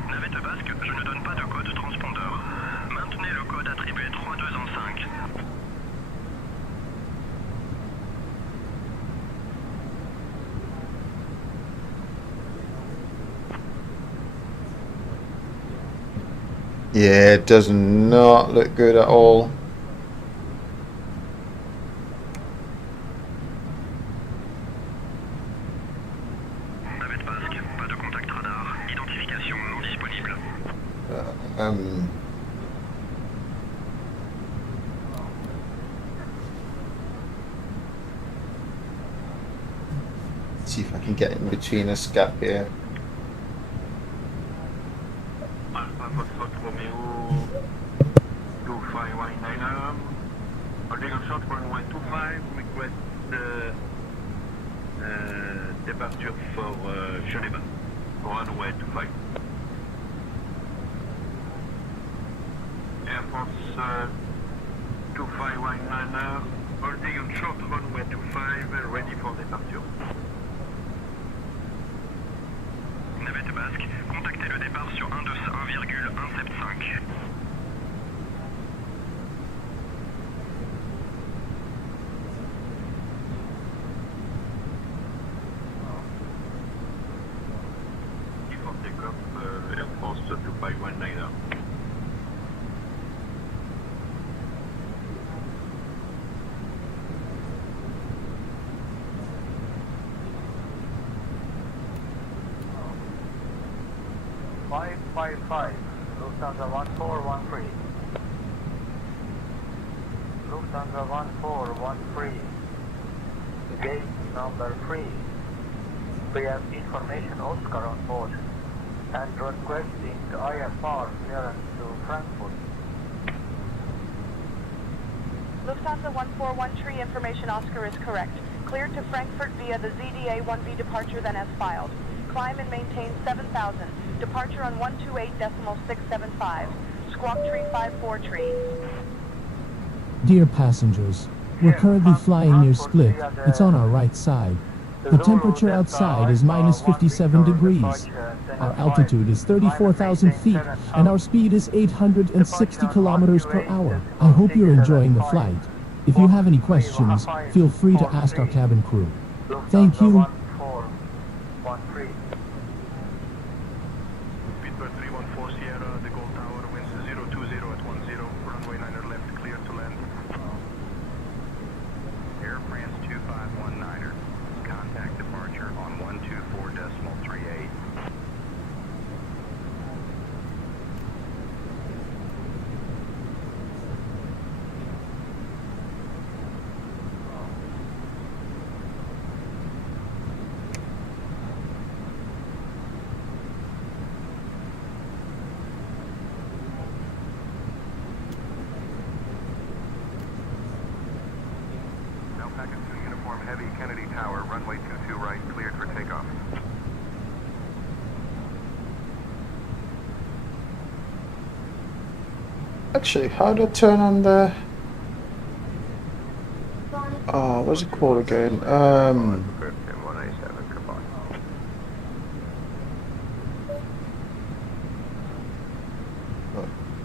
Navette basque, je ne donne pas de code transpondeur. Maintenez le code attribué 3215. yeah, it does not look good at all. Navette basque, pas de contact radar, identification non disponible. See if I can get in between this gap here. Alpha Foxtrot Romeo 2519, holding on short runway 25, request departure for Geneva, runway 25. France 2519, holding on short runway 25, ready for departure. Navette basque, contactez le départ sur 1.175. For takeoff, Air France 2519. Lufthansa 1413. Lufthansa 1413. Gate number 3. We have information Oscar on board and requesting IFR clearance to Frankfurt. Lufthansa 1413, information Oscar is correct. Cleared to Frankfurt via the ZDA-1B departure then as filed. Climb and maintain 7,000. Departure on 128.675. Squawk tree 54 tree. Dear passengers, we're currently flying near Split. It's on our right side. The temperature outside is minus 57 degrees. Our altitude is 34,000 feet, and our speed is 860 kilometers per hour. I hope you're enjoying the flight. If you have any questions, feel free to ask our cabin crew. Thank you. Speedbird 314 Sierra, the Gold Tower, winds 020 at 10, runway 9er left, clear to land. Air France 2519er, contact departure on 124.38. Alpaca 2 uniform heavy, Kennedy Tower, runway 22 right, cleared for takeoff. Actually, how do I turn on the... Oh, what's it called again?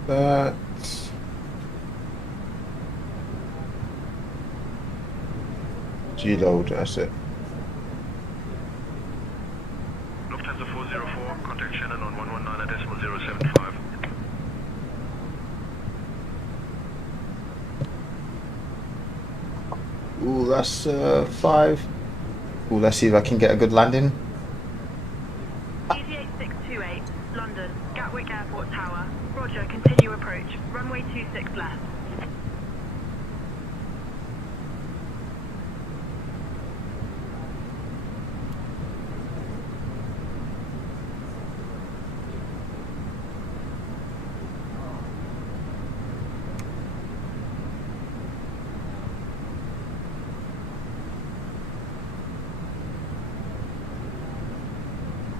That... G-load, that's it. Lufthansa 404, contact Shannon on 119.075. Ooh, that's 5. Ooh, let's see if I can get a good landing. Easy 8628, London, Gatwick Airport Tower. Roger, continue approach. Runway 26 left.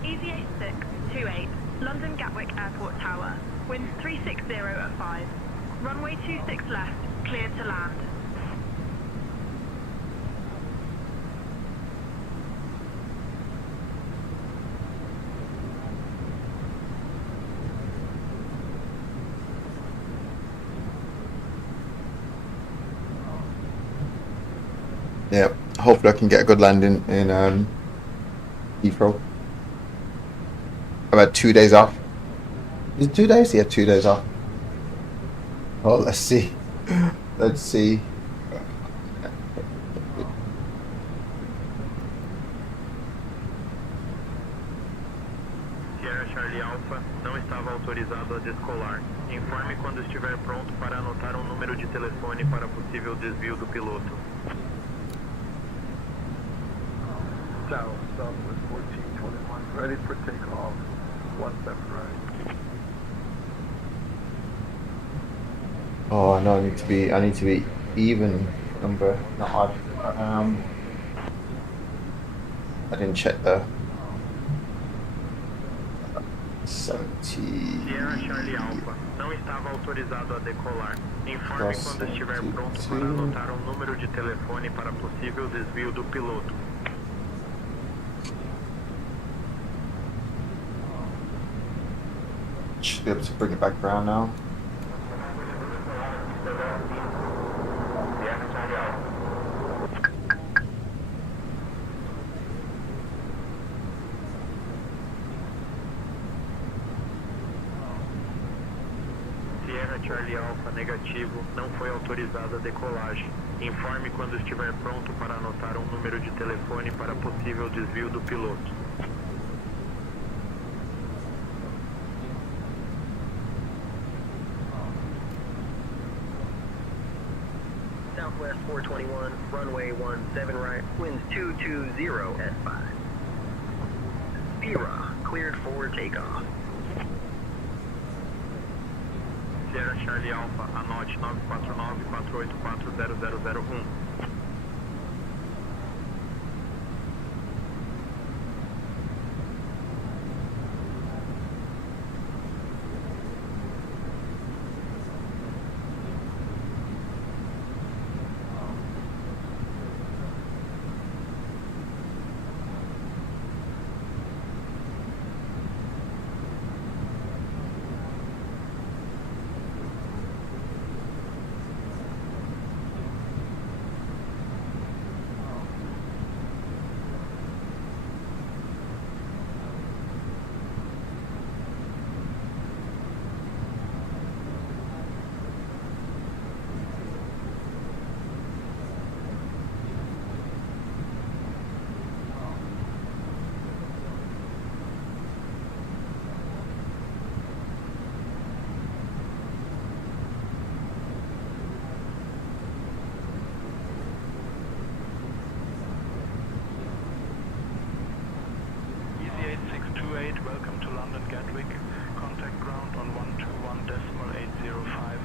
Easy 8628, London Gatwick Airport Tower. Wind 360 at 5. Runway 26 left, cleared to land. Yeah, hopefully I can get a good landing in Heathrow. I've had 2 days off. Is it 2 days? Yeah, 2 days off. Oh, let's see. Let's see. Sierra Charlie Alpha, não estava autorizado a descolar. Informe quando estiver pronto para anotar um número de telefone para possível desvio do piloto. Tower, Southwest 1421, ready for takeoff. 17 right. Oh, no, I need to be even number, not odd. I didn't check the 70. Sierra Charlie Alpha, não não estava autorizado a decolar. Informe quando estiver pronto para anotar um número de telefone para possível desvio do piloto. Should be able to bring it back around now. Sierra Charlie Alpha negativo, não foi autorizada a decolagem. Informe quando estiver pronto para anotar um número de telefone para possível desvio do piloto. Southwest 421, runway 17 right, winds 220 at 5. Sierra, cleared for takeoff. Sierra Charlie Alpha, anote 949-484-0001. Welcome to London Gatwick. Contact ground on 121.805.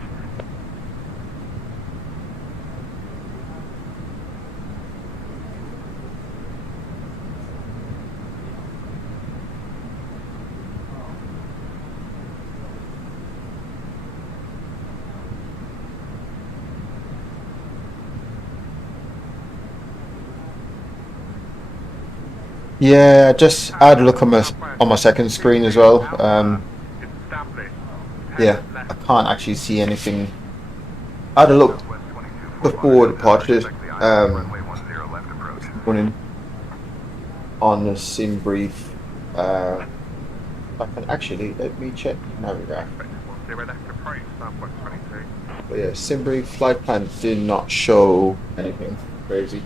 Yeah, just I had a look on my second screen as well. Yeah, I can't actually see anything. I had a look before departure, running on the sim brief. I can actually let me check Navigate. But yeah, sim brief flight plan did not show anything crazy.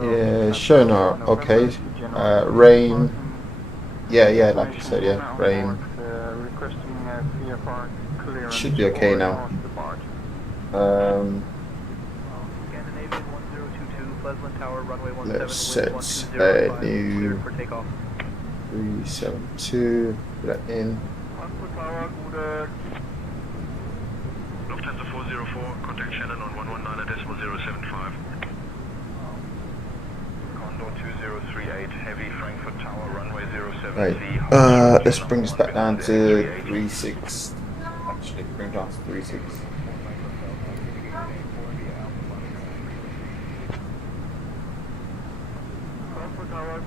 Yeah, sure, no, okay. Rain. Yeah, like you said, yeah, rain. Should be okay now. Let's set a new 372. Put that in. Lufthansa 404, contact Shannon on 119.075. Condor 2038, heavy Frankfurt Tower, runway 07. Right. Let's bring this back down to 36. Actually, bring it down to 36. Frankfurt Tower,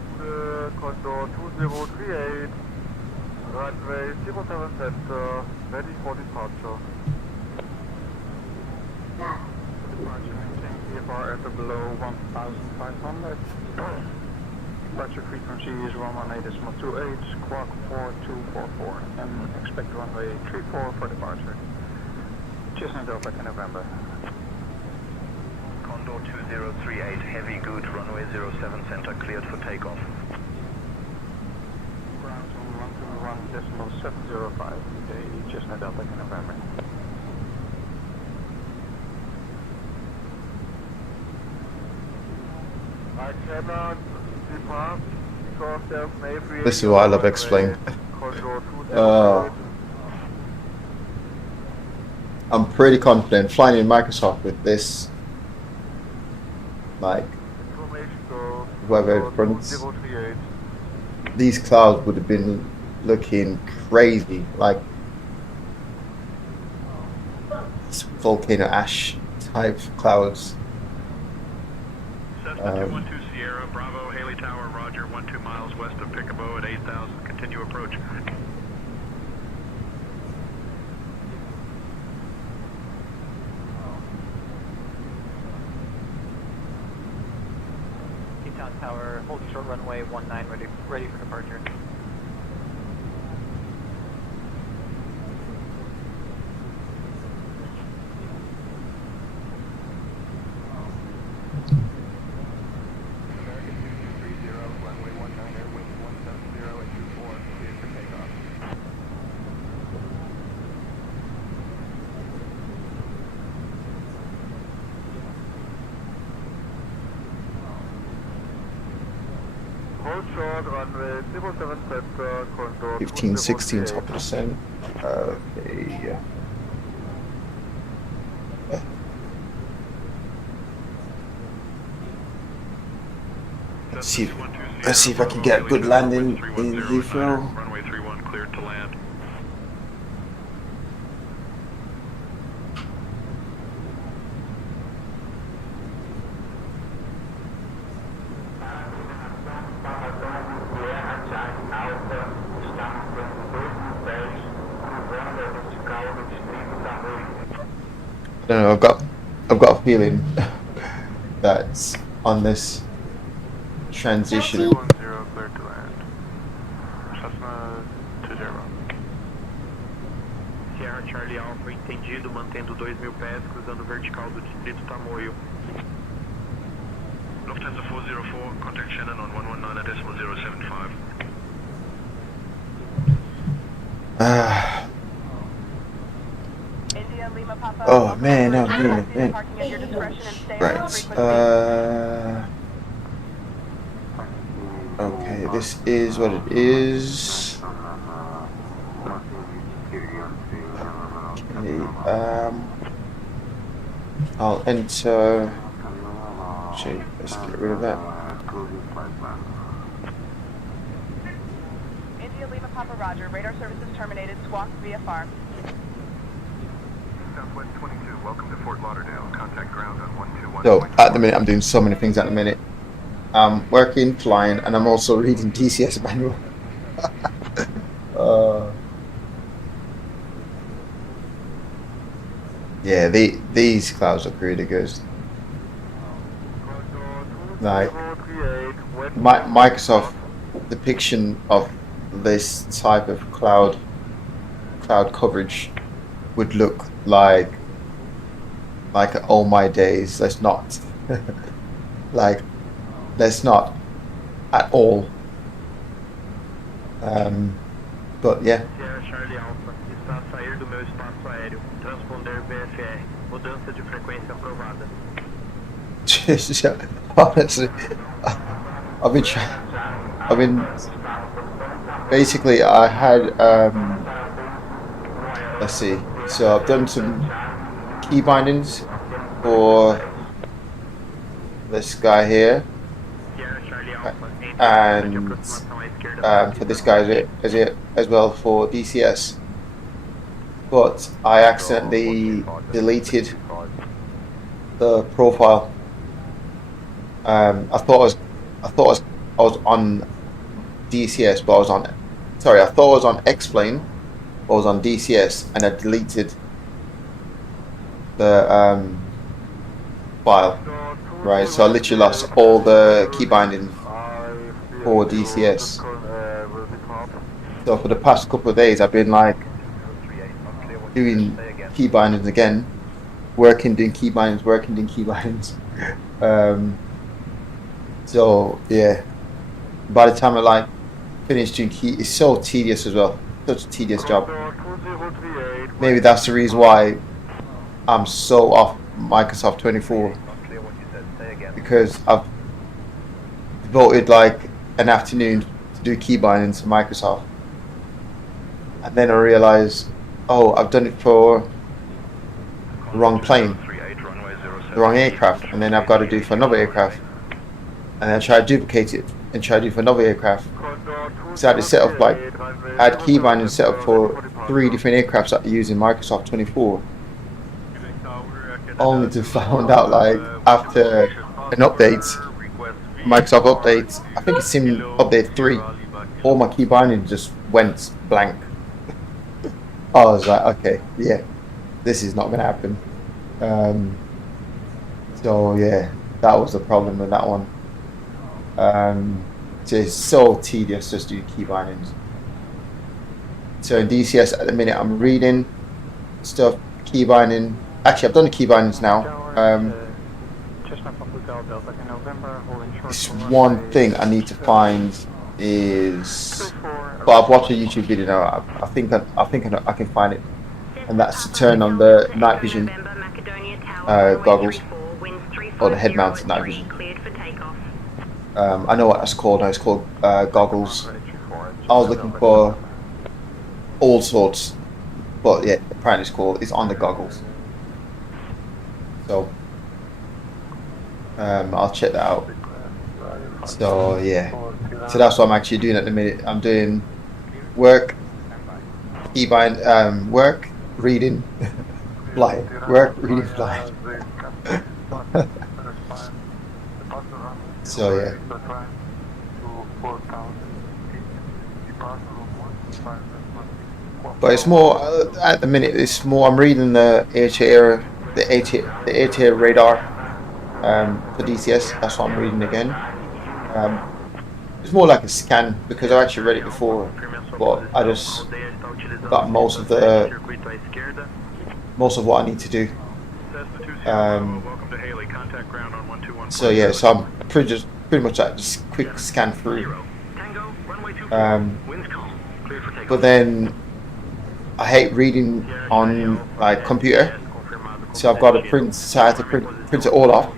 Condor 2038, runway 07 center, ready for departure. Departure maintain VFR at or below 1,500. Departure frequency is 118.28, squawk 4244, and expect runway 34 for departure. Cessna Delta November. Condor 2038, heavy good, runway 07 center, cleared for takeoff. Ground on 705, the Cessna Delta in November. I cannot depart because there's an A321 This is what I love Xplane. I'm pretty confident flying in Microsoft with this, like, weather fronts. These clouds would have been looking crazy, like volcano ash type clouds. Cessna 212 Sierra, Bravo, Haley Tower, Roger, 12 miles west of Picabo at 8,000. Continue approach. Cape Town Tower, holding short runway 19, ready for departure. Hold short, runway 07 center, condor 15, 16 top percent. Okay. Let's see if I can get a good landing in Heathrow. Runway 31 cleared to land. I don't know. I've got a feeling that on this transition. 10 clear to land. Cessna 20. Sierra Charlie Alpha, entendido, mantendo 2.000 pés, cruzando vertical do distrito Tamoio. Lufthansa 404, contact Shannon on 119.075. Oh man, Right. Okay, this is what it is. Okay, I'll enter. Actually, let's get rid of that. India Lima Papa Roger, radar services terminated, squawk VFR. Southwest 22, welcome to Fort Lauderdale. Contact ground on 121. So at the minute, I'm doing so many things at the minute. I'm working, flying, and I'm also reading DCS manual. Yeah, these clouds look really good. Like Microsoft depiction of this type of cloud coverage would look like oh my days. Let's not let's not at all. But yeah. Sierra Charlie Alpha, está a sair do meu espaço aéreo. Transponder VFR. Mudança de frequência aprovada. Honestly, I've been basically I had let's see. So I've done some key bindings for this guy here, and for this guy as well for DCS. But I accidentally deleted the profile. I thought I was on DCS, but I thought I was on Xplane, but I was on DCS, and I deleted the file. Right, so I literally lost all the key binding for DCS. So for the past couple of days, I've been like doing key bindings again, doing key bindings. So yeah, by the time I like finish doing key, it's so tedious as well. such a tedious job. Maybe that's the reason why I'm so off Microsoft 24, because I've devoted like an afternoon to do key bindings for Microsoft, and then I realize, oh, I've done it for the wrong plane, the wrong aircraft, and then I've got to do it for another aircraft, and then try to duplicate it and try to do it for another aircraft. So I had to set up, like, I had key binding set up for 3 different aircrafts that I use in Microsoft 24, only to find out, like, after an update, Microsoft updates, I think it's in update 3, all my key binding just went blank. I was like, okay, yeah, this is not going to happen. So yeah, that was the problem with that one. So it's so tedious just to do key bindings. So in DCS at the minute I'm reading stuff, key binding. Actually, I've done the key bindings now. This one thing I need to find is, but I've watched a YouTube video now. I think I can find it, and that's to turn on the night vision goggles, or the head-mounted night vision. I know what that's called. It's called goggles. I was looking for all sorts, but yeah, apparently it's on the goggles. So I'll check that out. So yeah, so that's what I'm actually doing at the minute. I'm doing work, e-bind, work, reading, flying, work, reading, flying. So yeah. But it's more at the minute. It's more. I'm reading the ATL radar for DCS. That's what I'm reading again. It's more like a scan because I actually read it before, but I just got most of what I need to do. So yeah, so I'm pretty much like just quick scan through. But then I hate reading on like computer, so I've got to print. So I have to print it all off.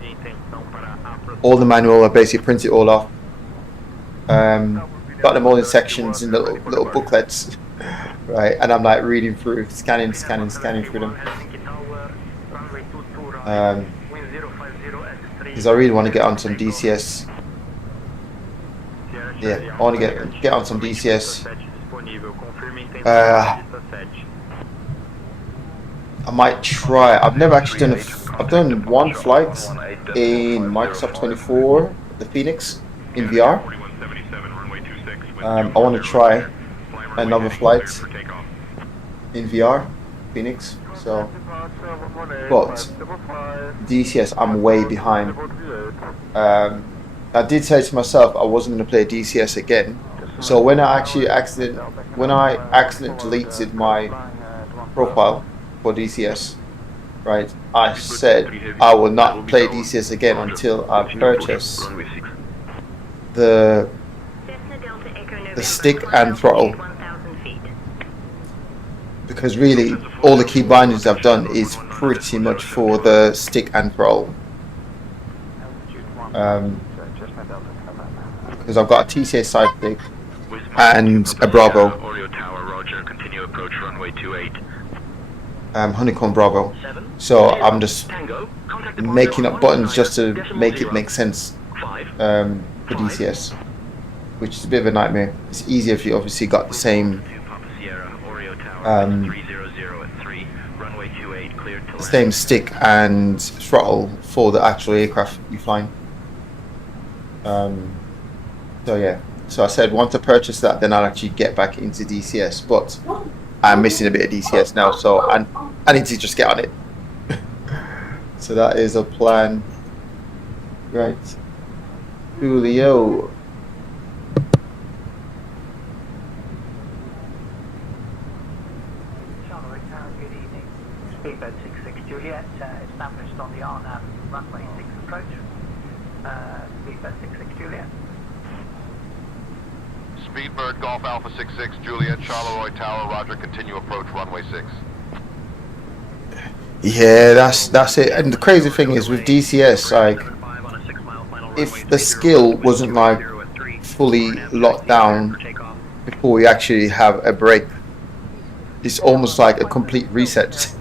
All the manual, I basically print it all off. Got them all in sections in little booklets, right? And I'm like reading through, scanning through them. Because I really want to get on some DCS. Yeah, I want to get on some DCS. I might try. I've never actually done I've done one flight in Microsoft 24, the Phoenix, in VR. I want to try another flight in VR, Phoenix. So, but DCS, I'm way behind. I did say to myself I wasn't going to play DCS again. So when I accidentally deleted my profile for DCS, right? I said I will not play DCS again until I purchase the stick and throttle, because really all the key bindings I've done is pretty much for the stick and throttle. Because I've got a TCA side stick and a Bravo. Honeycomb Bravo. So I'm just making up buttons just to make it make sense for DCS, which is a bit of a nightmare. It's easier if you obviously got the same stick and throttle for the actual aircraft you're flying. So yeah, so I said once I purchase that, then I'll actually get back into DCS, but I'm missing a bit of DCS now, so I need to just get on it. So that is a plan. Right, Julio. Good evening. Speedbird 66 Juliet, established on the RNAV runway 6 approach. Speedbird 66 Juliet. Speedbird Golf Alpha 66, Juliet, Charleroi Tower, roger, continue approach runway 6. Yeah, that's it. And the crazy thing is with DCS, like, if the skill wasn't like fully locked down before we actually have a break, it's almost like a complete reset.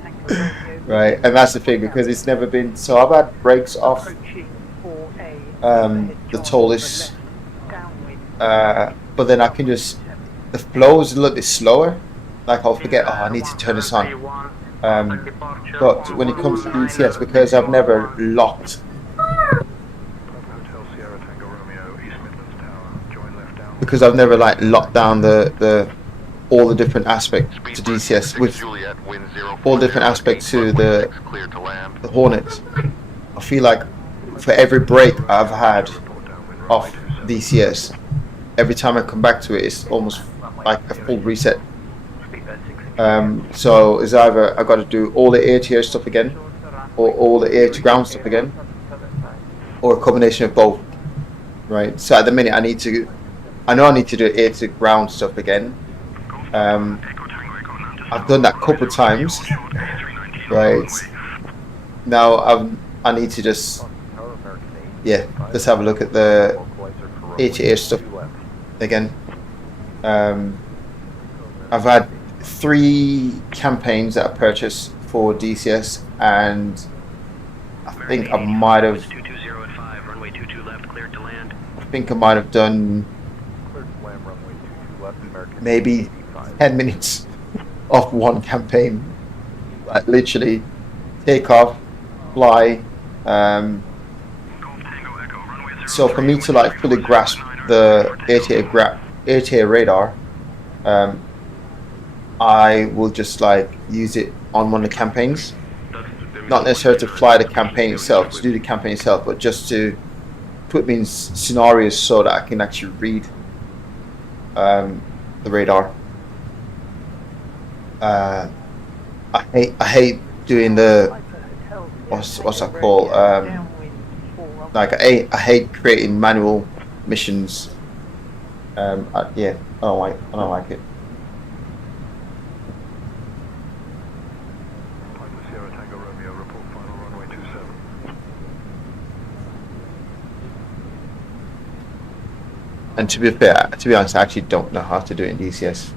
Right, and that's the thing, because it's never been. So I've had breaks off the Toliss, but then I can just, the flow is a little bit slower. Like I'll forget, oh, I need to turn this on. But when it comes to DCS, because I've never locked, because I've never like locked down the all the different aspects to DCS with all different aspects to the Hornets. I feel like for every break I've had off DCS, every time I come back to it, it's almost like a full reset. So it's either I got to do all the air to air stuff again, or all the air to ground stuff again, or a combination of both. Right. So at the minute I know I need to do air to ground stuff again. I've done that a couple of times, right? Now I need to just let's have a look at the air stuff again. I've had 3 campaigns that I purchased for DCS, and I think I might have done maybe 10 minutes of one campaign, like literally take off, fly. So for me to like fully grasp the air-to-air radar, I will just like use it on one of the campaigns, not necessarily to fly the campaign itself, to do the campaign itself, but just to put me in scenarios so that I can actually read the radar. I hate doing the what's that called? Like I hate creating manual missions. I don't like it. And to be honest, I actually don't know how to do it in DCS,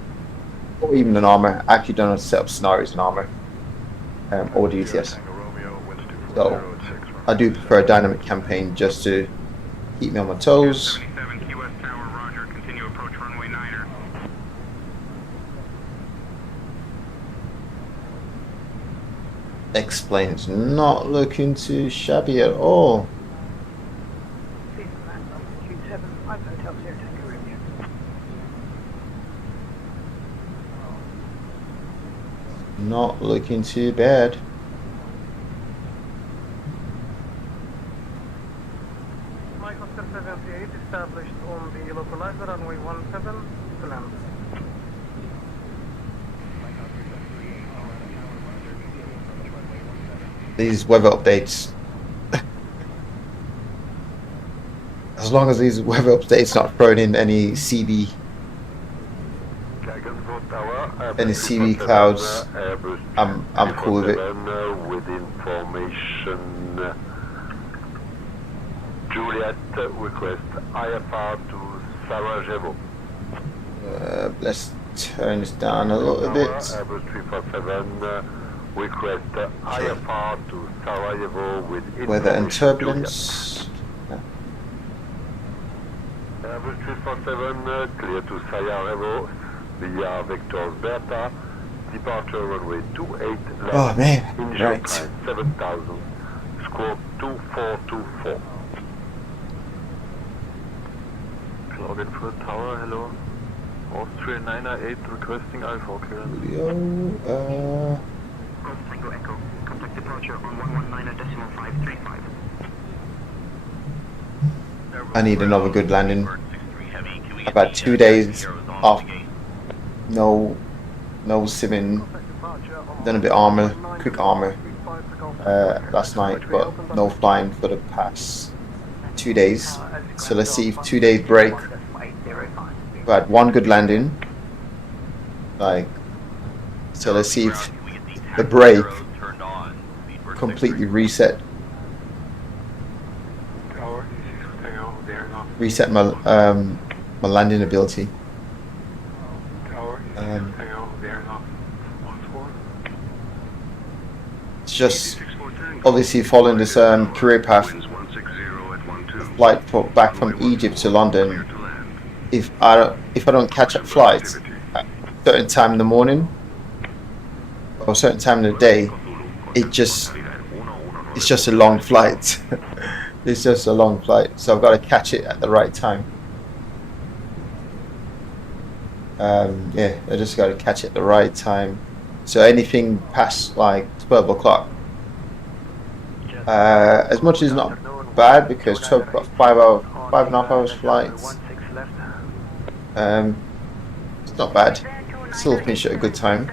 or even in Armour. I actually don't know how to set up scenarios in Armour or DCS. So I do prefer a dynamic campaign just to keep me on my toes. Xplane is not looking too shabby at all. Not looking too bad. Microster 78 established on the localizer runway 17 to land. These weather updates. As long as these weather updates not throwing in any CB clouds, I'm cool with it. With information, Juliet request IFR to Sarajevo. Let's turn this down a little bit. Airbus 347 request IFR to Sarajevo with weather and turbulence. Airbus 347 clear to Sarajevo via Vectors Bertha, departure runway 28 left. Oh man, right. 7000, squawk 2424. Klagenfurt Tower, hello. Austrian 908 requesting Alpha clearance. Tango Echo, contact departure on 119.535. I need another good landing. I've had 2 days off. No simming. Done a bit armour, quick armour last night, but no flying for the past 2 days. So let's see if 2 days break. If had one good landing. Like, so let's see if the brake completely reset my my landing ability. It's just obviously following this career path flight back from Egypt to London. If I don't catch up flights at a certain time in the morning or a certain time in the day, it's just a long flight. It's just a long flight, so I've got to catch it at the right time. Yeah, I just got to catch it at the right time. So anything past like 12 o'clock, as much as not bad, because 12 o'clock, 5.5 hours flights. It's not bad. Still finish at a good time.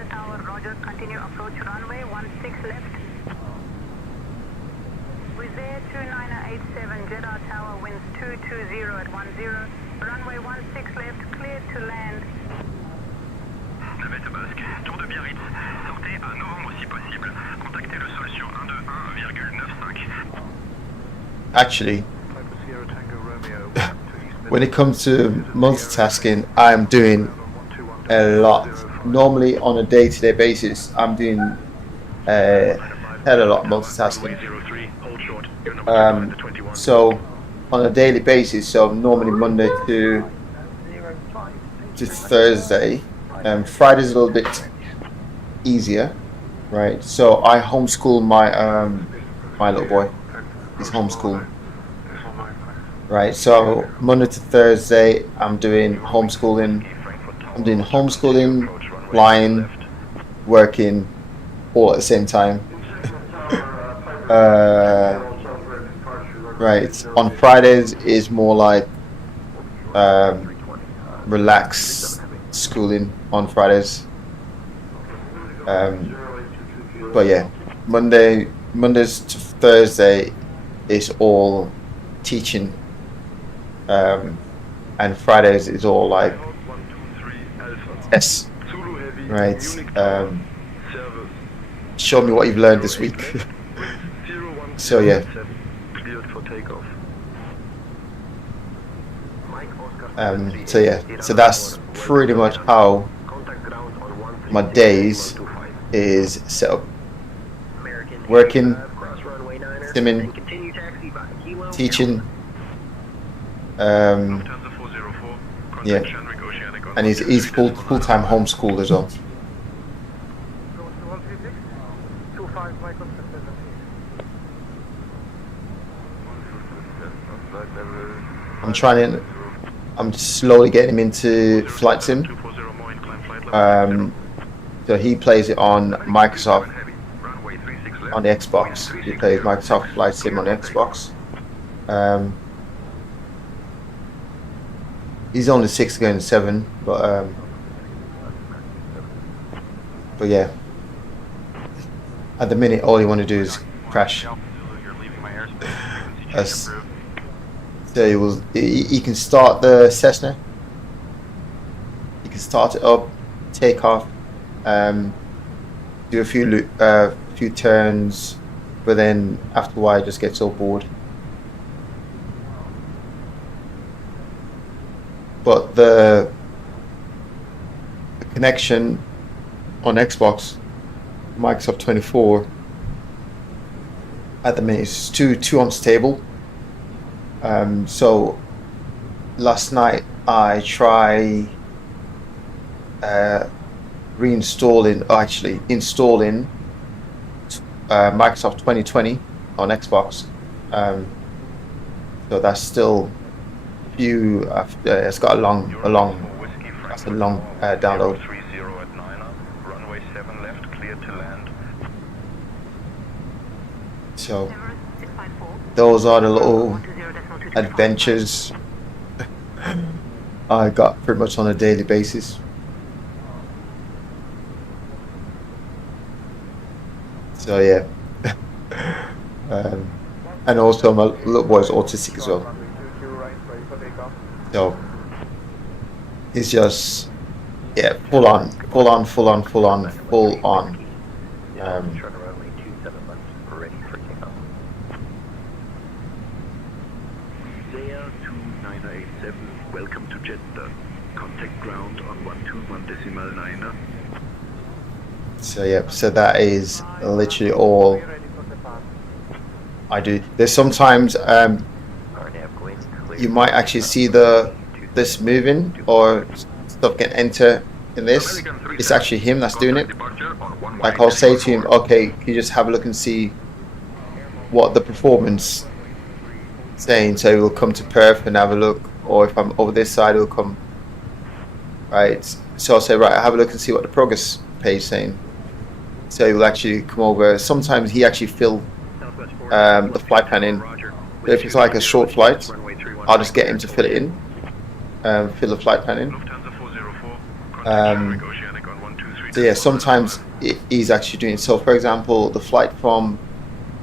Navette basque, tour de Biarritz. Sortez à novembre si possible. Contactez le sol sur 121,95. Actually, when it comes to multitasking, I am doing a lot. Normally on a day-to-day basis, I'm doing a hell of a lot of multitasking. So on a daily basis, so normally Monday to Thursday, Friday's a little bit easier, right? So I homeschool my my little boy. He's homeschooled, right? So Monday to Thursday, I'm doing homeschooling. I'm doing homeschooling, flying, working, all at the same time. Right. On Fridays is more like relaxed schooling on Fridays. But yeah, Mondays to Thursday is all teaching, and Fridays is all like tests, right? Show me what you've learned this week. So yeah. So yeah, so that's pretty much how my days is set up. Working, simming, teaching, yeah, and he's full-time homeschooled as well. I'm slowly getting him into flight sim. So he plays it on Microsoft, on the Xbox. He plays Microsoft Flight Sim on the Xbox. He's only 6 going 7, but yeah. At the minute, all you want to do is crash. So he can start the Cessna. He can start it up, take off, do a few turns, but then after a while, just gets so bored. But the connection on Xbox, Microsoft 24, at the minute is too unstable. So last night I tried installing Microsoft 2020 on Xbox. So that's still it's got a long download. So those are the little adventures I got pretty much on a daily basis. So yeah. And also my little boy's autistic as well. So is just, yeah, full on. Turn runway 27 left, ready for takeoff. Zaire 2987, welcome to Jeddah. Contact ground on 121.9. So yeah, so that is literally all I do. There's sometimes you might actually see this moving or stuff can enter in this. It's actually him that's doing it. Like I'll say to him, okay, can you just have a look and see what the performance saying? So we'll come to Perth and have a look, or if I'm over this side, it'll come right. So I'll say, right, have a look and see what the progress page saying. So he will actually come over. Sometimes he actually fill the flight plan in. So if it's like a short flight, I'll just get him to fill it in, fill the flight plan in. So yeah, sometimes he's actually doing it. So for example, the flight from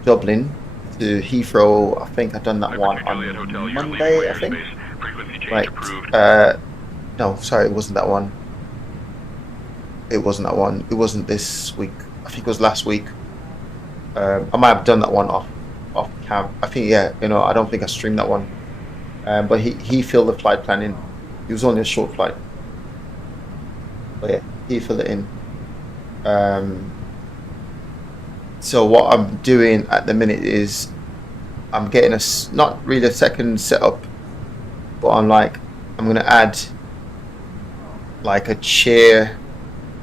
Dublin to Heathrow, I think I've done that one on Monday, I think. Right. No, sorry, it wasn't that one. It wasn't that one. It wasn't this week. I think it was last week. I might have done that one off cam. I think, yeah, you know, I don't think I streamed that one. But he filled the flight plan in. It was only a short flight. But yeah, he filled it in. So what I'm doing at the minute is I'm getting not really a second setup, but I'm going to add like a chair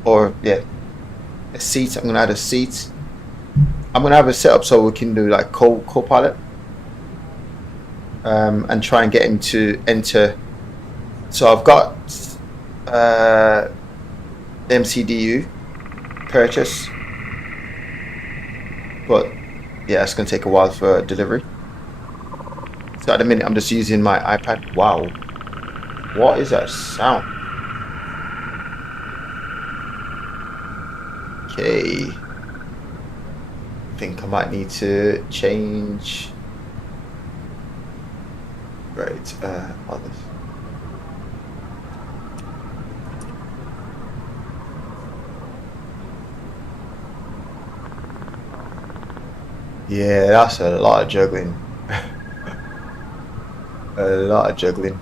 or yeah, a seat. I'm going to add a seat. I'm going to have a setup so we can do like co-pilot and try and get him to enter. So I've got MCDU purchase, but yeah, it's going to take a while for delivery. So at the minute I'm just using my iPad. Wow, what is that sound? Okay, I think I might need to change. Right, others. Yeah, that's a lot of juggling. A lot of juggling.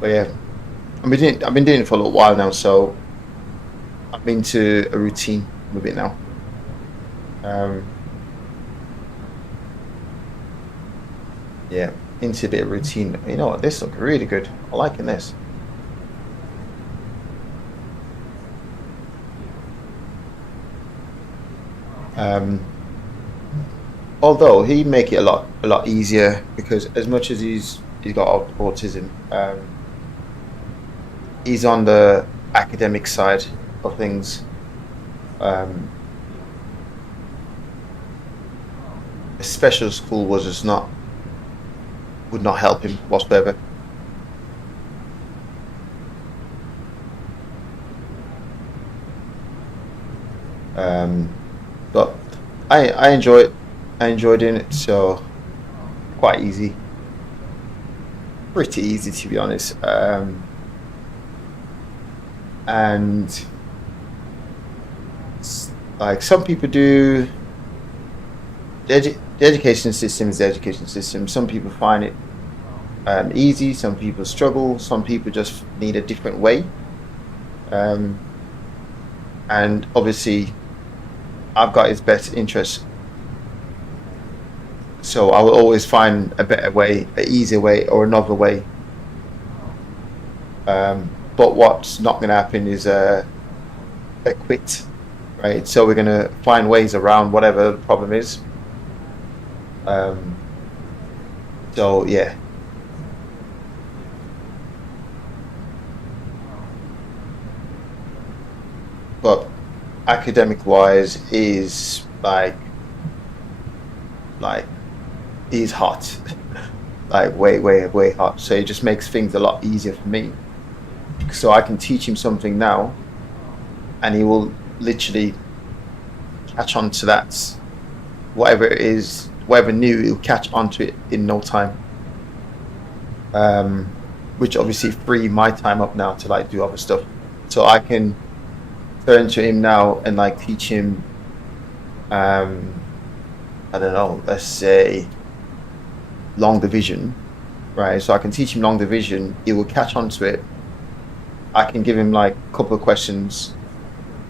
But yeah, I've been doing it for a little while now, so I'm into a routine with it now. Yeah, into a bit of routine. You know what? This looks really good. I'm liking this. Although he make it a lot easier, because as much as he's got autism, he's on the academic side of things. A special school would not help him whatsoever. But I enjoy it. I enjoy doing it, so quite easy. Pretty easy, to be honest. And like some people do, the education system is the education system. Some people find it easy, some people struggle, some people just need a different way. And obviously I've got his best interest, so I will always find a better way, an easier way, or another way. But what's not going to happen is a quit, right? So we're going to find ways around whatever the problem is. So yeah. But academic wise is like he's hot. Like way hot. So it just makes things a lot easier for me, so I can teach him something now and he will literally catch on to that. Whatever it is, whatever new, he'll catch on to it in no time. which obviously free my time up now to like do other stuff. So I can turn to him now and like teach him, I don't know, let's say long division, right? So I can teach him long division. He will catch on to it. I can give him like a couple of questions,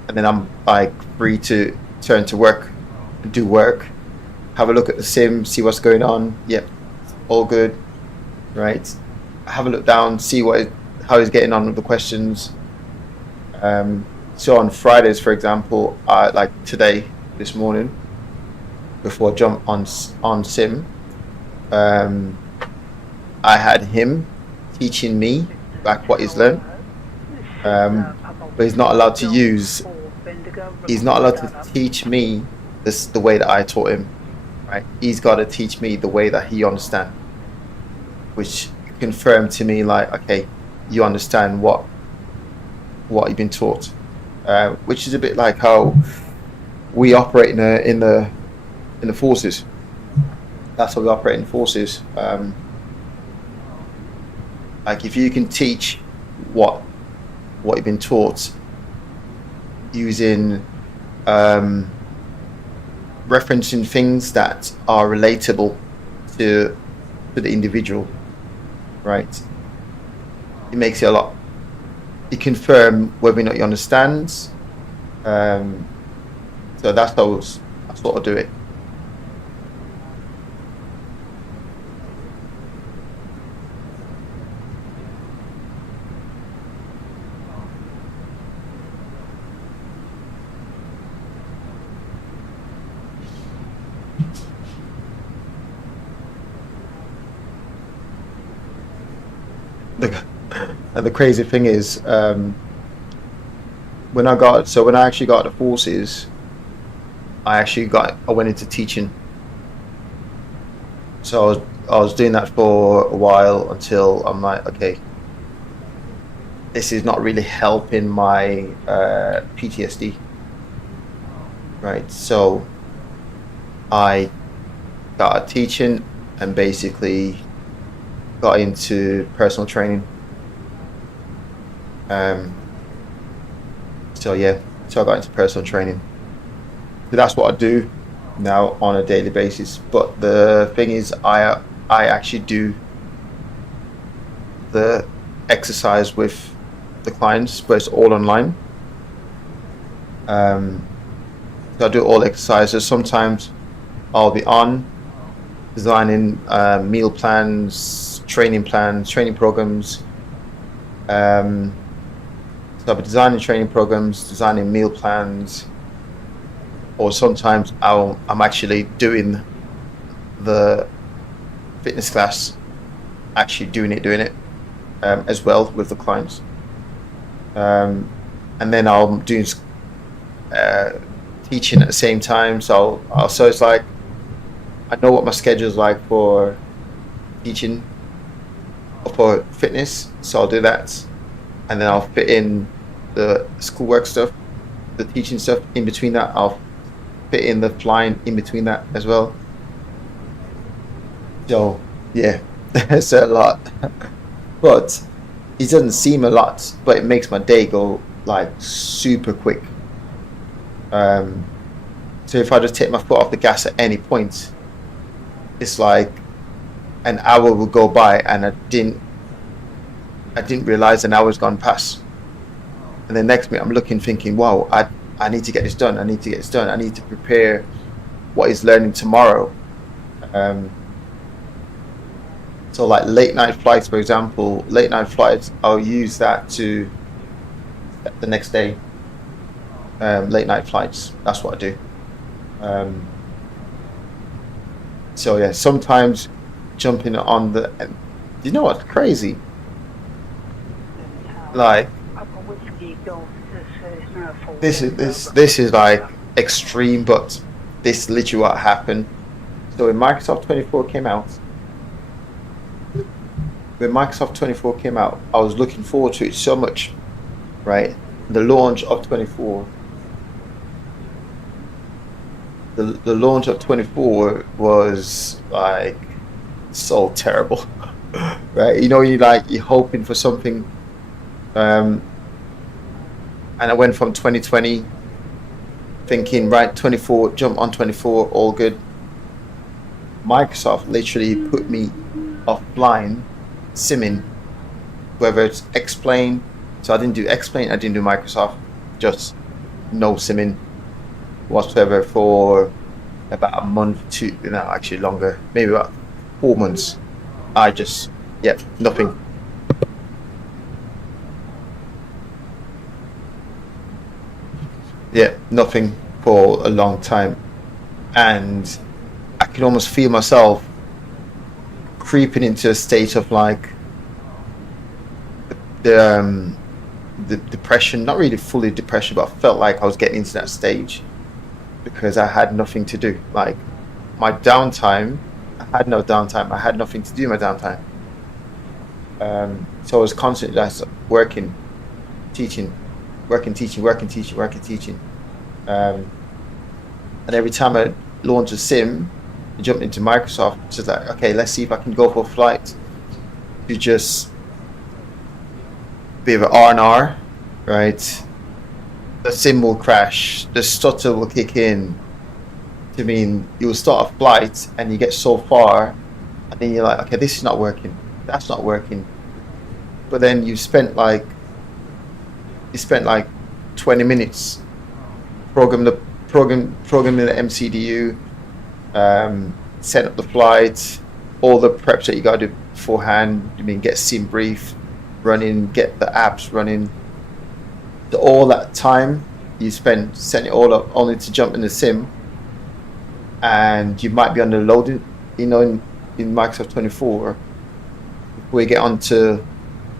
and then I'm like free to turn to work, do work, have a look at the sim, see what's going on. Yep, all good, right? Have a look down, see how he's getting on with the questions. So on Fridays, for example, like today, this morning, before I jump on sim, I had him teaching me back what he's learned, but he's not allowed to use. He's not allowed to teach me the way that I taught him, right? He's got to teach me the way that he understands, which confirmed to me like, okay, you understand what you've been taught, which is a bit like how we operate in the forces. That's how we operate in forces. Like if you can teach what you've been taught using referencing things that are relatable to the individual, right? It makes it a lot. You confirm whether or not you understand. So that's how I sort of do it. And the crazy thing is, when I actually got the forces, I went into teaching. So I was doing that for a while until I'm like, okay, this is not really helping my PTSD, right? So I got teaching and basically got into personal training. So I got into personal training. So that's what I do now on a daily basis. But the thing is, I actually do the exercise with the clients, but it's all online. So I do all exercises. Sometimes I'll be on designing meal plans, training programs. So I'll be designing training programs, designing meal plans, or sometimes I'm actually doing the fitness class, actually doing it as well with the clients. And then I'm doing teaching at the same time. So it's like I know what my schedule is like for teaching or for fitness, so I'll do that, and then I'll fit in the schoolwork stuff, the teaching stuff in between that. I'll fit in the flying in between that as well. So yeah, it's a lot, but it doesn't seem a lot, but it makes my day go like super quick. So if I just take my foot off the gas at any point, it's like an hour will go by and I didn't realize an hour's gone past. And then next minute I'm looking thinking, wow, I need to get this done. I need to prepare what he's learning tomorrow. So like late night flights, for example, I'll use that to the next day. Late night flights, that's what I do. So yeah, sometimes jumping on you know what's crazy? Like this is like extreme, but this is literally what happened. So when Microsoft 24 came out, I was looking forward to it so much, right? The launch of 24. The launch of 24 was like so terrible. right? You know, you're hoping for something. And I went from 2020 thinking, right, 24, jump on 24, all good. Microsoft literally put me offline simming, whether it's Xplane. So I didn't do Xplane, I didn't do Microsoft, just no simming whatsoever for about a month, two, no, actually longer, maybe about 4 months. I just, nothing. Yeah, nothing for a long time. And I can almost feel myself creeping into a state of like the depression, not really fully depression, but I felt like I was getting into that stage because I had nothing to do. Like my downtime, I had no downtime. I had nothing to do in my downtime. So I was constantly just working, teaching. And every time I launch a sim, I jump into Microsoft, it's just like, okay, let's see if I can go for a flight to just be of an R&R, right? The sim will crash, the stutter will kick in. I mean, you'll start a flight and you get so far, and then you're like, okay, this is not working, that's not working. But then you spent like 20 minutes programming the MCDU, set up the flight, all the preps that you got to do beforehand. I mean, get sim brief running, get the apps running. So all that time you spend setting it all up only to jump in the sim, and you might be under loaded, you know, in Microsoft 24 before you get into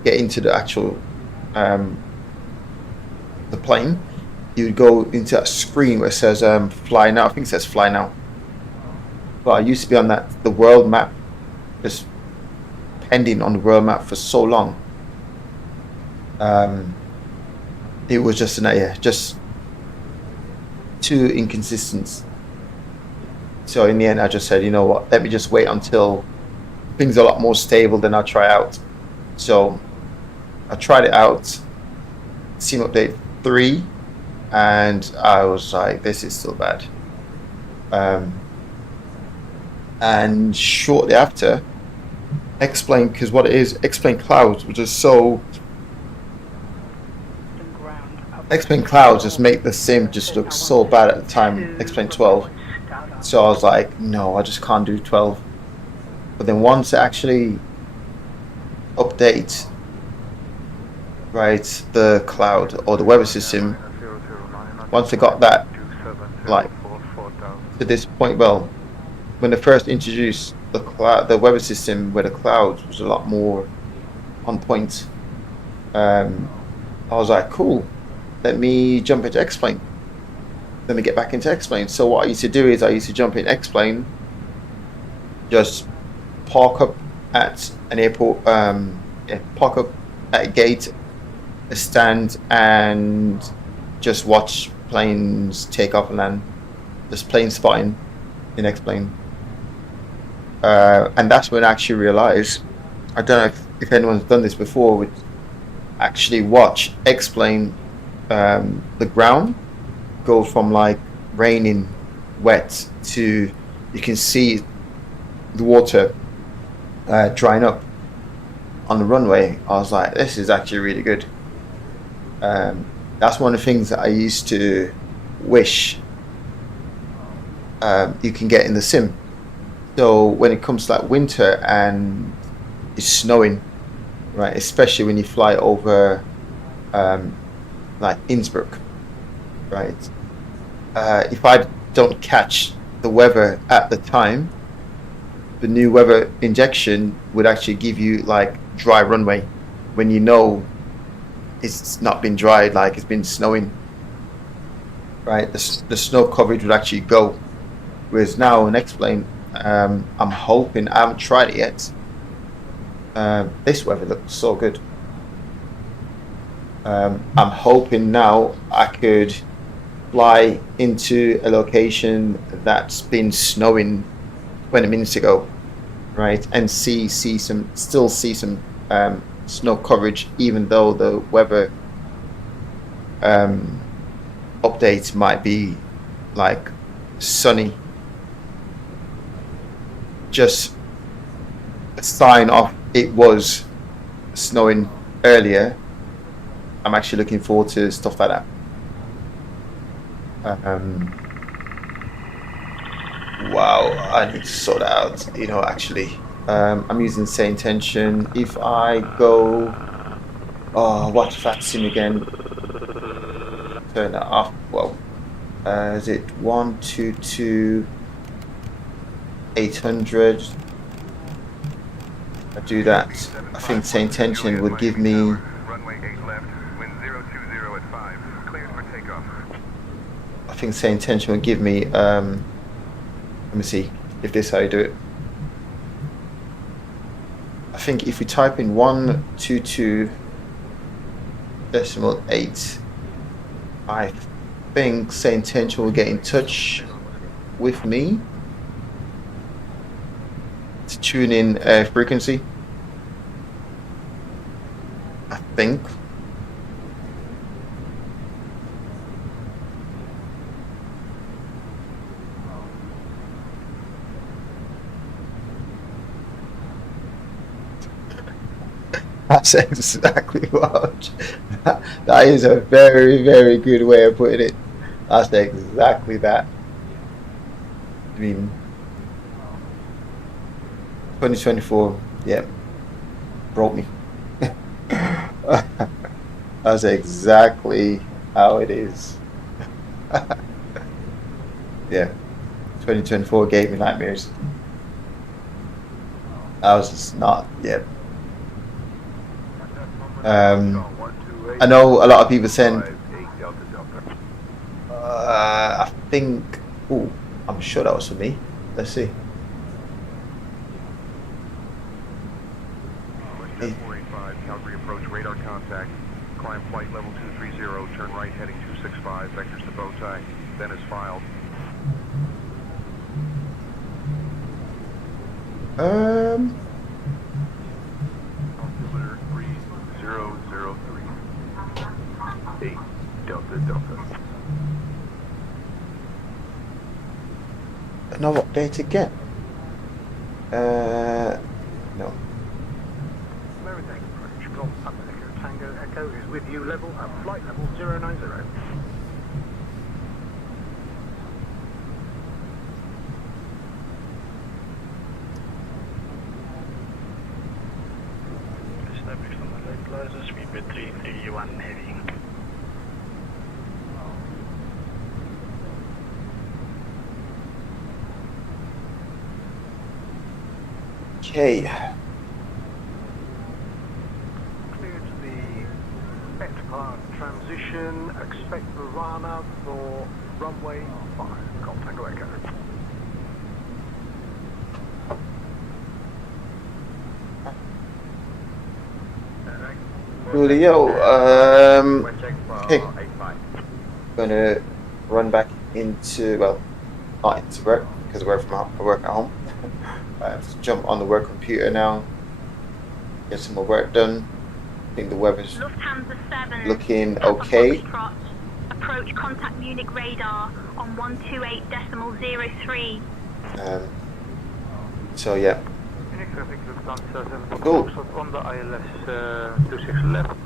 the actual the plane. You go into that screen where it says fly now. I think it says fly now. But I used to be on the world map, just pending on the world map for so long. It was just just too inconsistent. So in the end, I just said, you know what? Let me just wait until things are a lot more stable. Then I'll try out. So I tried it out. Sim update 3. And I was like, this is still bad. And shortly after, Xplane, because what it is, Xplane Clouds was just so... Xplane Clouds just make the sim just look so bad at the time, Xplane-12. So I was like, no, I just can't do 12. But then once it actually update, right, the cloud or the weather system, once they got that, like, to this point, well, when they first introduced the weather system where the clouds was a lot more on point, I was like, cool, let me jump into Xplane. Let me get back into Xplane. So what I used to do is I used to jump in Xplane, just park up at an airport, park up at a gate, a stand, and just watch planes take off and land, just plane spotting in Xplane. And that's when I actually realized, I don't know if anyone's done this before, would actually watch Xplane, the ground go from like raining wet to you can see the water drying up on the runway. I was like, this is actually really good. That's one of the things that I used to wish you can get in the sim. So when it comes to like winter and it's snowing, right, especially when you fly over like Innsbruck, right, if I don't catch the weather at the time, the new weather injection would actually give you like dry runway when you know it's not been dried, like it's been snowing, right? The snow coverage would actually go. Whereas now in Xplane, I'm hoping, I haven't tried it yet, this weather looks so good. I'm hoping now I could fly into a location that's been snowing 20 minutes ago, right, and still see some snow coverage, even though the weather updates might be like sunny. Just a sign of it was snowing earlier. I'm actually looking forward to stuff like that. Wow, I need to sort that out, you know, actually. I'm using the same tension. If I go, oh, what's fat sim again? Turn that off. Well, is it 122 800? I do that. I think same tension would give me. Runway 8 left, wind 020 at 5, cleared for takeoff. I think same tension would give me. Let me see if this is how you do it. I think if we type in 122.8, I think same tension will get in touch with me to tune in frequency. I think. That's exactly what. That is a very, very good way of putting it. That's exactly that. I mean, 2024, yeah, broke me. That's exactly how it is. Yeah, 2024 gave me nightmares. I was just not, yeah. I know a lot of people saying, I think, oh, I'm sure that was for me. Let's see. 485, Calgary approach, radar contact, climb flight level 230, turn right heading 265, vectors to bow tie, then is filed. Altimeter 3003. 8 Delta Delta. No update again. No. Maritime approach from Papa Echo Tango Echo is with you level at flight level 090. Established on the localizer, speed bit 331 heavy. Okay. Cleared the Bet Park transition. Expect the Rana for runway 5. Tango Echo. Julio, okay. Gonna run back into, well, not into work because I work at home. I have to jump on the work computer now, get some more work done. I think the weather's looking okay. Approach contact Munich radar on 128.03. So yeah. Cool. On the ILS 26 left.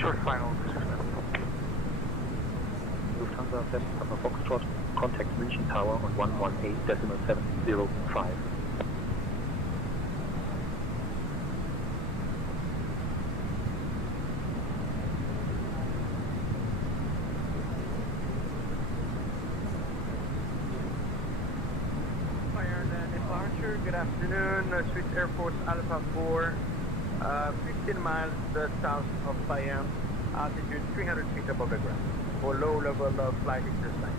Short final 26 left. Lufthansa 7 Papa Foxtrot, contact München Tower on 118.705. Good afternoon, Swiss Air Force Alpha 4, 15 miles south of Bayern, altitude 300 feet above the ground, for low level of flight exercise.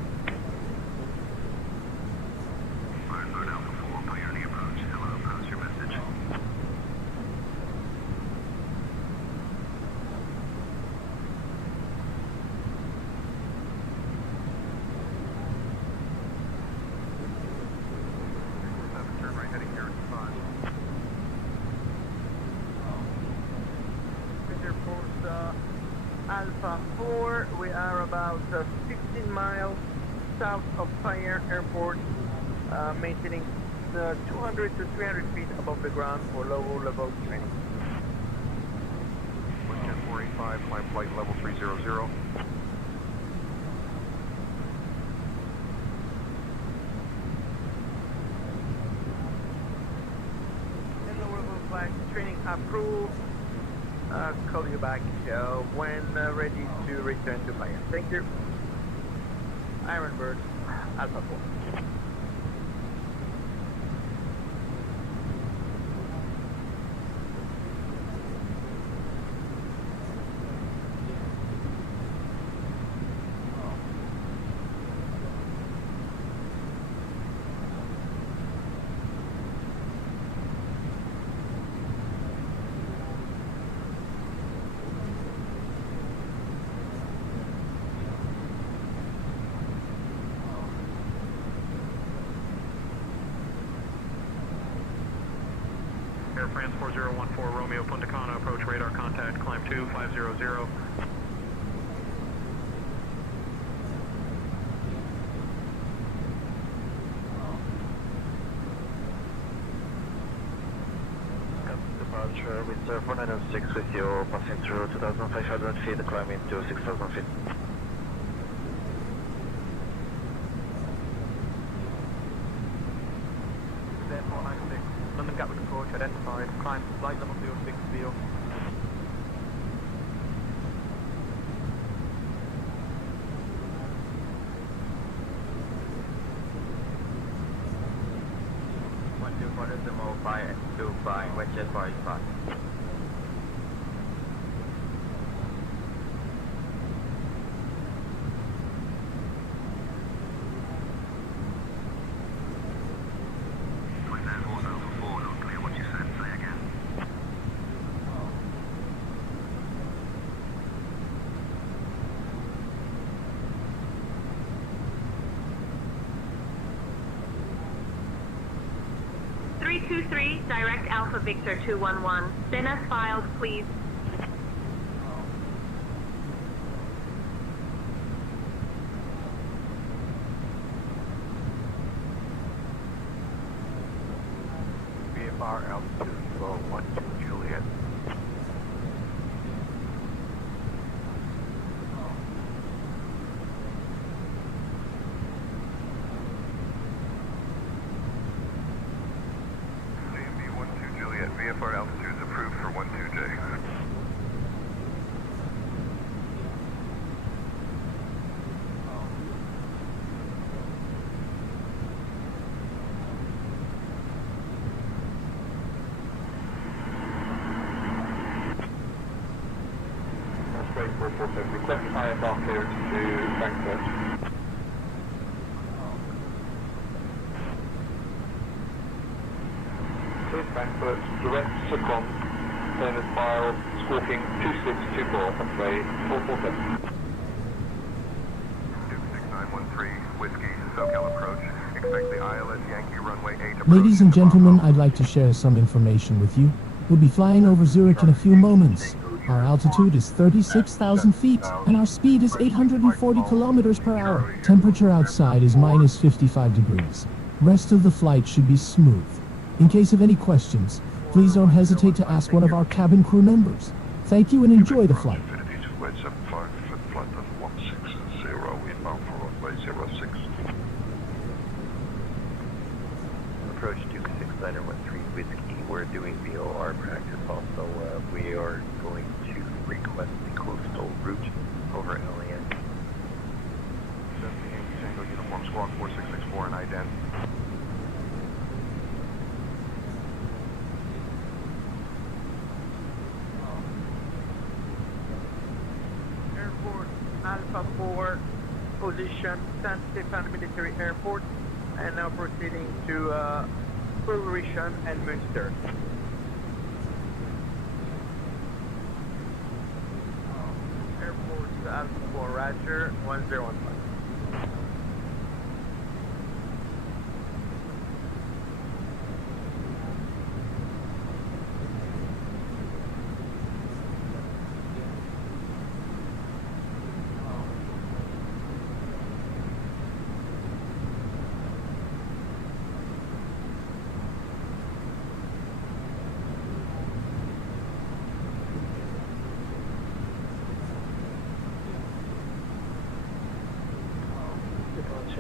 Firebird Alpha 4, Pioneer approach. Hello, how's your message? Alpha 4, we are about 15 miles south of Fire Airport, maintaining 200 to 300 feet above the ground for low level training. 10485, climb flight level 300. Training approved. Call you back when ready to return to fire. Thank you. Ironbird, Alpha 4. Air France 4014 Romeo Punta Cana, approach radar contact, climb 2500. Departure with 406 with you, passing through 2,500 feet, climbing to 6,000 feet. London Gatwick approach identified, climb flight level 060. Westjet Paris 5. Direct Alpha Victor 211. Send us files, please. VFR altitude 12 Juliet. VFR altitude is approved for 12J. That's great for 470. Request IFR clearance to Frankfurt. Frankfurt, direct Sucom, Turner's file, squawking 2624, convey 447. 26913, Whiskey, SoCal approach. Expect the ILS Yankee runway 8 approach. Ladies and gentlemen, I'd like to share some information with you. We'll be flying over Zurich in a few moments. Our altitude is 36,000 feet, and our speed is 840 kilometers per hour. Temperature outside is minus 55 degrees. Rest of the flight should be smooth. In case of any questions, please don't hesitate to ask one of our cabin crew members. Thank you and enjoy the flight. Flight of 160, inbound for runway 06. Approach Duke 6913 Whiskey. We're doing VOR practice also. We are going to request the coastal route over LAN. 78 Tango Uniform Squawk 4664 and ident. Alpha 4, position San Stefan Military Airport, and now proceeding to Fullerton and Münster. Airport Alpha 4, Roger, 1015.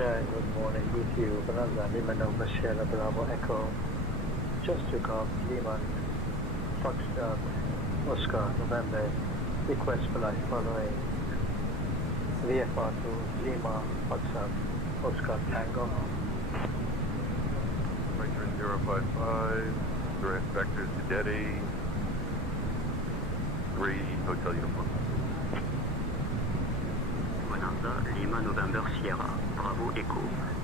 Share, good morning with you. Bonanza, Lima Nova Sierra Bravo Echo. Just took off Lima, Foxtrot, Oscar, November. Request flight following VFR to Lima, Foxtrot, Oscar Tango. Return 055, direct vectors to Getty. 3 Hotel Uniform. Bonanza, Lima November Sierra, Bravo Echo,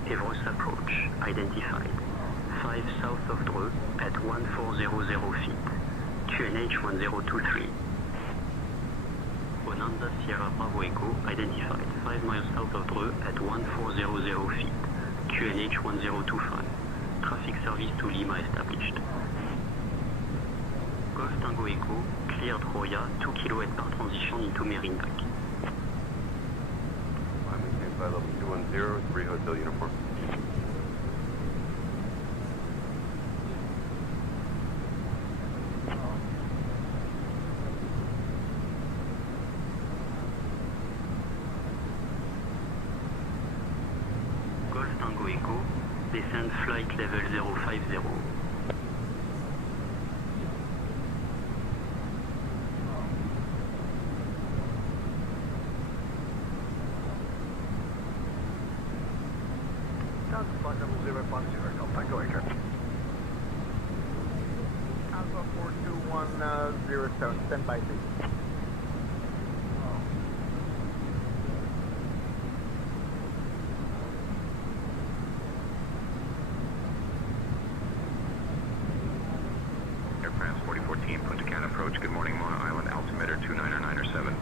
Everest approach, identified. 5 south of Dreux at 1400 feet, QNH 1023. Bonanza Sierra Bravo Echo, identified. 5 miles south of Dreux at 1400 feet, QNH 1025. Traffic service to Lima established. Golf Tango Echo, cleared Roya, 2 km par transition into Merinac. I'm maintained by level 210, 3 Hotel Uniform. Golf Tango Echo, descend flight level 050. Flight level 050, Golf Tango Echo. Alpha 42107, stand by please. Air France 4014, Punta Cana approach. Good morning, Mona Island, altimeter 29907.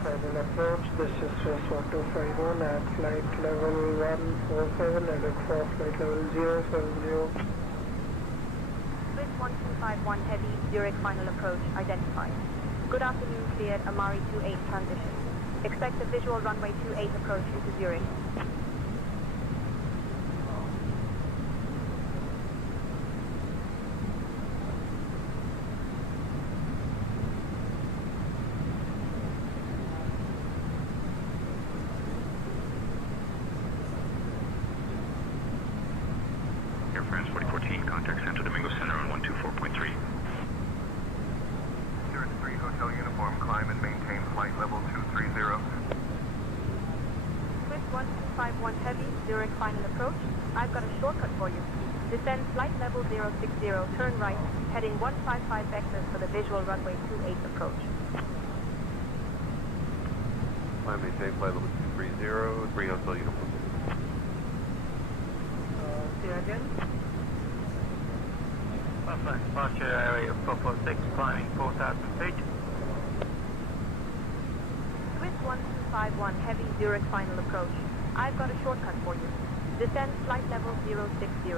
Final approach, this is Swiss 1251 at flight level 147 and look for flight level 070. Swiss 1251 Heavy, Zurich final approach identified. Good afternoon, cleared Amari 28 transition. Expect a visual runway 28 approach into Zurich. Air France 4014, contact Santo Domingo Center on 124.3. Zurich 3 Hotel Uniform, climb and maintain flight level 230. Swiss 1251 Heavy, Zurich final approach. I've got a shortcut for you. Descend flight level 060, turn right, heading 155 vectors for the visual runway 28 approach. I maintain flight level 230, 3 Hotel Uniform. Here again. Perfect. Departure area 446, climbing 4,000 feet. Swiss 1251 Heavy, Zurich final approach. I've got a shortcut for you. Descend flight level 060.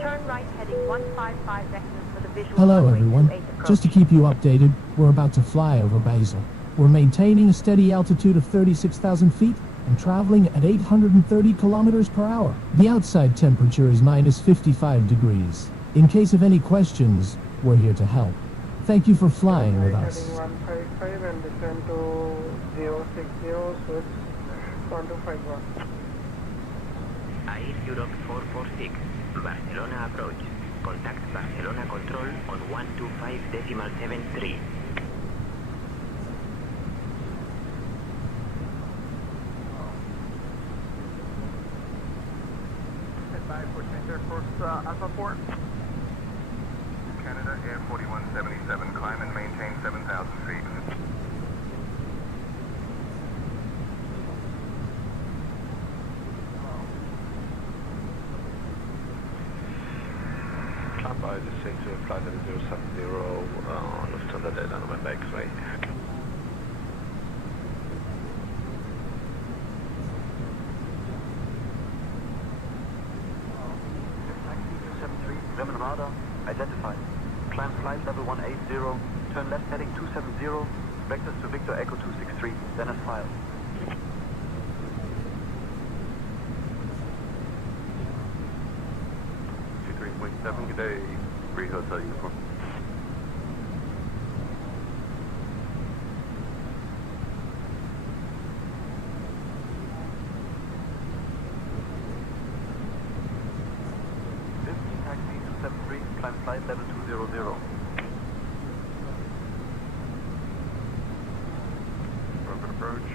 Turn right, heading 155 vectors for the visual Hello runway everyone. 28 approach. Just to keep you updated, we're about to fly over Basel. We're maintaining a steady altitude of 36,000 feet and traveling at 830 kilometers per hour. The outside temperature is minus 55 degrees. In case of any questions, we're here to help. Thank you for flying with us. Heading 155 and descend to 060, Swiss 1251. Air Europe 446, Barcelona approach. Contact Barcelona control on 125.73. Standby for Center Course Alpha 4. Canada Air 4177, climb and maintain 7,000 feet. Climb by descend to flight level 070, Lufthansa Delta November X-ray. German radar, identified. Climb flight level 180, turn left heading 270, vectors to Victor Echo 263, then as filed. 7, good day. 3 hotel uniform. Taxi 273, climb flight level 200. Rapid approach.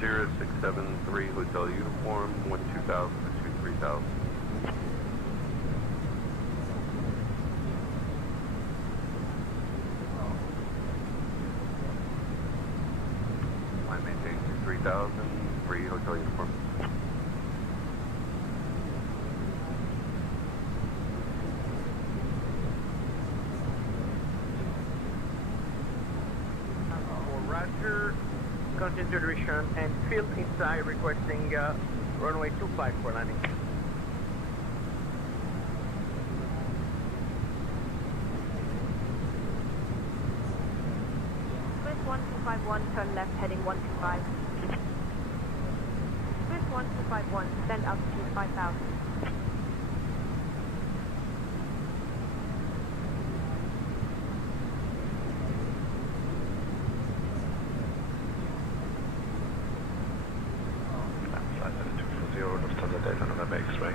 0673 hotel uniform, 12000 to 23000. I maintain 3000, 3 hotel uniform. Roger, continue to return and field inside requesting runway 25 for landing. Swiss 1251, turn left heading 125. Swiss 1251, send altitude 5000. Flight level 240, Lufthansa Delta November X-ray.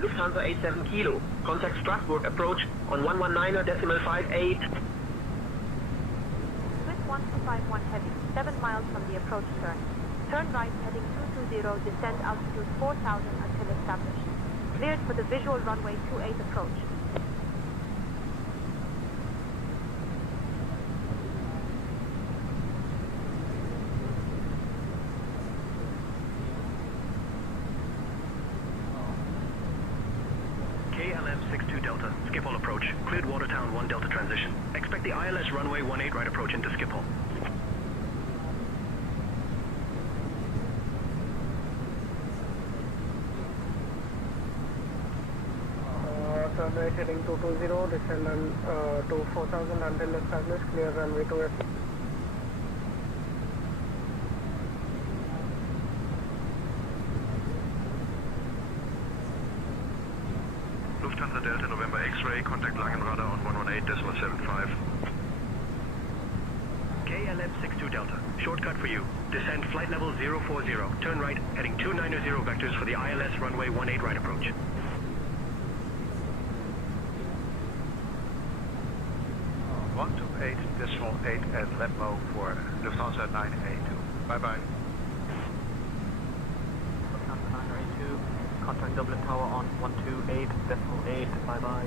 Lufthansa 87 Kilo. Contact Strasbourg approach on 119.58. Swiss 1251 heavy, 7 miles from the approach turn. Turn right heading 220, descend altitude 4000 until established. Cleared for the visual runway 28 approach. KLM 62 Delta, Schiphol approach. Cleared Watertown 1 Delta transition. Expect the ILS runway 18 right approach into Schiphol. Turn right heading 220, descend to 4000 until established, clear runway 28. Lufthansa Delta November X-ray, contact Langenradar on 118.75. KLM 62 Delta, shortcut for you. Descend flight level 040. Turn right, heading 290 vectors for the ILS runway 18 right approach. Decimal 8 at Lemmo for Lufthansa 982. Bye-bye. Lufthansa 982, contact Dublin Tower on 128.8, bye-bye.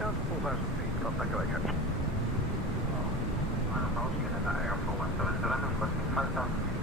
Down to 4,000 feet, contact Echo. Air 4177, requesting 5,000 feet.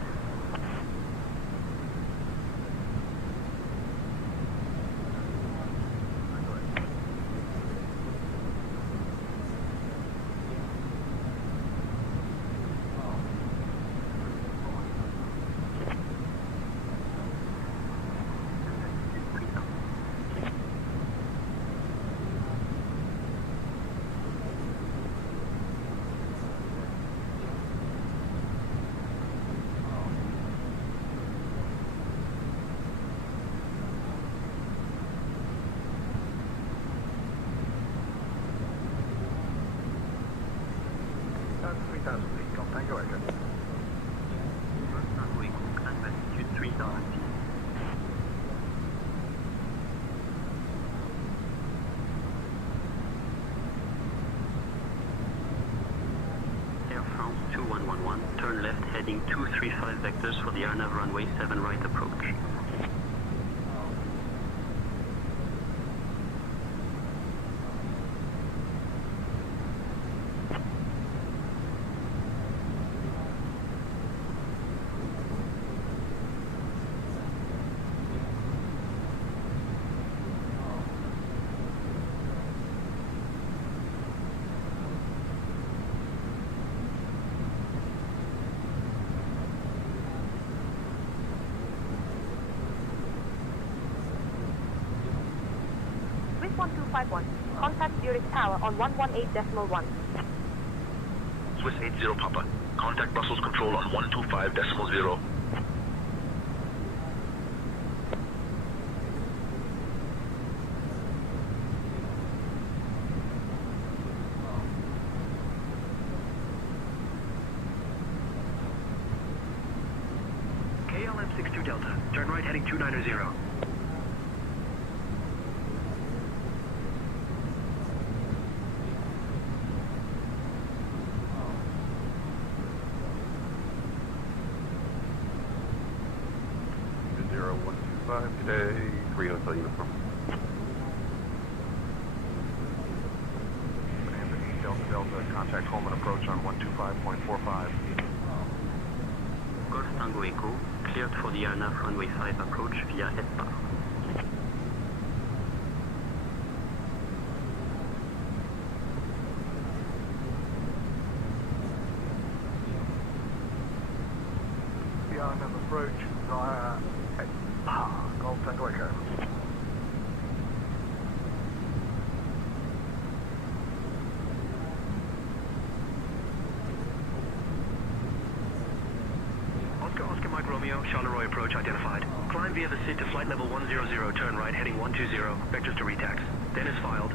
Down to 3,000 feet, contact Echo. Runway Cook and altitude 3000 feet. Air France 2111, turn left heading heading 235 vectors for the RNAV runway 7 right approach. Swiss 1251, contact Zurich Tower on 118.1. Swiss 80 Papa, contact Brussels Control on 125.0. KLM 62 Delta, turn right heading 290. Today, 3 Hotel Uniform. Anthony, Delta Delta, contact Coleman approach on 125.45. Golf Tango Echo, cleared for the RNAV runway 5 approach via HECA. The RNAV approach via Golf Tango Echo. Oscar Mike Romeo, Charleroi approach identified. Climb via the SID to flight level 100, turn right heading 120, vectors to retax. Dennis filed.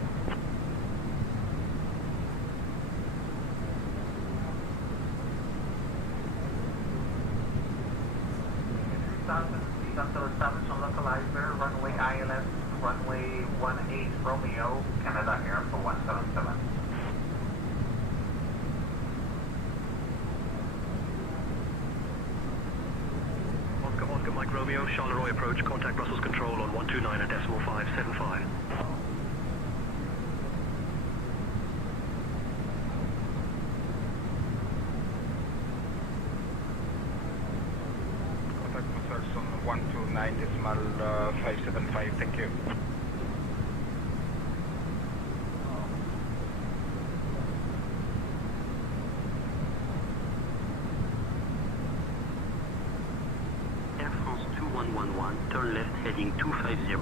Establish on localizer, runway ILS, runway 18 Romeo, Canada Air for 177. Oscar Mike Romeo, Charleroi approach, contact Brussels Control on 129.575. Contact Masters on 129.575, thank you. Air France 2111, turn left heading 250.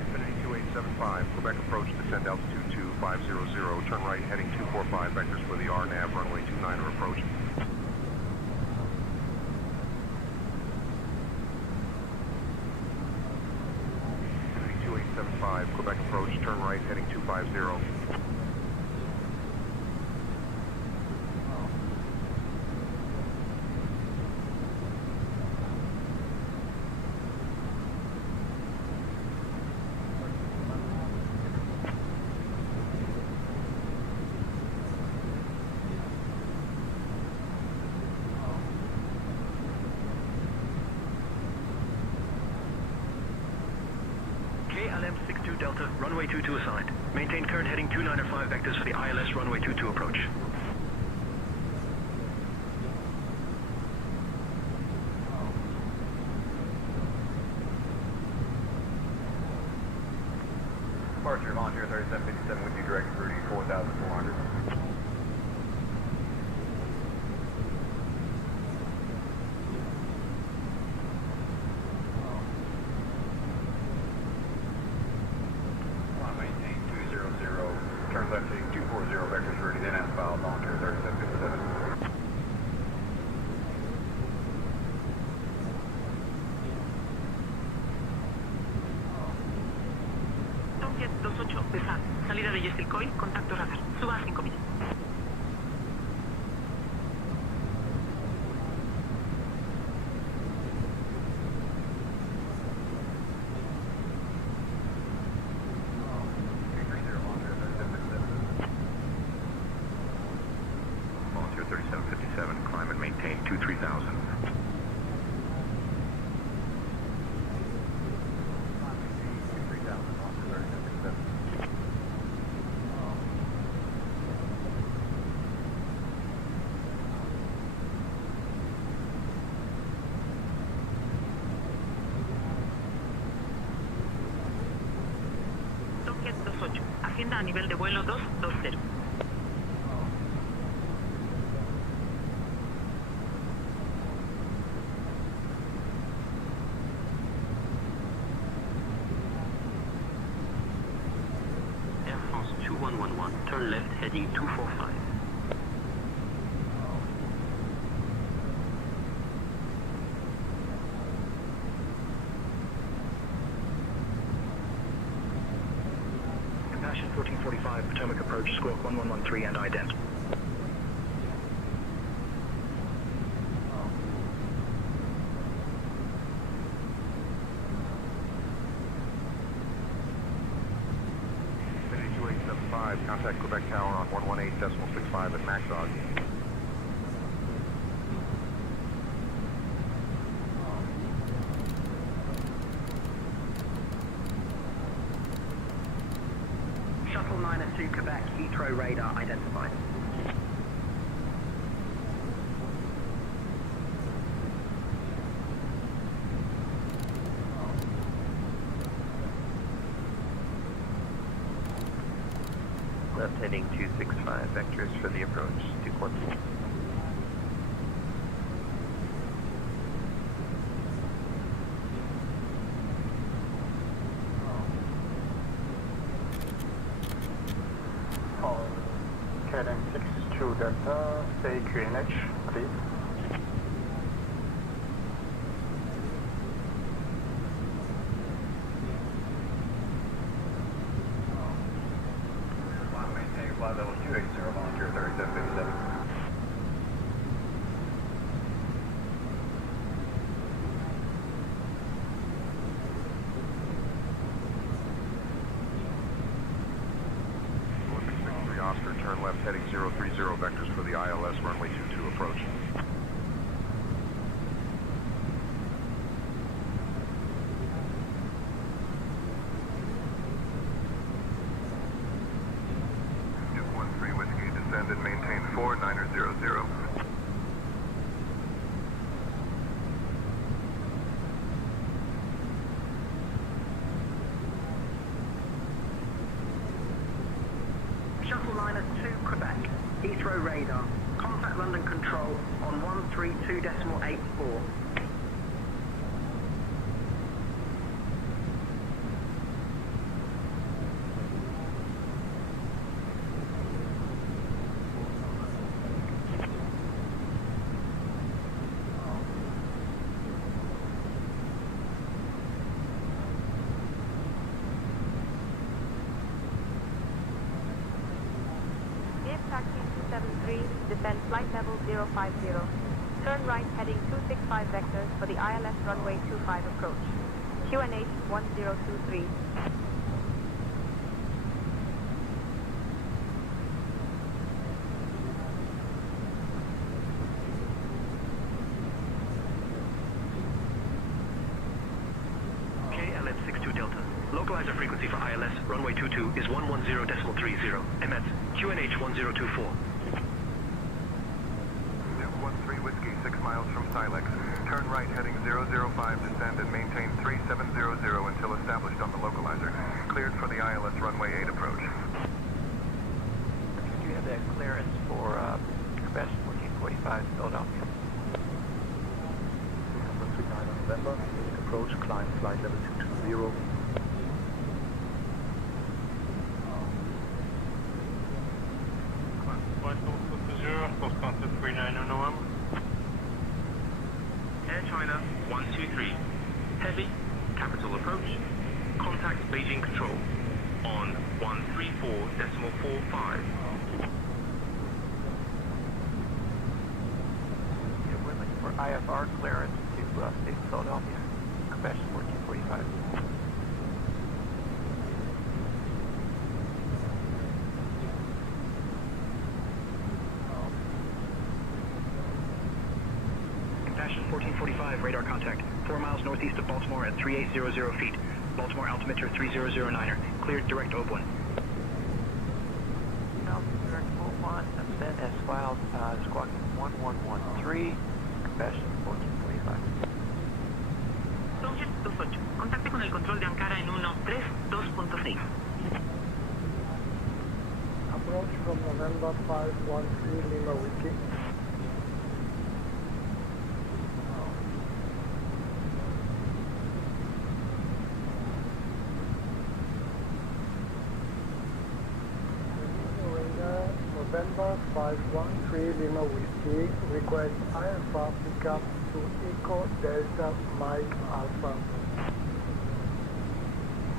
Infinity 2875, Quebec approach, descend altitude 2500, turn right heading 245, vectors for the RNAV, runway 29 approach. Infinity 2875, Quebec approach, turn right heading 250. KLM 62 Delta, runway 22 assigned. Maintain current heading 295 vectors for the ILS runway 22 approach. Departure, Volunteer 3757 with you direct el coil, contacto radar. Suba a 5000. Volunteer 3757, climb and maintain 23,000. Socket 28. Ascienda a nivel de vuelo 220. Air France 2111, turn left heading 245. Compassion 1445, Potomac approach, squawk 1113 and ident. Contact Quebec Tower on 118.65 at Max Dog. Shuttle 902 Quebec, Heathrow radar identified. Left heading 265, vectors for the approach, 214. Heading 62 Delta, stay QNH, please. Maintaining flight level 280, volunteer 3757. Oscar, turn left heading 030, vectors for the ILS runway 22 approach. Whiskey, descend and maintain 4900. Shuttle Liner 2 Quebec, Heathrow radar, contact London Control on 132.84. Taxi 273, descend flight level 050. Turn right heading 265 vectors for the ILS runway 25 approach. QNH 1023. KLM 62 Delta. Localizer frequency for ILS runway 22 is 110.30. Emets QNH 1024. 213 Whiskey, 6 miles from Silex. Turn right heading 005, descend and maintain 3700 until established on the localizer. Cleared for the ILS runway 8 approach. Do you have that clearance for Cabby 1445 Philadelphia? Number 39 November, approach, climb flight level 220. Air China 123. Heavy, capital approach. Contact Beijing Control on 134.5 IFR clearance to stay in Philadelphia. Compassion 1445. Compassion 1445, radar contact. 4 miles northeast of Baltimore at 3800 feet. Baltimore altimeter 3009er. Cleared direct OB1. Direct OB1, ascent as filed, squawk 1113, compassion 1445. Subjet 28. Contacte con el control de Ankara en 132.6. Approach from November 513 Lima Whiskey. November 513 Lima Whiskey, request IFR pickup to Echo Delta Mike Alpha.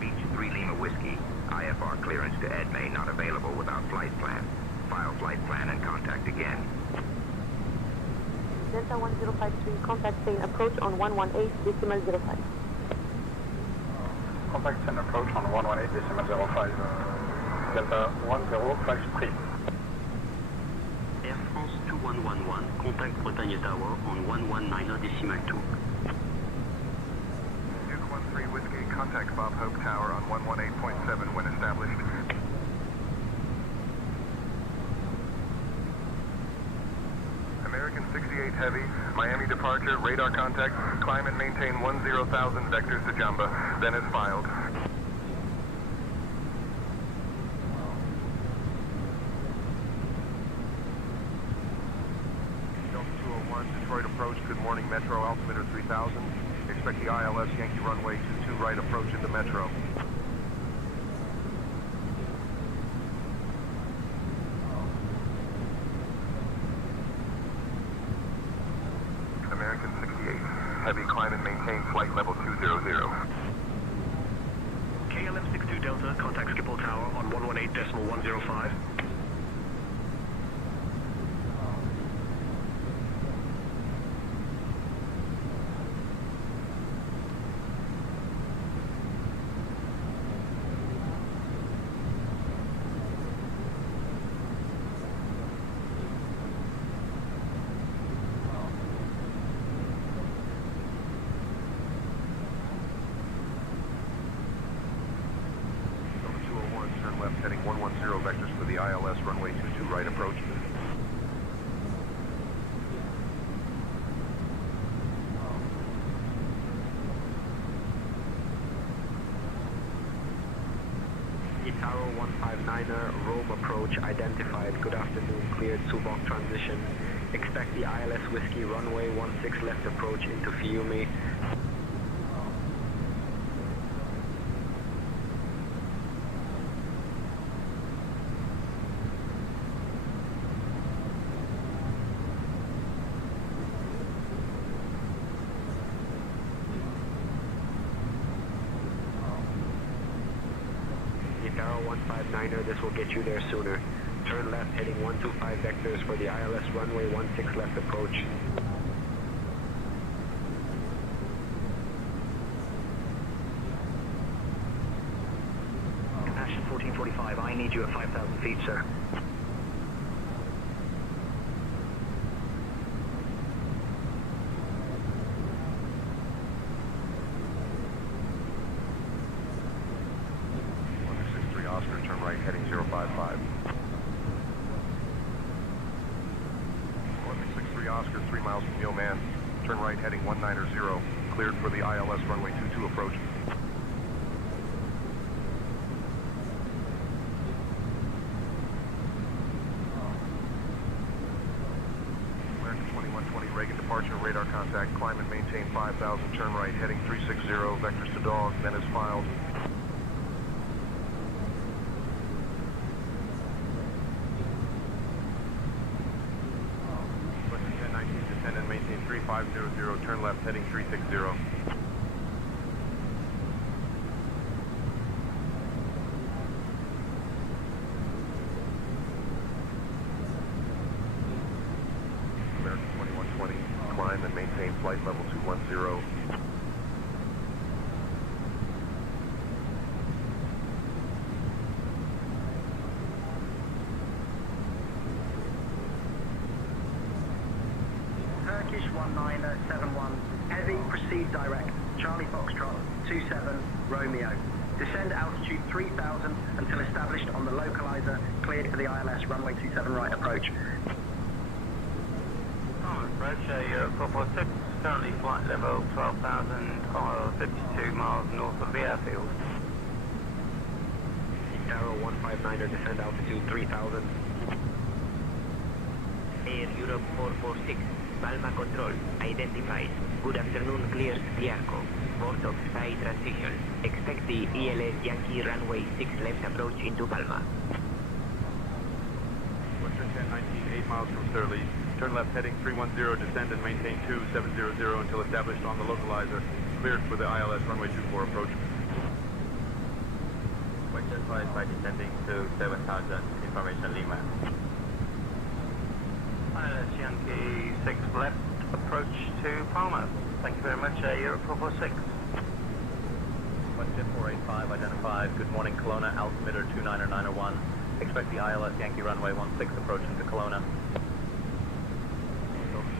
Beach 3 Lima Whiskey. IFR clearance to Edmay not available without flight plan. File flight plan and contact again. Delta 1053, contact Spain approach on 118.05. Contact and approach on 118.05. Delta 1053. Air France 2111, contact Bretagne Tower on 119.2. Duke 13 Whiskey, contact Bob Hope Tower on 118.7 when established. American 68 Heavy, Miami departure, radar contact, climb and maintain 10,000 vectors to Jamba, then is filed. Detroit approach, good morning, Metro, altimeter 3000. Expect the ILS Yankee runway 22 right approach into Metro. American 68, heavy climb and maintain flight level 200. KLM 62 Delta, contact Schiphol Tower on 118.105. Heading 110 vectors for the ILS runway 22 right approach. Cairo 159er, Rome approach identified. Good afternoon, cleared Subok transition. Expect the ILS Whiskey runway 16 left approach into Fiume. Cairo 159er, this will get you there sooner. Turn left heading 125 vectors for the ILS runway 16 left approach. Compassion 1445, I need you at 5,000 feet, sir. Oscar, turn right heading 055. 1163 Oscar, 3 miles from Yeoman. Turn right heading 190. Cleared for the ILS runway 22 approach. American 2120 Reagan departure, radar contact, climb and maintain 5,000, turn right heading 360, vectors to Dog, then is filed. And maintain 3500, turn left heading 360. American 2120, climb climb and maintain flight level 210. Turkish 1971, heavy, proceed direct, Charlie Foxtrot, 27, Romeo. Descend altitude 3000 until established on the localizer, cleared for the ILS runway 27 right approach. Approach Europe 446, currently flight level 12,000 or 52 miles north of the airfield. Cairo 159er, descend altitude 3000. Air Europe 446, Palma Control, identified. Good afternoon, clears Tiarco. Port of Sky transition. Expect the ELS Yankee runway 6 left approach into Palma. Western 1019, 8 miles from Sturley. Turn left heading 310, descend and maintain 2700 until established on the localizer. Cleared for the ILS runway 24 approach. Western 55 descending to 7000, information Lima. ILS Yankee 6 left approach to Palma. Thank you very much, Europe 446. Western 485 identified. Good morning, Kelowna, altimeter 29901. Expect the ILS Yankee runway 16 approach into Kelowna.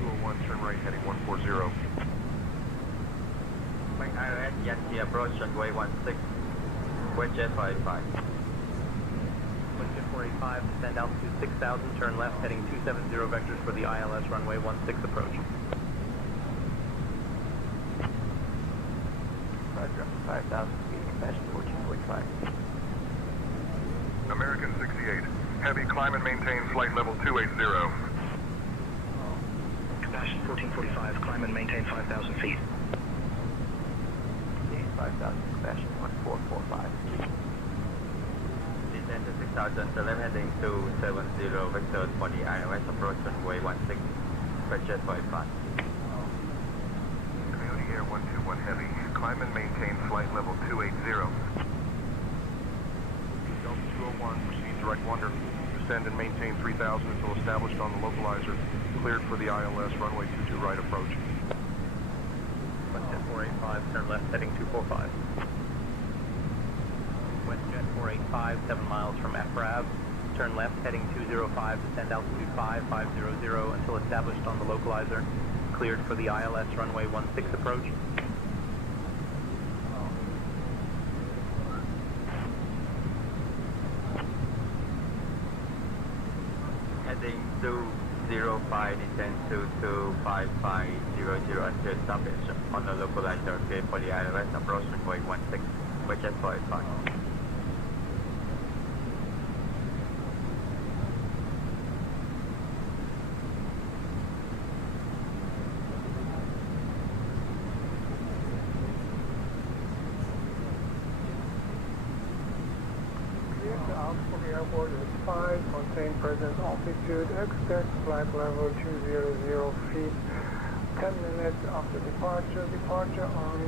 201, turn right heading 140. Wing ILS Yankee approach runway 16. WestJet 55. Westjet 485, descend altitude 6000, turn left heading 270 vectors for the ILS runway 16 approach. Roger, 5,000 feet, compassion 1445. American 68, heavy climb and maintain flight level 280. Compassion 1445, climb and maintain 5,000 feet. 5,000, compassion 1445. Descend to 6,000, to left heading 270 vectors for the ILS approach runway 16, WestJet 55. Coyote Air 121 heavy, climb and maintain flight level 280. Delta 201, proceed direct wonder. Descend and maintain 3000 until established on the localizer. Cleared for the ILS runway 22 right approach. WestJet 485, turn left heading 245. WestJet 485, 7 miles from FRAV. Turn left heading 205, descend altitude 5500 until established on the localizer. Cleared for the ILS runway 16 approach. Heading 205, descend to 25500 until established on the localizer. Cleared for the ILS approach runway 16, WestJet 485. Airport is 5, contain present altitude, expect flight level 200 feet, 10 minutes after departure. Departure on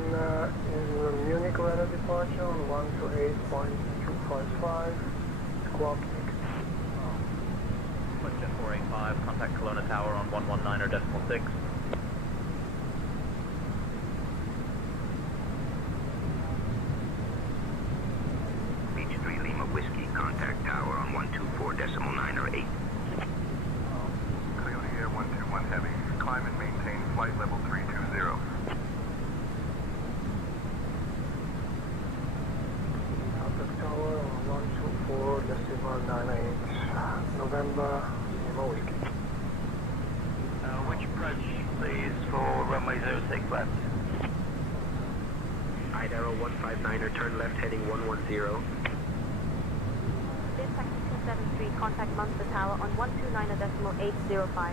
in Munich radar departure on 128.255, squawk WestJet 485, contact Kelowna Tower on 119.6. Beach 3 Lima Whiskey, contact tower on 124.908. Coyote Air 121 heavy, climb and maintain flight level 320. Contact tower on 124.98, November, Lima Whiskey. Which approach, please, for runway 06 left? Idaho 159er, turn left heading 110. This taxi 273, contact Munster Tower on 129.805.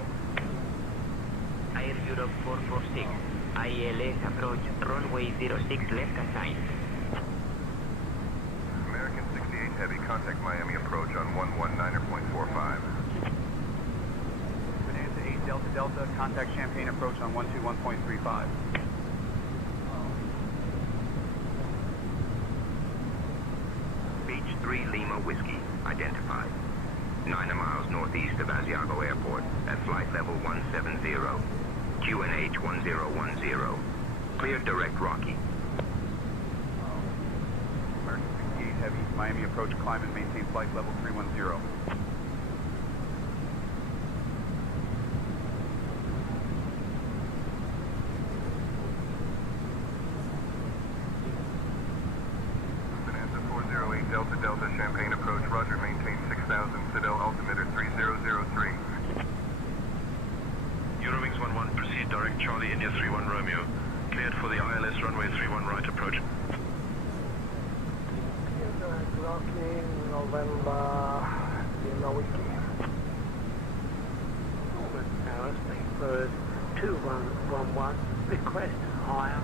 Air Europe 446, ILS approach runway 06 left assigned. American 68 heavy, contact Miami approach on 119.45. Bonanza 8 Delta Delta, contact Champagne approach on 121.35. Beach 3 Lima Whiskey, identified. 9 miles northeast of Asiago Airport at flight level 170. QNH 1010. Clear direct Rocky. American 68 Heavy, Miami approach, climb and maintain flight level 310. Bonanza 408 Delta Delta Champagne approach, roger, maintain 6000, Citadel altimeter 3003. Eurowings 11, proceed direct Charlie, India 31 Romeo. Cleared for the ILS runway 31 right approach. Rocky, November, Lima Whiskey. Paris, first 2111, request higher.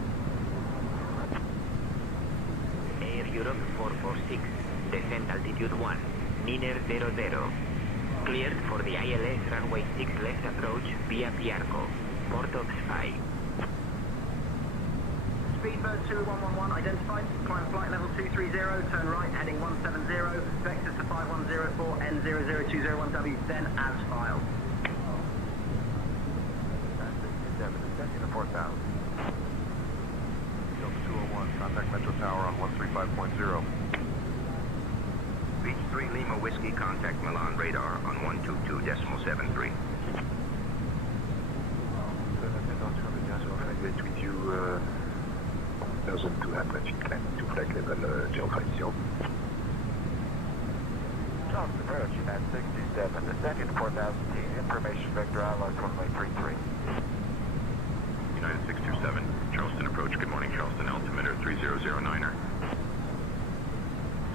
Air Europe 446, descent altitude 1, Niner 00. Cleared for the ILS runway 6 left approach via Piarco, port of Spy. Speedbird 2111 identified, climb flight level 230, turn right heading 170, vectors to 5104 N00201W, then as filed. Descending to 4000. Delta 201, contact Metro Tower on 135.0. Beach 3 Lima Whiskey, contact Milan radar on 122.73. With you, 1200 feet climb to flight level geoflight. Johnson approach, United 67, descending to 4000 T, information vector ILS runway 33. United 627, Charleston approach. Good morning, Charleston. Altimeter 3009er.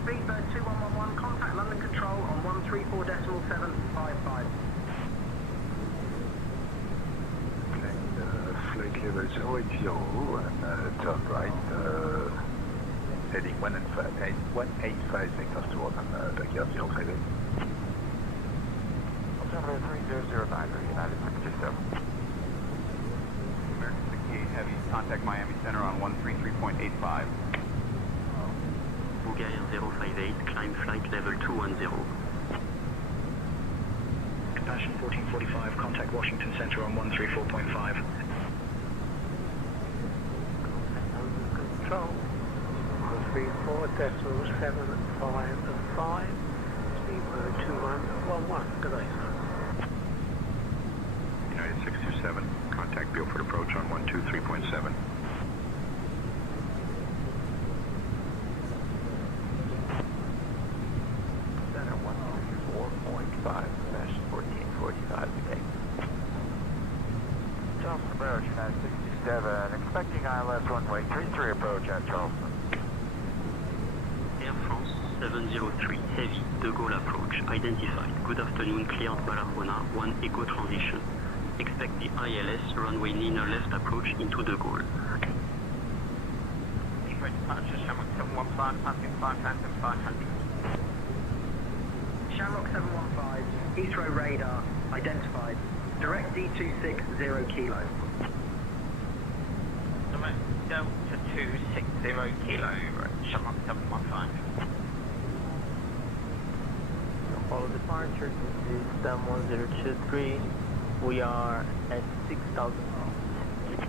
Speedbird 2111, contact London Control on 134.755. Flight level 080 and turn right, heading 185 vectors toward Baghdad 058. Altimeter 3009, United 67. American 68 Heavy, contact Miami Center on 133.85. Bulgaria 058, climb flight level 210. Compassion 1445, contact Washington Center on 134.5. Control, 34.755, Speedbird 2111, good day, sir. United 627, contact Beaufort approach on 123.7. Center 134.5, Compassion 1445 today. Charleston approach, United 67, expecting ILS runway 33 approach at Charleston. Air France 703, Heavy, De Gaulle approach, identified. Good afternoon, cleared Barahona, 1 Echo transition. Expect the ILS runway Niner left approach into De Gaulle. Heathrow departure, Shamrock 715, passing 5 Phantom 500. Shamrock 715, Heathrow radar identified, direct D260 kilo. Delta 260 kilo, Shamrock 715. Follow departure to system 1023. We are at 6,000 feet.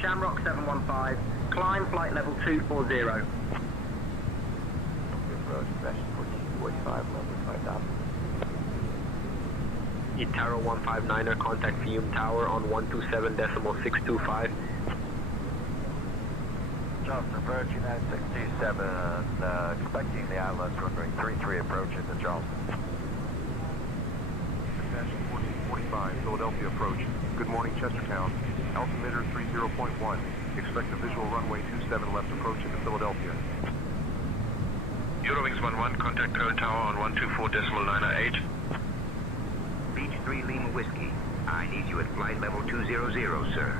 Shamrock 715, climb flight level 240. Approach, Compassion 1445, level 5000. Taro 159er, contact Fiume Tower on 127.625. Charleston approach, United 627, expecting the ILS runway 33 approach into Charleston. Compassion 1445, Philadelphia approach. Good morning, Chestertown. Altimeter 30.1. Expect a visual runway 27 left approach into Philadelphia. Eurowings 11, contact Pearl Tower on 124.98. Beach 3 Lima Whiskey. I need you at flight level 200, sir.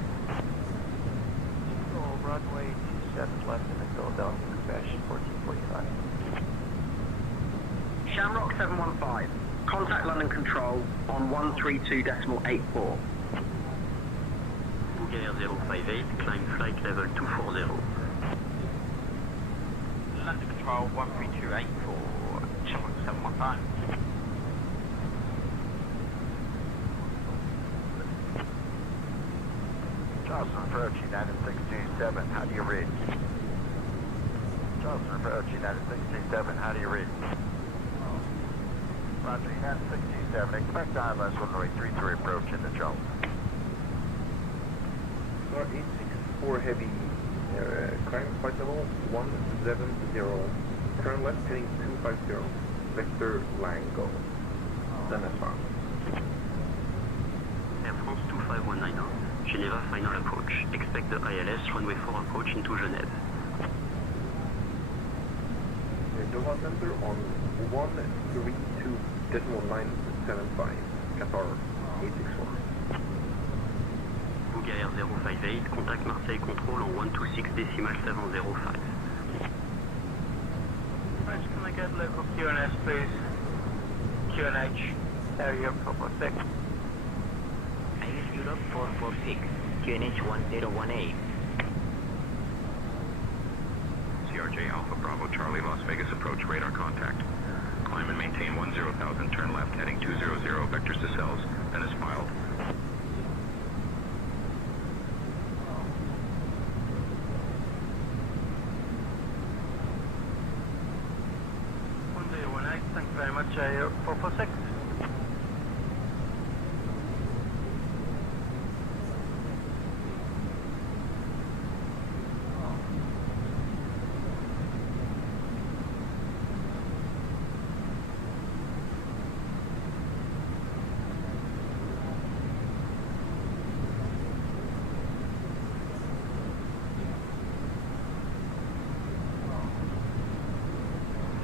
Runway 27 left into Philadelphia, Compassion 1445. Shamrock 715, contact London Control on 132.84. Bulgaria 058, climb flight level 240. London Control 13284, Shamrock 715. Charleston approach, United 627, how do you read? Charleston approach, United 627, how do you read? Roger, United 627, expect ILS runway 33 approach into Charleston. Star 864 Heavy, climb flight level 170, turn left heading 250, vector Lango. Done as far. Air France 25190, Geneva final approach. Expect the ILS runway 4 approach into Genève. Doha Center on 132.975, Qatar 864. Bouga Air 058, contact Marseille Control en 126.705. Can I get local QNS, please? QNH, area 446. ILS Europe 446, QNH 1018. CRJ Alpha Bravo Charlie, Las Vegas approach, radar contact. Climb and maintain 10,000, turn left heading 200, vectors to cells, then is filed. Thank you very much, 446.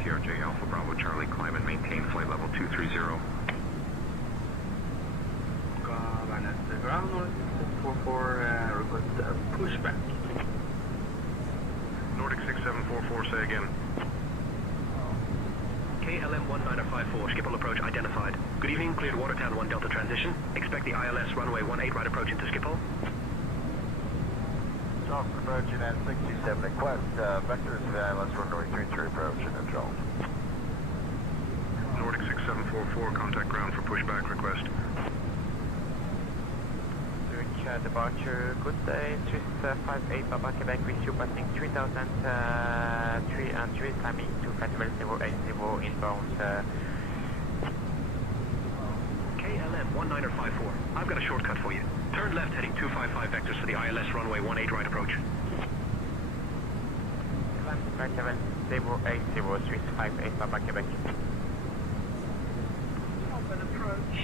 CRJ Alpha Bravo Charlie, climb and maintain flight level 230. Cabana at the ground, 44, request pushback. Nordic 6744, say again. KLM 1954, Schiphol approach identified. Good evening, cleared Watertown 1 Delta transition. Expect the ILS runway 18 right approach into Schiphol. Charleston approach, United 627, request vectors of the ILS runway 33 approach into Charleston. Nordic 6744, contact ground for pushback request. Zurich departure, good day, 358 Papa Quebec with you passing 3,300, climbing to Flight 080 inbound. KLM 1954, I've got a shortcut for you. Turn left heading 255 vectors for the ILS runway 18 right approach. Climb to Flight 080, 358 Papa Quebec. Open approach,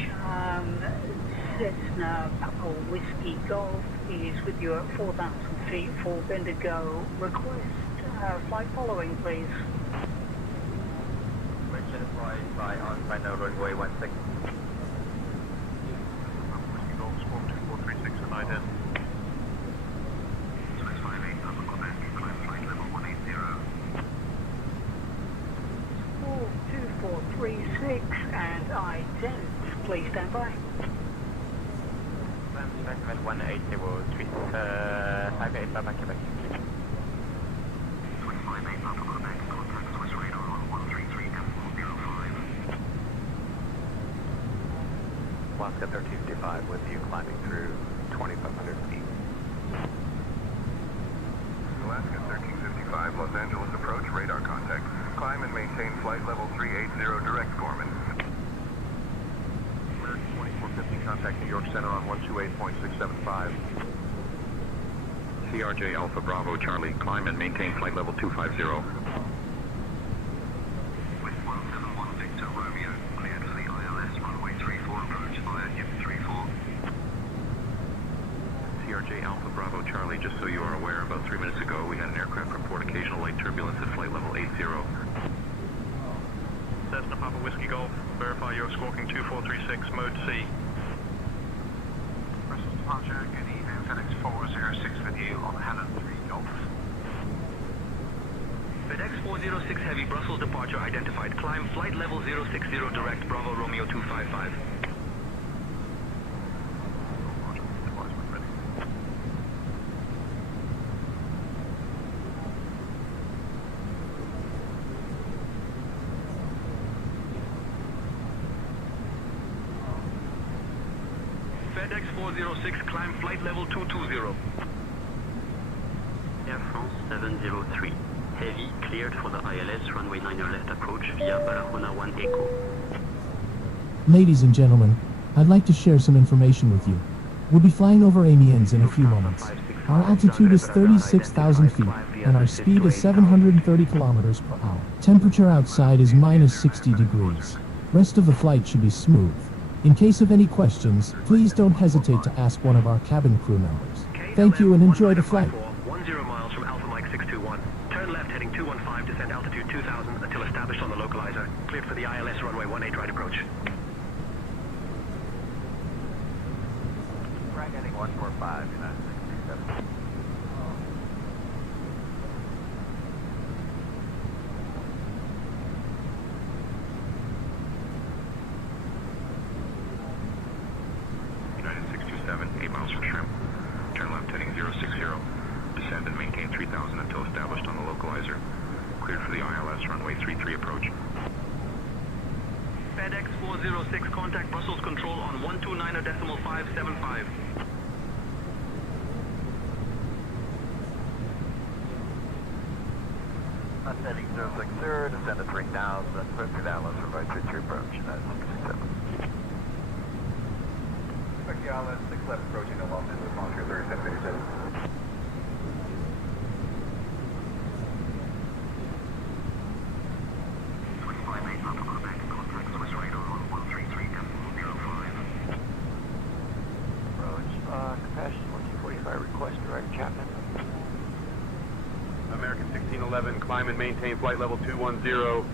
Cessna Papa Whiskey Golf is with you at 4,000 feet for Bendigo. Request flight following, please. Richard flight by on final runway 16. Whiskey Golf, swarm 2436 and IDEN. 658 Papa Quebec, climb flight level 180. 2436 and I-10, please stand by. Climb to Flight 180, 358 Papa Quebec. 658 Papa Quebec, contact Swiss radar on 133 F405. Alaska 1355 with you climbing through 2,500 feet. Alaska 1355, Los Angeles approach, radar contact. Climb and maintain flight level 380 direct, Gorman. American 2450, contact New York Center on 128.675. CRJ Alpha Bravo Charlie, climb and maintain flight level 250. With 171 Victor Romeo, cleared for the ILS runway 34 approach via Yip 34. CRJ Alpha Bravo Charlie, just so you are aware, about 3 minutes ago we had an aircraft report occasional light turbulence at flight level 80. Cessna Papa Whiskey Golf, verify you're squawking 2436, mode C. Brussels departure, good evening, FedEx 406 with you on Helen 3 Golf. FedEx 406 Heavy, Brussels departure identified. Climb flight level 060 direct, Bravo Romeo 255. FedEx FedEx-406, climb flight level 220. Air France 703. Heavy cleared for the ILS runway 9 left approach via Barahona 1 Echo. Ladies and gentlemen, I'd like to share some information with you. We'll be flying over Amiens in a few moments. Our altitude is 36,000 feet, and our speed is 730 kilometers per hour. Temperature outside is minus 60 degrees. Rest of the flight should be smooth. In case of any questions, please don't hesitate to ask one of our cabin crew members. Thank you and enjoy the flight. 10 miles from Alpha Mike 621. Turn left heading 215, descend altitude 2000 until established on the localizer. Cleared for the ILS runway 18 right approach. Drag heading 145, United 637. United 627, 8 miles from Shrimp. Turn left heading 060. Descend and maintain 3000 until established on the localizer. Cleared for the ILS runway 33 approach. FedEx 406, contact Brussels control on 129.575. Left heading 060, descend to 3000, clear through the ILS runway 33 approach, United 627. Expect the ILS 6 left approaching to London with Montreal 3757. Capacity 1245, request direct Chapman. American 1611, climb and maintain flight level 210.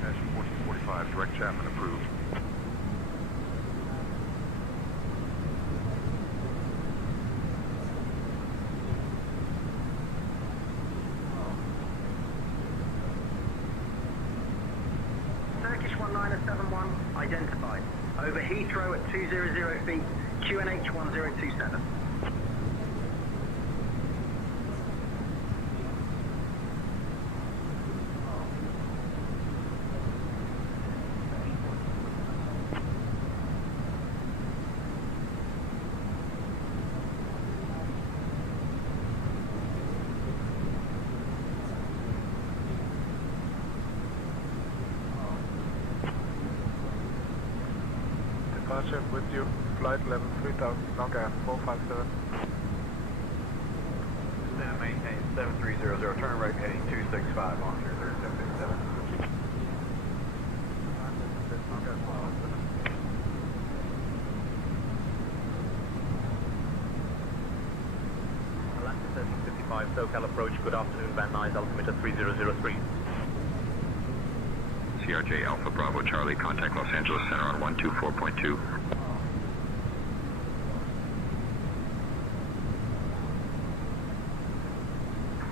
Passion 1445, direct Chapman approved. Turkish 1971 identified. Over Heathrow at 200 feet, QNH 1027. Departure with you, flight level 3000, Noga 457. Stand maintain 7300, turn right heading 265, Montreal 3757. Atlantic 1355, SoCal approach, good afternoon, Van Nuys, altimeter 3003. CRJ Alpha Bravo Charlie, contact Los Angeles Center on 124.2.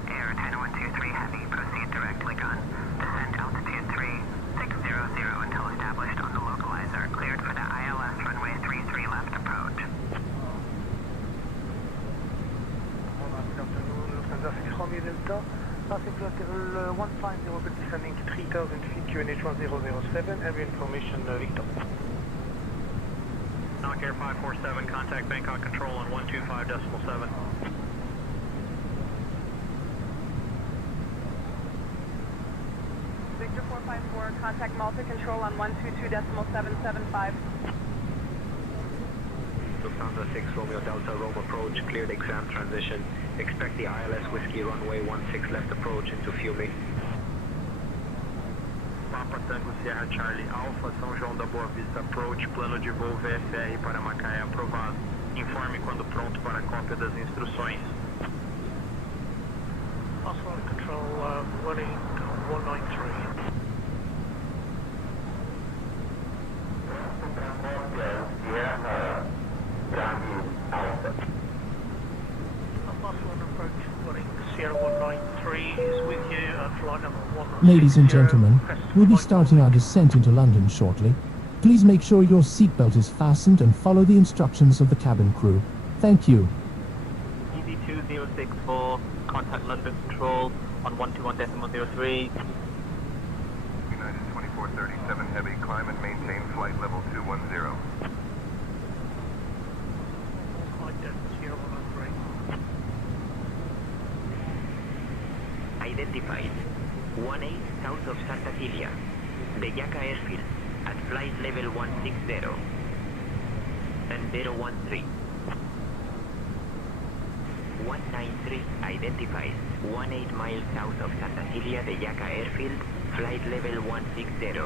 Air 10123 Heavy, proceed direct Lincoln. Descend altitude 3600 until established on the localizer. Cleared for the ILS runway 33 left approach. Lufthansa Romeo Delta, passing flight level 150, descending 3000 feet, QNH 1007, every information Victor. Knock Air 547, contact Bangkok control on 125.7. Victor 454, contact Malta control on 122.775. Lufthansa 6 Romeo Delta, Rome approach, cleared exam transition. Expect the ILS Whiskey runway 16 left approach into Fiume. Papa Tango Sierra Charlie Alpha, São João da Boa Vista approach, plano de voo VFR para Macaé aprovado. Informe quando pronto para a cópia das instruções. Oswald control, running 193. Sierra 193 is with you at flight number 1. Ladies and gentlemen, we'll be starting our descent into London shortly. Please make sure your seatbelt is fastened and follow the instructions of the cabin crew. Thank you. ED2064, contact London control on 121.03. Santa Celia. The HECA airfield at flight level 160 and 013. 193 identifies 18 miles south of Santa Celia, the HECA airfield, flight level 160,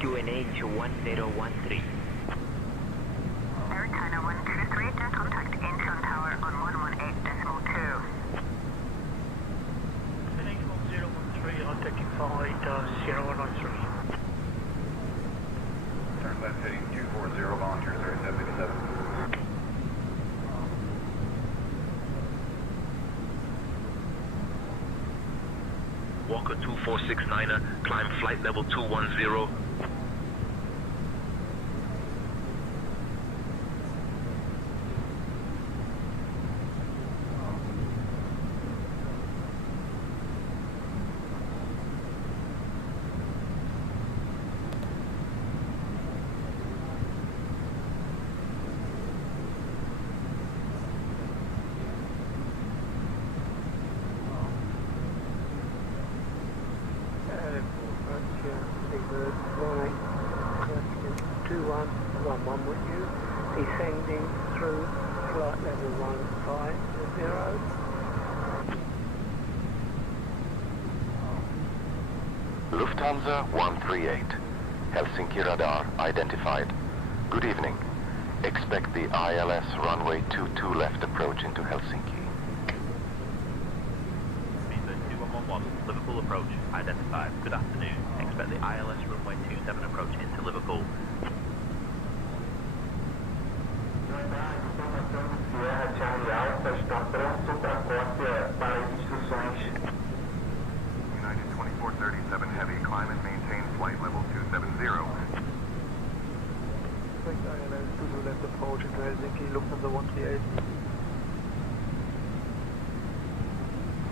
QNH 1013. China 123, jet contact Incheon Tower on 118.2. H1013, identified 0193. Turn left heading 240, volunteers are at 787. Walker 2469er, climb flight level 210. With you, descending through flight level 150. Lufthansa 138. Helsinki radar identified. Good evening. Expect the ILS runway 22 left approach into Helsinki. Speedbird 2111, Liverpool approach identified. Good afternoon. Expect the ILS runway 27 approach into Liverpool. Sierra Charlie Alpha está pronto para cópia para instruções. United 2437 Heavy, climb and maintain flight level 270. ILS to the left approach into Helsinki, Lufthansa 138.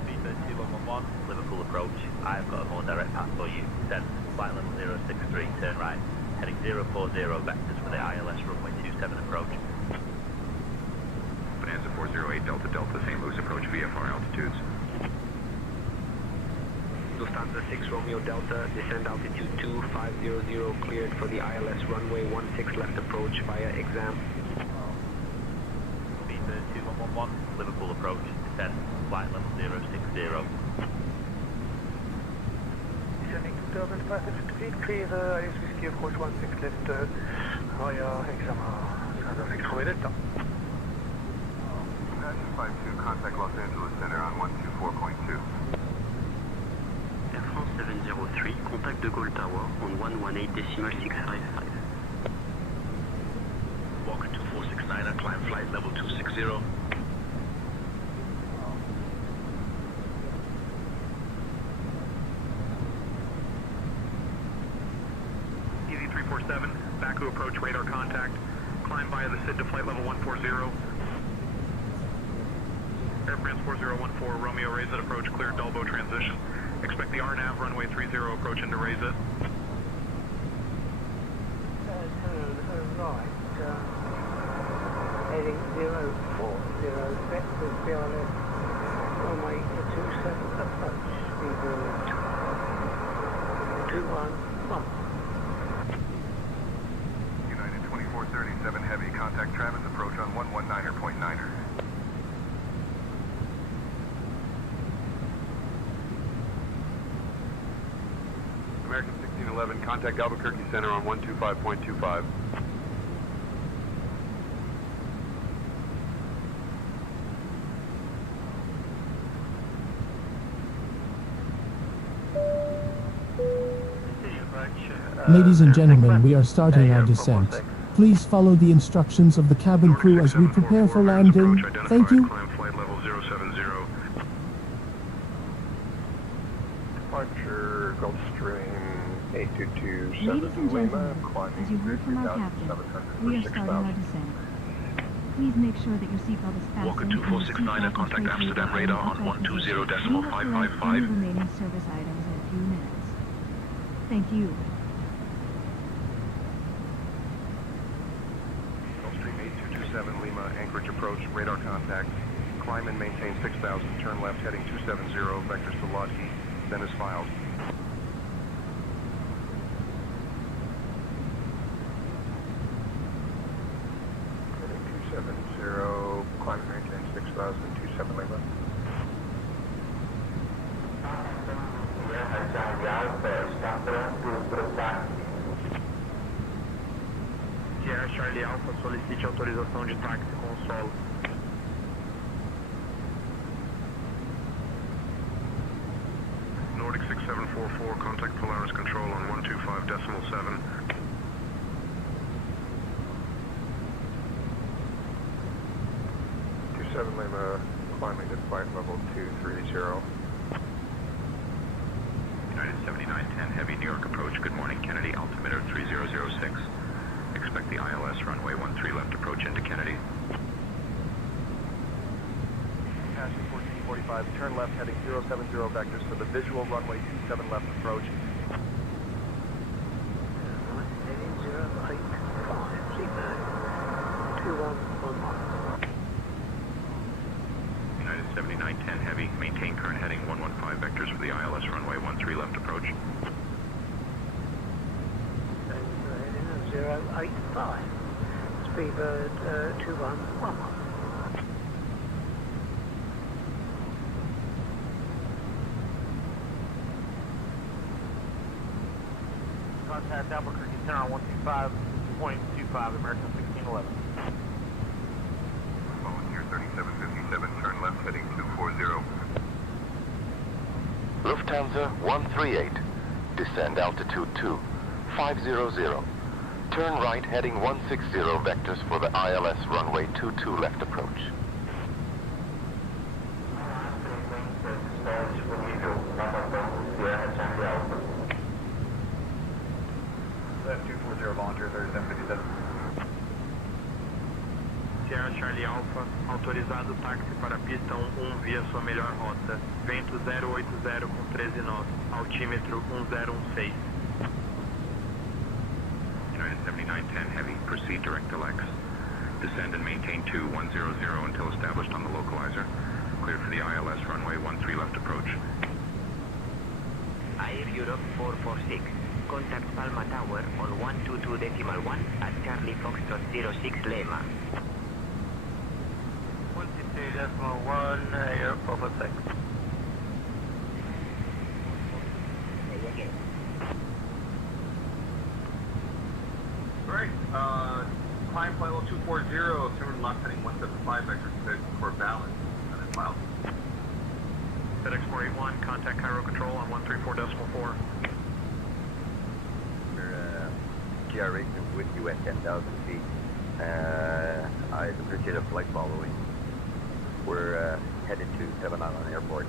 Speedbird 2111, Liverpool approach. I've got a more direct path for you. Descend, flight level 063, turn right. Heading 040 vectors for the ILS runway 27 approach. Bonanza 408 Delta Delta, St. Louis approach VFR altitudes. Lufthansa 6 Romeo Delta, descend altitude 2500, cleared for the ILS runway 16 left approach via exam. Speedbird 2111, Liverpool approach, descend, flight level 060. Descending to Durban, passage to feet, clear the IS Whiskey approach 16 left via exam. Lufthansa 6 Romeo Delta. 52, contact Los Angeles Center on 124.2. Air France 703, contact de Gaulle Tower on 118.655. Walker 2469er, climb flight level 260. Easy 347, Baku approach radar contact. Climb via the SID to flight level 140. Air France 4014, Romeo Reza approach cleared Dolbo transition. Expect the RNAV runway 30 approach into Reza. Turn right, heading 040, vectors BLS, runway 27 approach, speedbird 211. United 2437 Heavy, contact Travis approach on 119.9er. American 1611, contact Albuquerque Center on 125.25. Ladies and gentlemen, we are starting our descent. Please follow the instructions of the cabin crew as we prepare for landing. Thank you. Climb flight level 070. Departure Gulfstream 8227 Ladies and Lima, gentlemen, climbing as you heard from our captain, we are starting our descent. Please make sure that your seatbelt is fastened. Walker 2469er, contact Amsterdam radar on 120.555. We will collect any remaining service items in a few minutes. Thank you. Gulfstream 8227 Lima, Anchorage approach, radar contact. Climb and maintain 6000, turn left heading 270, vectors to Lodge East, then is filed. Charlie Alpha, solicite autorização de táxi com o solo. Nordic 6744, contact Polaris Control on 125.7. 27 Lima, climbing to flight level 230. United 7910, heavy New York approach. Good morning, Kennedy, altimeter 3006. Expect the ILS runway 13 left approach into Kennedy. Passing 1445, turn left heading 070 vectors for the visual runway 27 left approach. Heading 085, seatbelt 2111. United 7910, heavy, maintain current heading 115 vectors for the ILS runway 13 left approach. Heading 085, speedbird 2111. Contact Albuquerque Center on 125.25, American 1611. Volunteer 3757, turn left heading 240. Lufthansa 138, descend altitude 2500. Turn right heading 160 vectors for the ILS runway 22 left approach. Left 240, volunteer 3757. Sierra Charlie Alpha, autorizado táxi para pista 11 via sua melhor rota. Vento 080 com 13 nós, altímetro 1016. United 7910, heavy, proceed direct to Lex. Descend and maintain 2100 until established on the localizer. Cleared for the ILS runway 13 left approach. Air Europe 446. Contact Palma Tower on 122.1 at Charlie Foxtrot 06 Lima. 22.1, Air 446. Alright, climb flight level 240, turn left heading 175 vectors for balance, and then miles. FedEx 481, contact Cairo Control on 134.4. We're GRA with you at 10,000 feet. I'd appreciate a flight following. We're headed to 7 Island Airport.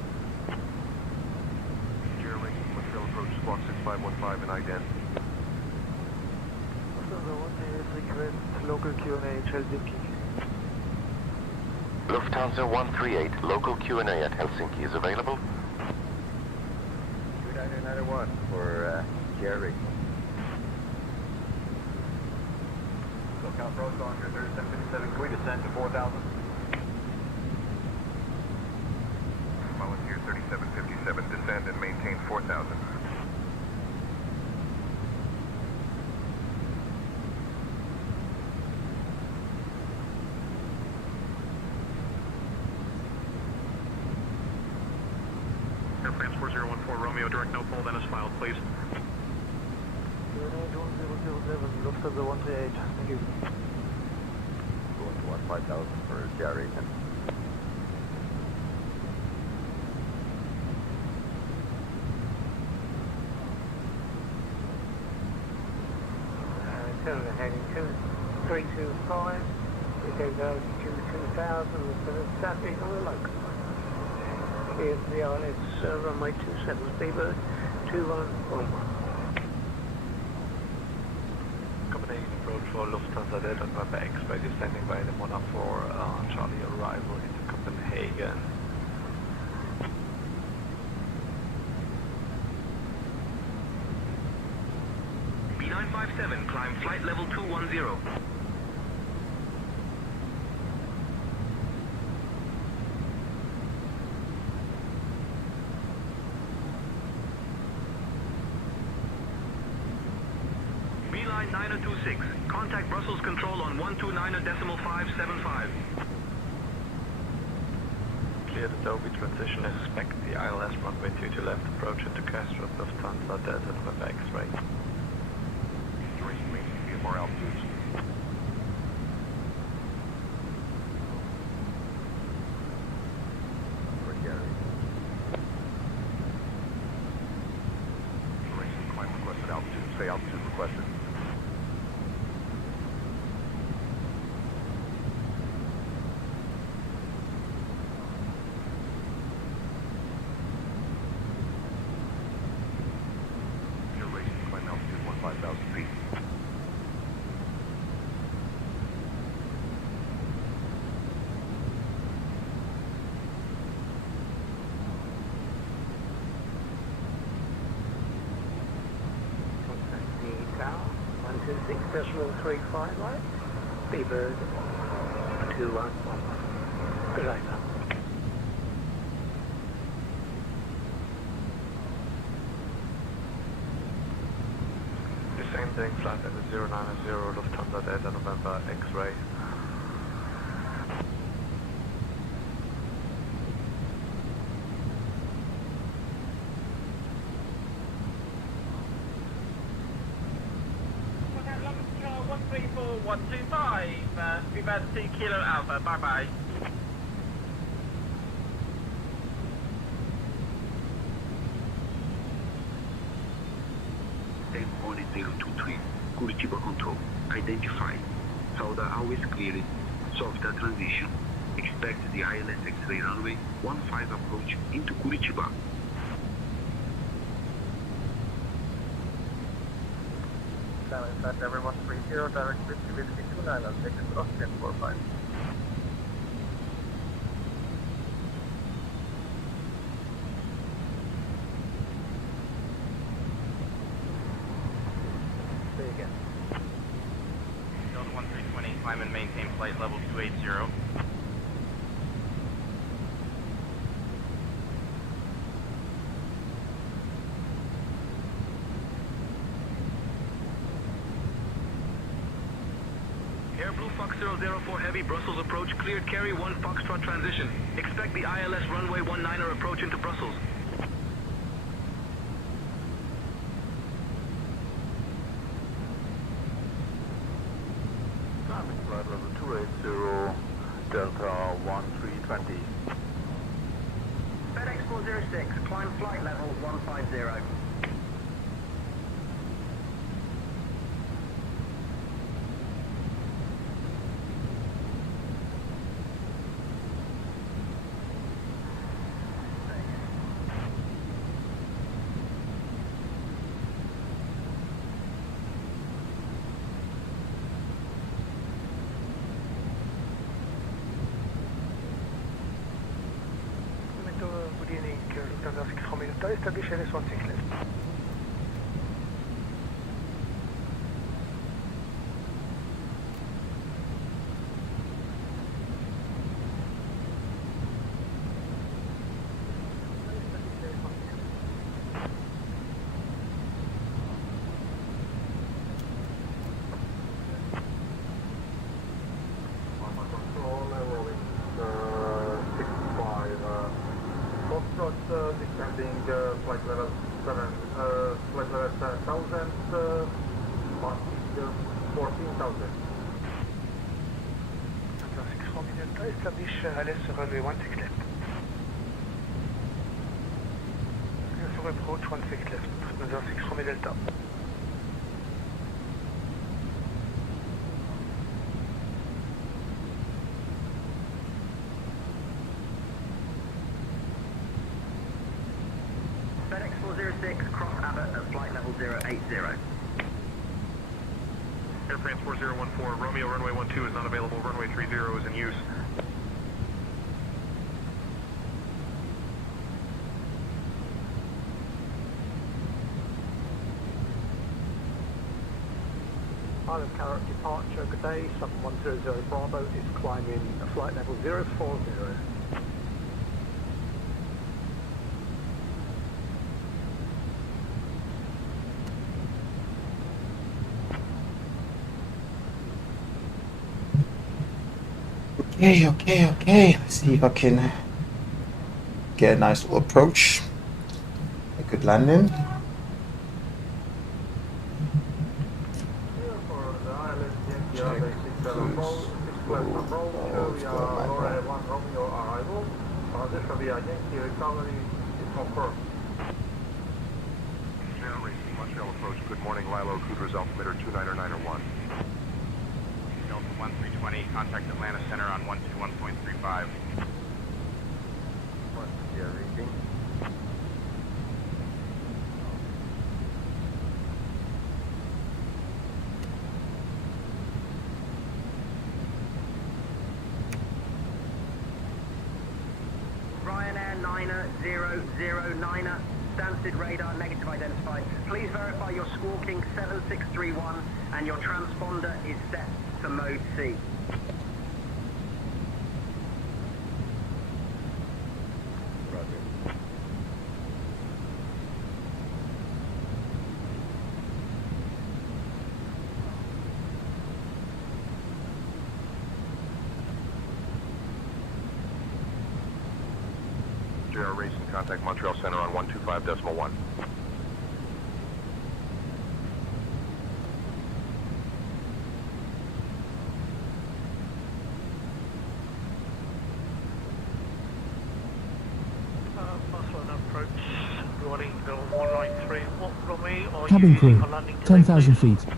GRA Montreal approach, squawk 6515 and ident. Request local Q&A Helsinki. Lufthansa 138, local Q&A at Helsinki is available. 2991 for GRA. SoCal Pro, Volunteer 3757, can we descend to 4,000? Volunteer 3757, descend and maintain 4,000. Air France 4014, Romeo, direct no pull, then is filed, please. Q&A 1007, Lufthansa 138. Thank you. Going to 15,000 for GRA. Heading 2325, we go down to 2000, Lieutenant Sappy on the local. Clear for the ILS runway 27, speedbird 2111. Copenhagen approach for Lufthansa Delta Papa X-ray descending by the Monarch 4 Charlie arrival into Copenhagen. B957, climb flight level 210. Beeline 9026, contact Brussels Control on 129.575. Clear the Dobie transition, expect the ILS runway 22 left approach into Castro, Lufthansa Delta Papa X-ray. Duration waiting to be at more altitudes. X-ray altitude requested. You're racing to climb altitude 15,000 feet. Tower, 126.35, right? B-Bird, 211. Good over. Descending flight level 090, Lufthansa Delta November X-ray. We've had 2 Kilo Alpha, bye bye. M1023, Curitiba Control, identified. Sauda always cleared, soft transition. Expect the ILS X-ray runway 15 approach into Curitiba. Flight level 130, direct Whiskey 29, I'll take it off 1045. There you go. Delta 1320, climb and maintain flight level 280. Air Blue Fox 004 Heavy, Brussels approach, cleared carry 1 Foxtrot transition. Expect the ILS runway 19er approach into Brussels. Climbing flight level 280, Delta 1320. FedEx 406, climb flight level 150. Good evening, Lufthansa 6 Delta, establish LS 16 left. Control level is 65. Foxtrot descending flight level 7, flight level 7,000, passing 14,000. Lufthansa 6 Delta, establish LS runway 16 left. LS approach 16 left, Lufthansa 6 Delta. FedEx 406, cross Abbott at flight level 080. Air France 4014, Romeo runway 12 is not available, runway 30 is in use. Island Cairo departure, good day, 7100 Bravo is climbing flight level 040. Okay. Let's see if I can get a nice little approach. A good landing. Montreal approach, good morning, Lilo, Cruise altimeter 29901. Delta 1320, contact Atlanta Center on 121.35. Yeah, reading. Ryanair 9009er, Stansted radar negative identified. Please verify your squawking 7631 and your transponder is set to mode C. JR Racing, contact Montreal Center on 125.1. Approach, runway 193. What runway are Cabin you crew, using for landing today, 10,000 please? feet.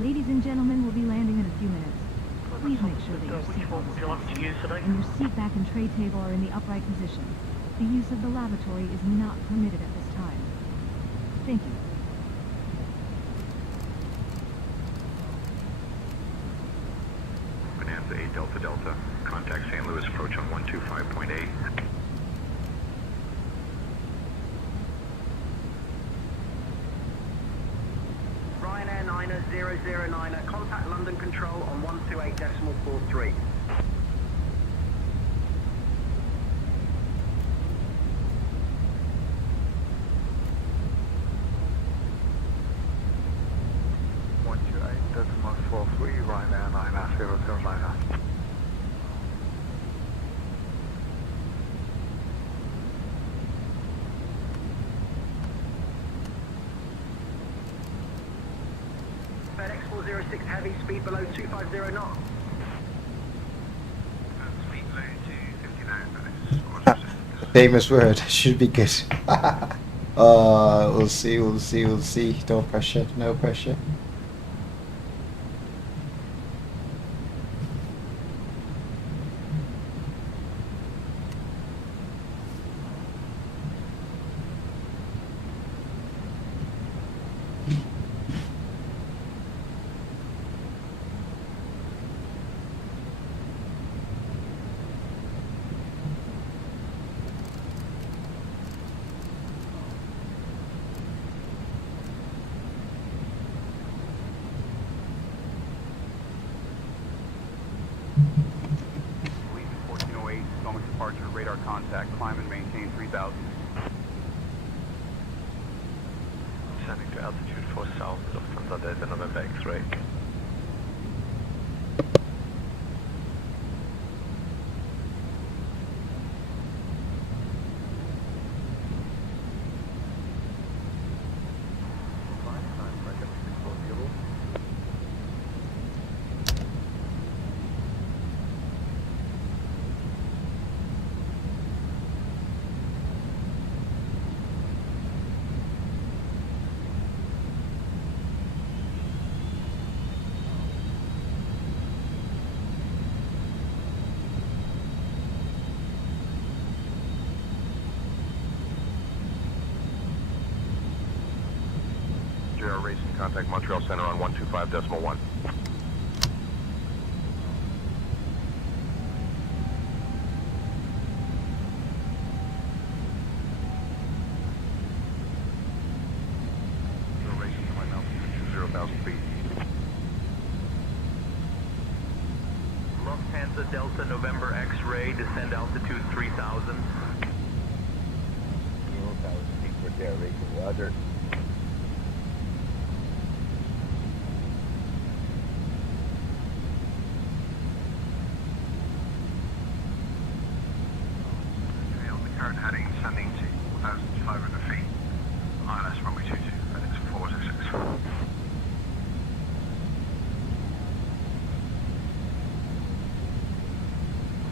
Ladies and gentlemen, we'll be landing in a few minutes. Please make sure that your Which one seatbelt would is you like to use today? and your seat back and tray table are in the upright position. The use of the lavatory is not permitted at this time. Thank you. Bonanza 8 Delta Delta. Contact St. Louis approach on 125.8. Ryanair 9009er, contact London Control on 128.43. Ryanair 9009er. FedEx 406 Heavy, speed below 250 knots. Speed below 259. Famous word. Should be good. We'll see. No pressure. No pressure. Radar contact, climb and maintain 3,000. Descending to altitude 4 south, Lufthansa Delta November X-ray. JR Racing, contact Montreal Center on 125.1. JR Racing, climb altitude 0,000 feet. Lufthansa Delta November X-ray, descend altitude 3,000. 0,000 feet for JR Racing, Roger. Current heading descending to 4,500 feet. ILS runway 22, FedEx 406.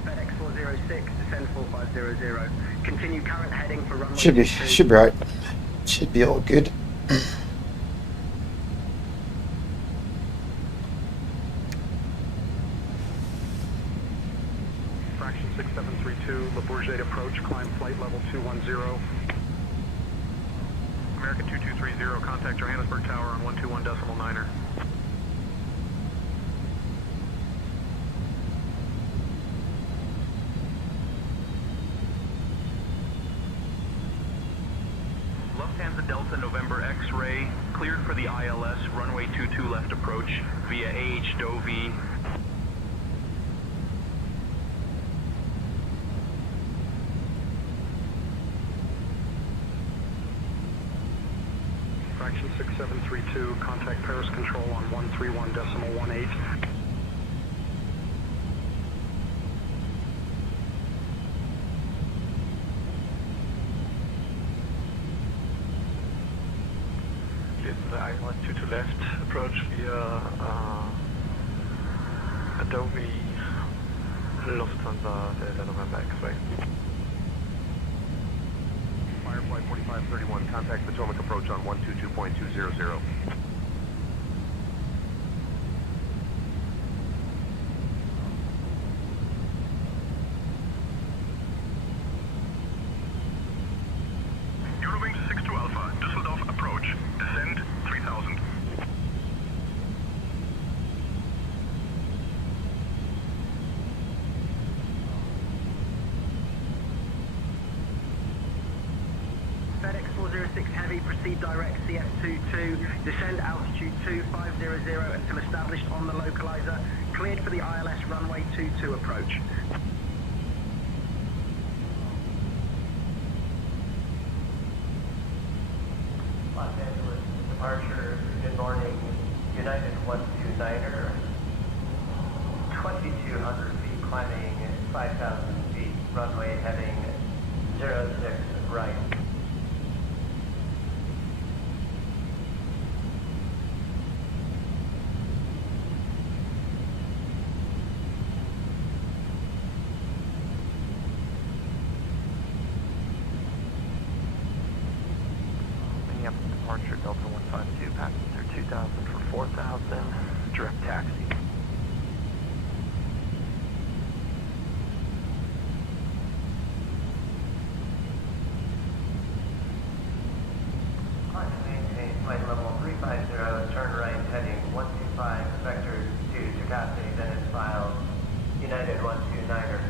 FedEx 406, descend 4500. Continue current heading for runway Should be 22. right. Should be all good. Fraction 6732, Le Bourget approach, climb flight level 210. American 2230, contact Johannesburg Tower on 121.9er. Lufthansa Delta November X-ray, cleared for the ILS, runway 22 left approach via AH Dovey. Fraction 6732, contact Paris Control on 131.18. The ILS 22 left approach via Adobe Lufthansa Delta November X-ray. Firefly 4531, contact Potomac approach on 122.200. Eurowings 62 Alpha, Düsseldorf approach, descend 3000. FedEx 406 Heavy, proceed direct CF22, descend altitude 2500 until established on the localizer, cleared for the ILS runway 22 approach. Los Angeles departure, good morning, United 129er, 2,200 feet climbing 5,000 feet, runway heading 06 right. Departure Delta 152, passenger 2000 for 4,000, direct taxi. Climb and maintain flight level 350, turn right heading 125, vectors to Jakarta, then it's filed United 129er.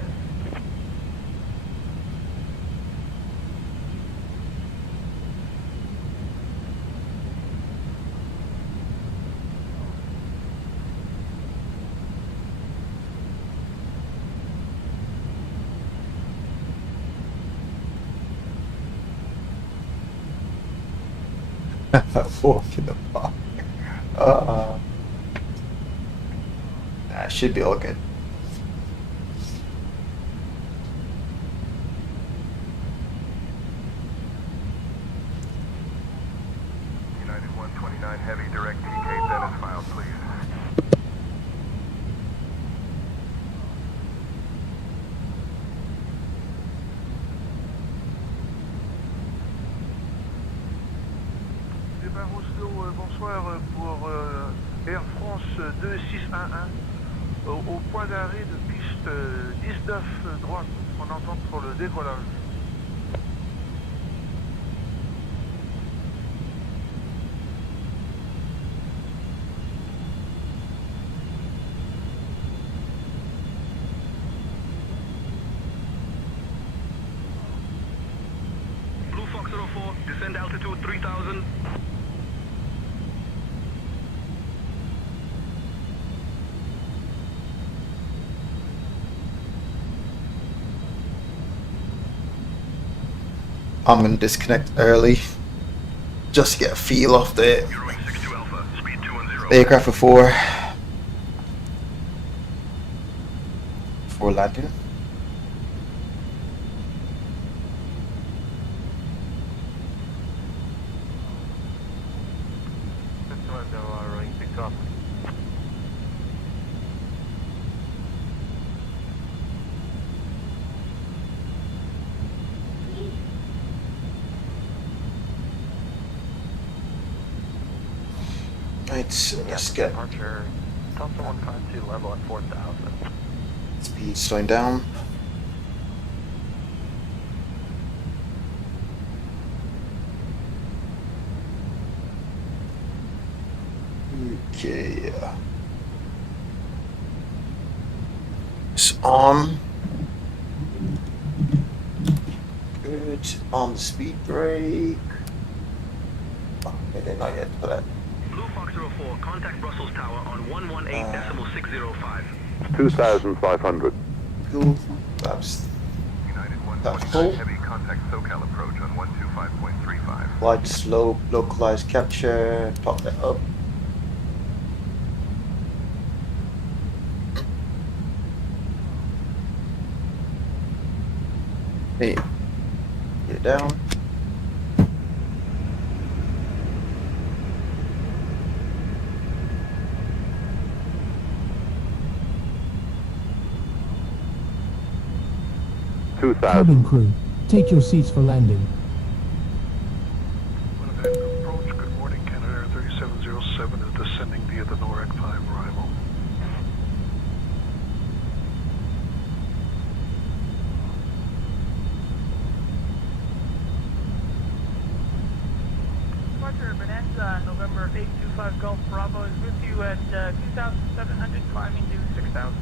Walk in the park. That should be all good. United 129 Heavy, direct TK, then is filed, please. Départ Oslo, bonsoir pour Air France 2611 au point d'arrêt de piste 19 droite. On entend pour le décollage. Blue Fox 04, descend altitude 3000. I'm going to disconnect early just to get a feel of the aircraft before landing. Right, so let's get Departure Delta 152 level at 4,000. speed slowing down. Okay. It's on. Good. On the speed brake. Oh, okay, not yet for that. Blue Fox 04, contact Brussels Tower on 118.605. 2,500. Cool. That's cool. Heavy contact SoCal approach on 125.35. Wide slope, localized capture, pop that up. Hey, get it down. Cabin crew, take your seats for landing. Approach, good morning, Canada Air 3707 is descending via the NORAD 5 arrival. Departure Bonanza, November 825 Gulf Bravo is with you at 2,700, climbing to 6,000.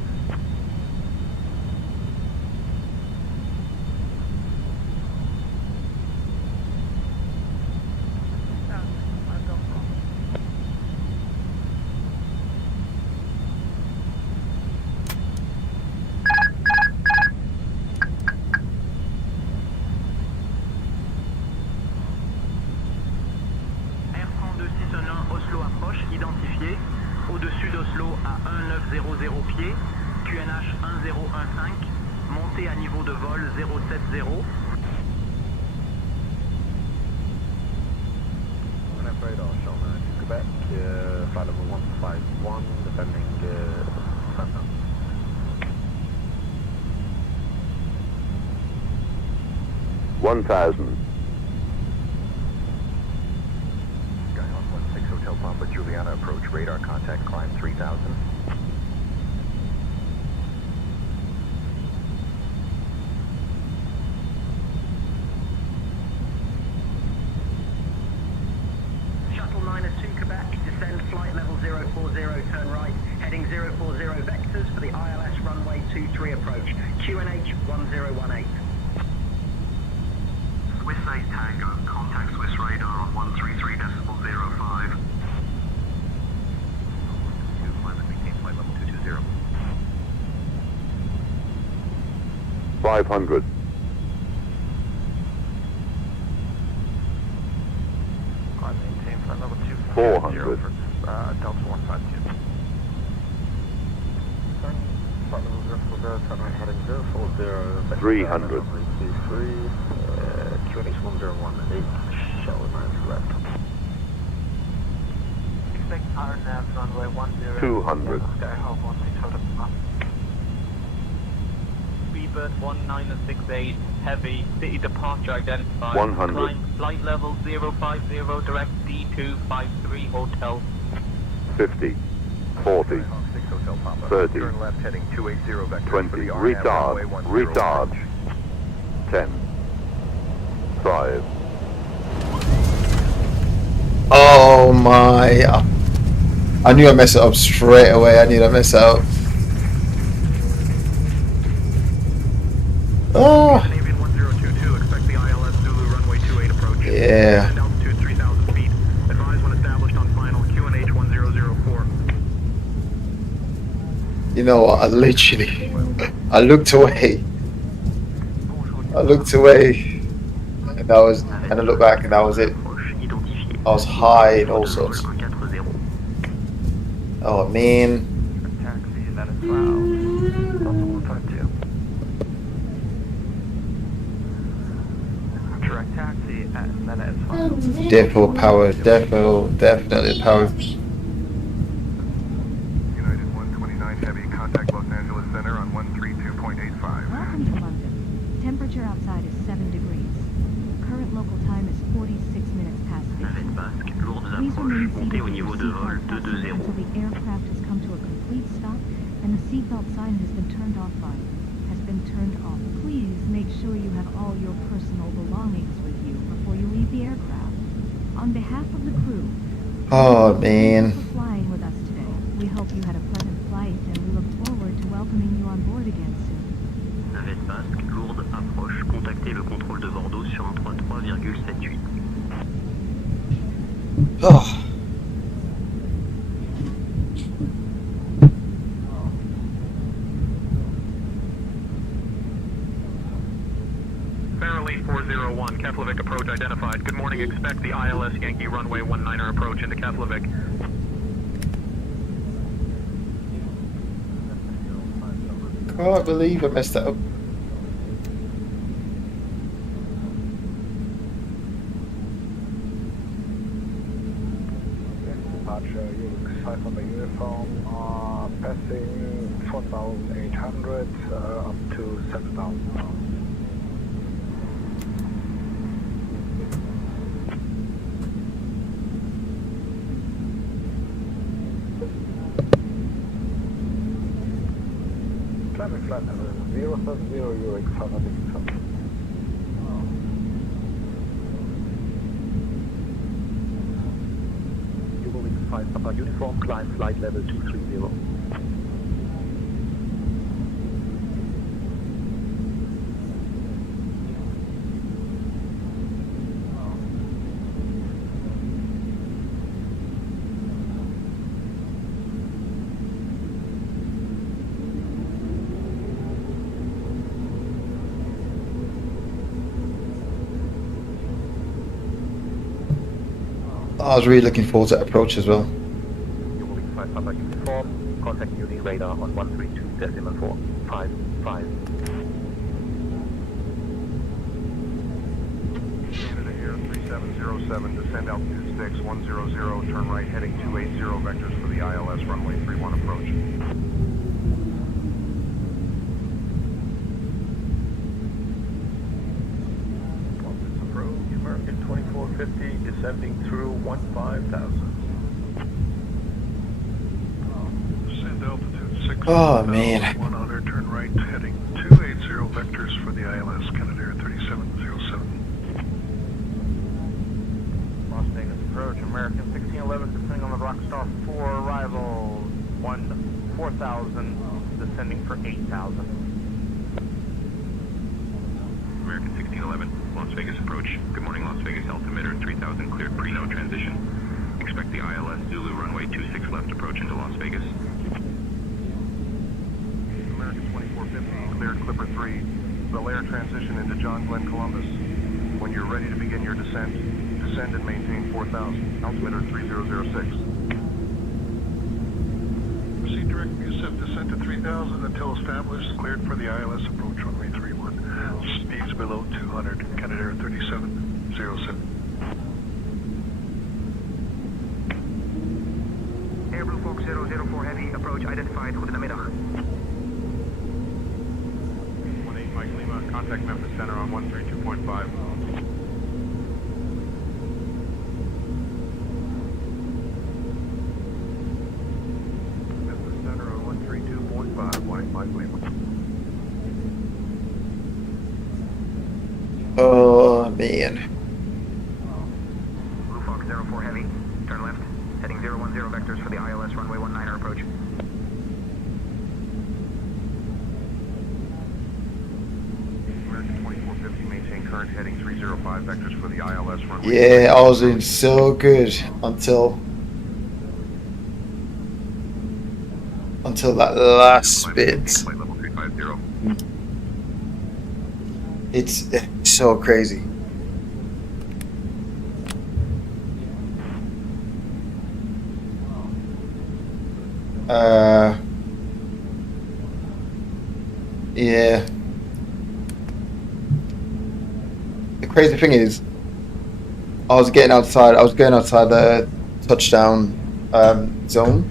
Au-dessus d'Oslo à 1900 pieds, QNH 1015, montée à niveau de vol 070. Radar, Charles, Quebec, flight level 151, defending Santa. $1,000. Skyhawk 16 Hotel Papa Juliana approach radar contact climb 3000. Shuttle 902 Quebec, descend flight level 040, turn right, heading 040 vectors for the ILS runway 23 approach, QNH 1018. Swiss 8 Tango, contact Swiss radar on 133.05. Maintain flight level 220. 500. I maintain flight level 250 400. for Delta 152. Flight level 040, turn right heading 040, 300. QNH 1018, shell 9 left. Expect RNAV runway 10. 200. Skyhawk 16 Hotel Papa. Speedbird 1968, heavy, city departure identified. 100. Climb flight level 050, direct D253 Hotel. 50. 40. 30. Turn left heading 280 vector 20. for the RNAV Retard. runway 10. Retard. 10. 5. Oh my. I knew I messed it up straight away. I knew I messed it up. Oh. Canadian 1022, expect the ILS Zulu runway 28 approach. Yeah. Descend altitude 3,000 feet. Advise when established on final QNH 1004. You know what? I looked away. I looked away. And I looked back and that was it. I was high and all sorts. Oh man. Taxi, that is wow. Delta 152. Direct taxi at that is fine. Depot power, definitely power. United 129 Heavy, contact Los Angeles Center on 132.85. Welcome to London. Temperature outside is 7 degrees. Current local time is 46 minutes past 15. Please remain seated with your seatbelt fastened seatbelt sign has been turned off Please make sure you have all your personal belongings with you before you leave the aircraft. On behalf of the crew, Oh, thank man. you for flying with us today. We hope you had a pleasant flight and we look forward to welcoming you on board again soon. Navette Basque, Lourdes, approche. Contactez le contrôle de Bordeaux sur 33,78. Oh. Farrelly 401, Keflavik approach identified. Good morning, expect the ILS Yankee runway 19er approach into Keflavik. Can't believe I messed that up. Departure, Unix 5 on the uniform, passing 4,800 up to 7,000. Climbing flight level 070, Unix 5 on the uniform. Papa uniform, climb flight level 230. I was really looking forward to that approach as well. Papa uniform, contact Uni radar on 132.455. Canada Air 3707, descend altitude 6100, turn right heading 280 vectors for the ILS runway 31 approach. Approach, American 2450, descending through 15,000. Oh, man. 100, turn right, heading 280 vectors for the ILS, Canada Air 3707. Las Vegas approach, American 1611, descending on the Rockstar 4, arrival 4,000, descending for 8,000. American 1611, Las Vegas approach. Good morning, Las Vegas altimeter 3000, cleared pre-no transition. Expect the ILS Zulu runway 26 left approach into Las Vegas. American 2450, cleared Clipper 3. Bel-Air transition into John Glenn Columbus. When you're ready to begin your descent, descend and maintain 4,000, altimeter 3006. Proceed direct VSEP descent to 3,000 until established, cleared for the ILS approach runway 31. Speeds below 200, Canada Air 3707. Air Blue Fox 004 Heavy, approach identified. Goedemiddag. 18 Mike Lima, contact Memphis Center on 132.5. Memphis Center on 132.5, 18 Mike Lima. Oh, man. Blue Fox 04 Heavy, turn left, heading 010 vectors for the ILS runway 19er approach. American 2450, maintain current heading 305 vectors for the ILS runway. Yeah, I was doing so good until that last bit. Flight level 350. It's so crazy. Yeah. The crazy thing is, I was going outside the touchdown zone.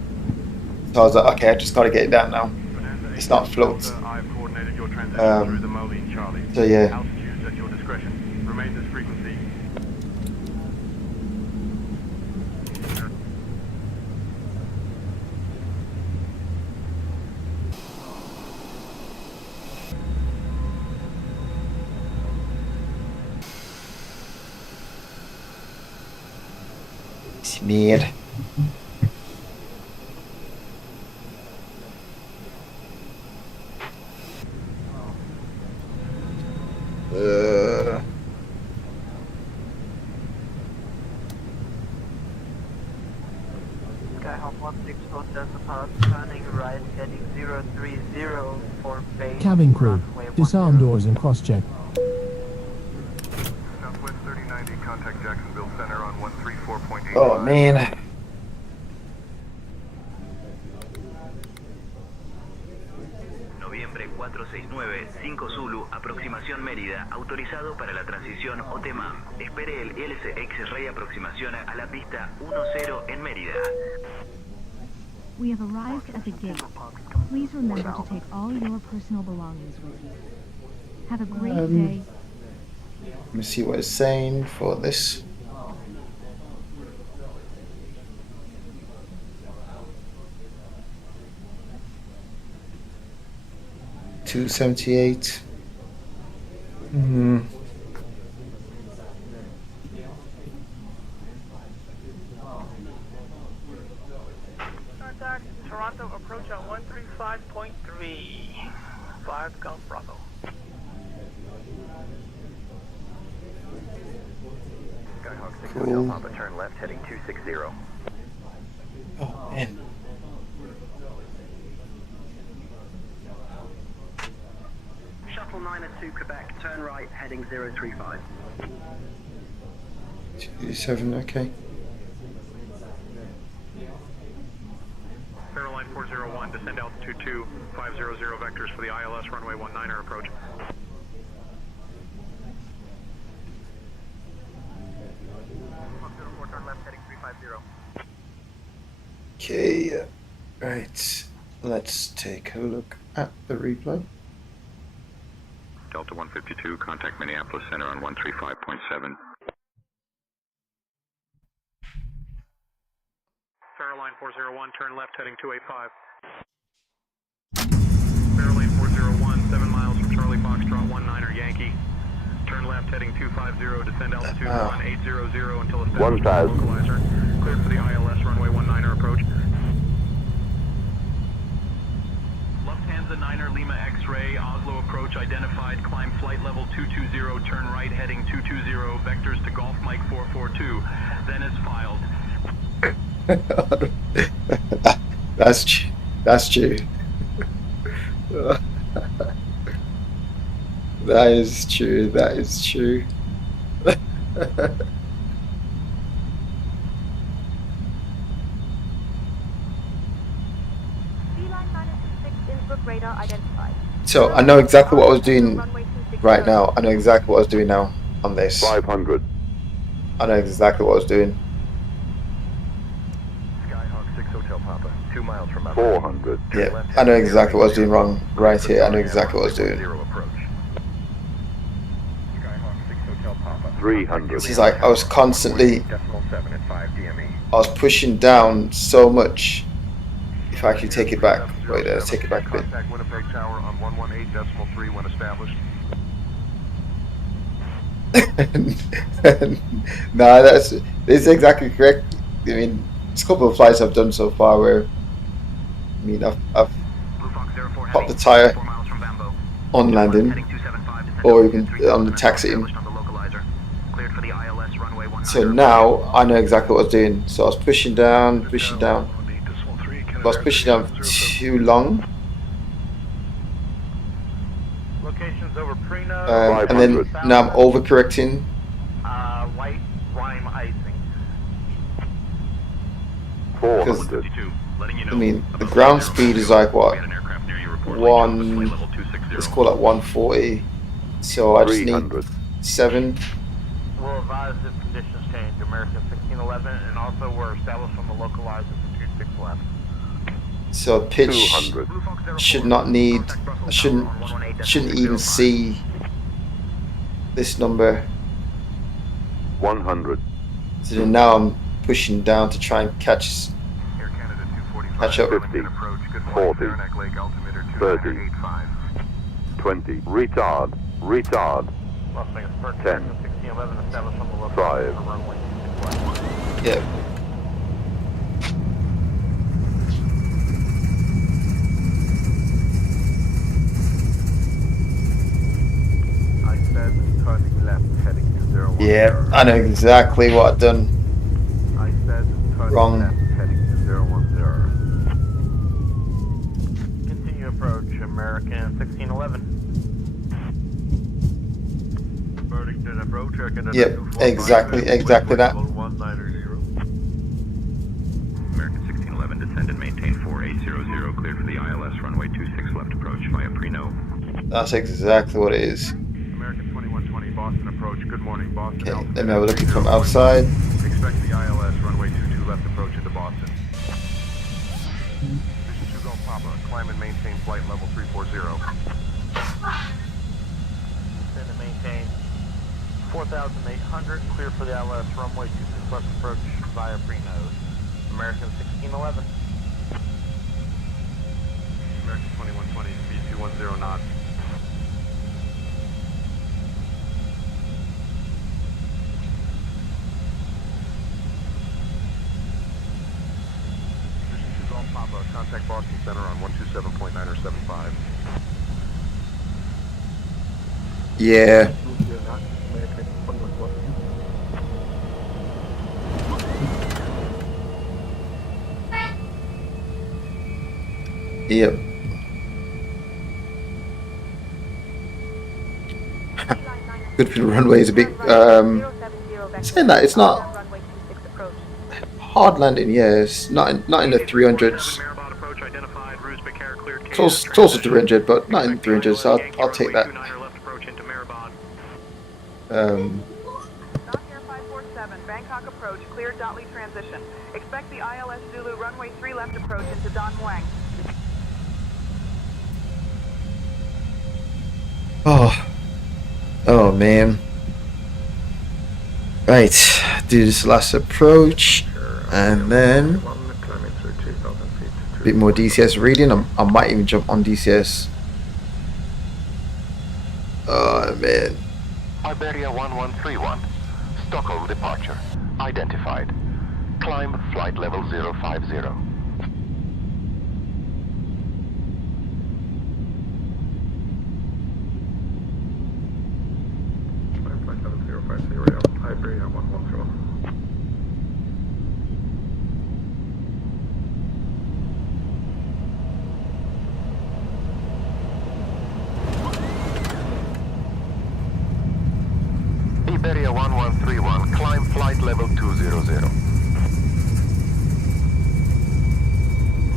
So I was like, okay, I just gotta get it down now. It's not float. So yeah. Altitudes at your discretion. Remain this frequency. Need. Skyhawk 160 Delta Pass, turning right, heading 030 for base. Cabin crew, disarm doors and cross-check. Southwest 3090, contact Jacksonville Center on 134.8. Oh man. Noviembre 469, 5 Zulu, aproximación Mérida, autorizado para la transición OTMAM. Espere el ILS X-Ray aproximación a la pista 10 en Mérida. We have arrived at the gate. Please remember to take all your personal belongings with you. Have a great day. Let me see what it's saying for this. $278. Contact Toronto approach on 135.3. 5 Golf Bravo. Skyhawk 6 Cool. Hotel Papa, turn left, heading 260. Oh man. Shuttle 902 Quebec, turn right, heading 035. 27, okay. Caroline 401, descend altitude 2, 500 vectors for the ILS runway 19er approach. Turn left, heading 350. Okay, right. Let's take a look at the replay. Delta 152, contact Minneapolis Center on 135.7. Caroline 401, turn left heading 285. Caroline 401, 7 miles from Charlie Foxtrot 19er Yankee. Turn left heading 250, descend altitude 1800 until established on the localizer. Cleared for the ILS runway 19er approach. Lufthansa 9er Lima X-ray, Oslo approach identified, climb flight level 220, turn right heading 220, vectors to Golf Mike 442, then is filed. That's true. That's true. That is true. That is true. Radar identified. So I know exactly what I was doing right now. I know exactly what I was doing now on this. 500. I know exactly what I was doing. Skyhawk 6 Hotel Papa, 2 miles from 400. Yeah, I know exactly what I was doing wrong right here. I know exactly what I was doing. 300. This is like I was constantly, I was pushing down so much. If I can take it back, wait, let's take it back a bit. Contact Winnipeg Tower on 118.3 when established. Nah, that's exactly correct. I mean, it's a couple of flights I've done so far where, I mean, I've popped the tire on landing or even on the taxiing. So now I know exactly what I was doing. So I was pushing down. I was pushing down too long. Locations over Prino. And then now I'm overcorrecting. White rime icing. 400. I mean, the ground speed is like what? Let's call it 140. So I just need 7. We'll advise if conditions change. American 1611, and also we're established on the localizer for 26 left. So pitch should not need. I shouldn't even see this number. 100. So then now I'm pushing down to try and catch up. 50, 40, 30, 20, retard, 10, 5, Yeah, I know exactly what I've done I said turn wrong. left heading to 010. Continue approach, American 1611. Burlington approach, Canada Yep, 245, exactly that. 190. American 1611, descend and maintain 4800, cleared for the ILS runway 26 left approach via Preno. That's exactly what it is. American 2120, Boston approach. Good morning, Boston. Okay, Altitude let me have a look from 30.9. outside. Expect the ILS runway 22 left approach into Boston. Vision 2 Golf Papa, climb and maintain flight level 340. Descend and maintain 4,800, clear for the ILS runway 26 left approach via Preno. American 1611. American 2120, speed 210 knots. Vision 2 Golf Papa, contact Boston Center on 127.975. Yeah. Yep. Good for the runway is a bit saying that it's not hard landing, yeah, it's not in the 300s. Closer to 300, but not in 300s, so I'll take that. Bangkok approach, clear Dottley transition. Expect the ILS Zulu runway 3 left approach into Don Muang. Oh man. Right, do this last approach, and then a bit more DCS reading. I might even jump on DCS. Oh man. Iberia 1131, Stockholm departure, identified. Climb flight level 050. Flight level 050, Iberia 1131. Iberia 1131, climb flight level 200.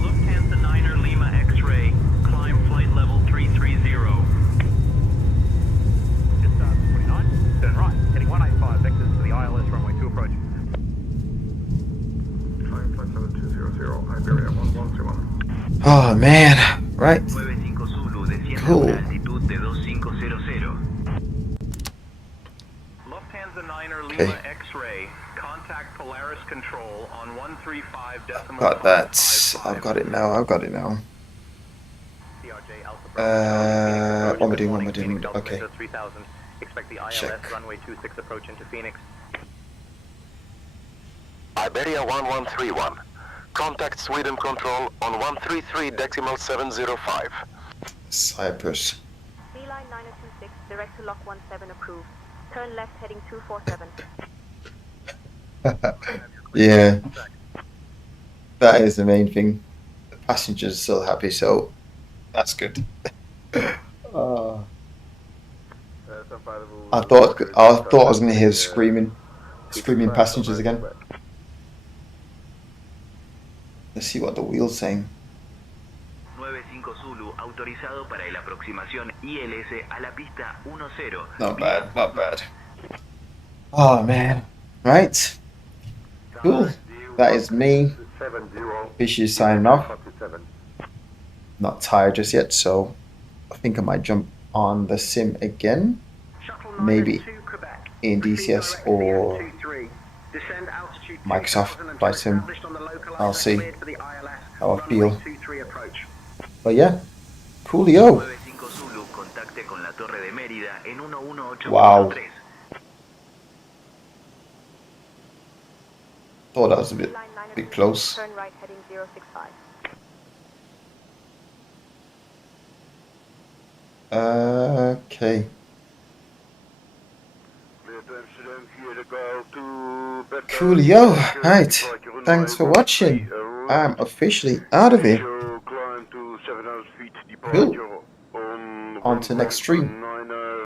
Lufthansa 9er Lima X-ray, climb flight level 330. Just 29, turn right, heading 185 vectors to the ILS runway 2 approach. Climb flight level 200, Iberia 1131. Oh man, right. 95 Zulu, desciende Cool. a una altitud de 2500. Lufthansa 9er Lima X-ray, contact Polaris control on 135.555. Got that. I've got it now. What am I doing? Okay. 3000. Expect the ILS Check. runway 26 approach into Phoenix. Iberia 1131, contact Sweden control on 133.705. Cyprus. Beeline 9026, direct to lock 17 approved. Turn left heading 247. Yeah. That is the main thing. The passengers are still happy, so that's good. I thought I was gonna hear screaming passengers again. Let's see what the wheel's saying. 95 Zulu, autorizado para la aproximación ILS a la pista 10. Not bad. Oh man. Right. Cool. That is me. Fishy signing off. Not tired just yet, so I think I might jump on the sim again. Maybe in DCS or Microsoft Flight Sim. I'll see how I feel. But yeah, coolio. Wow. Thought that was a bit close. Turn right heading 065. Okay. Coolio. Right. Thanks for watching. I'm officially out of here. Cool. On to the next stream.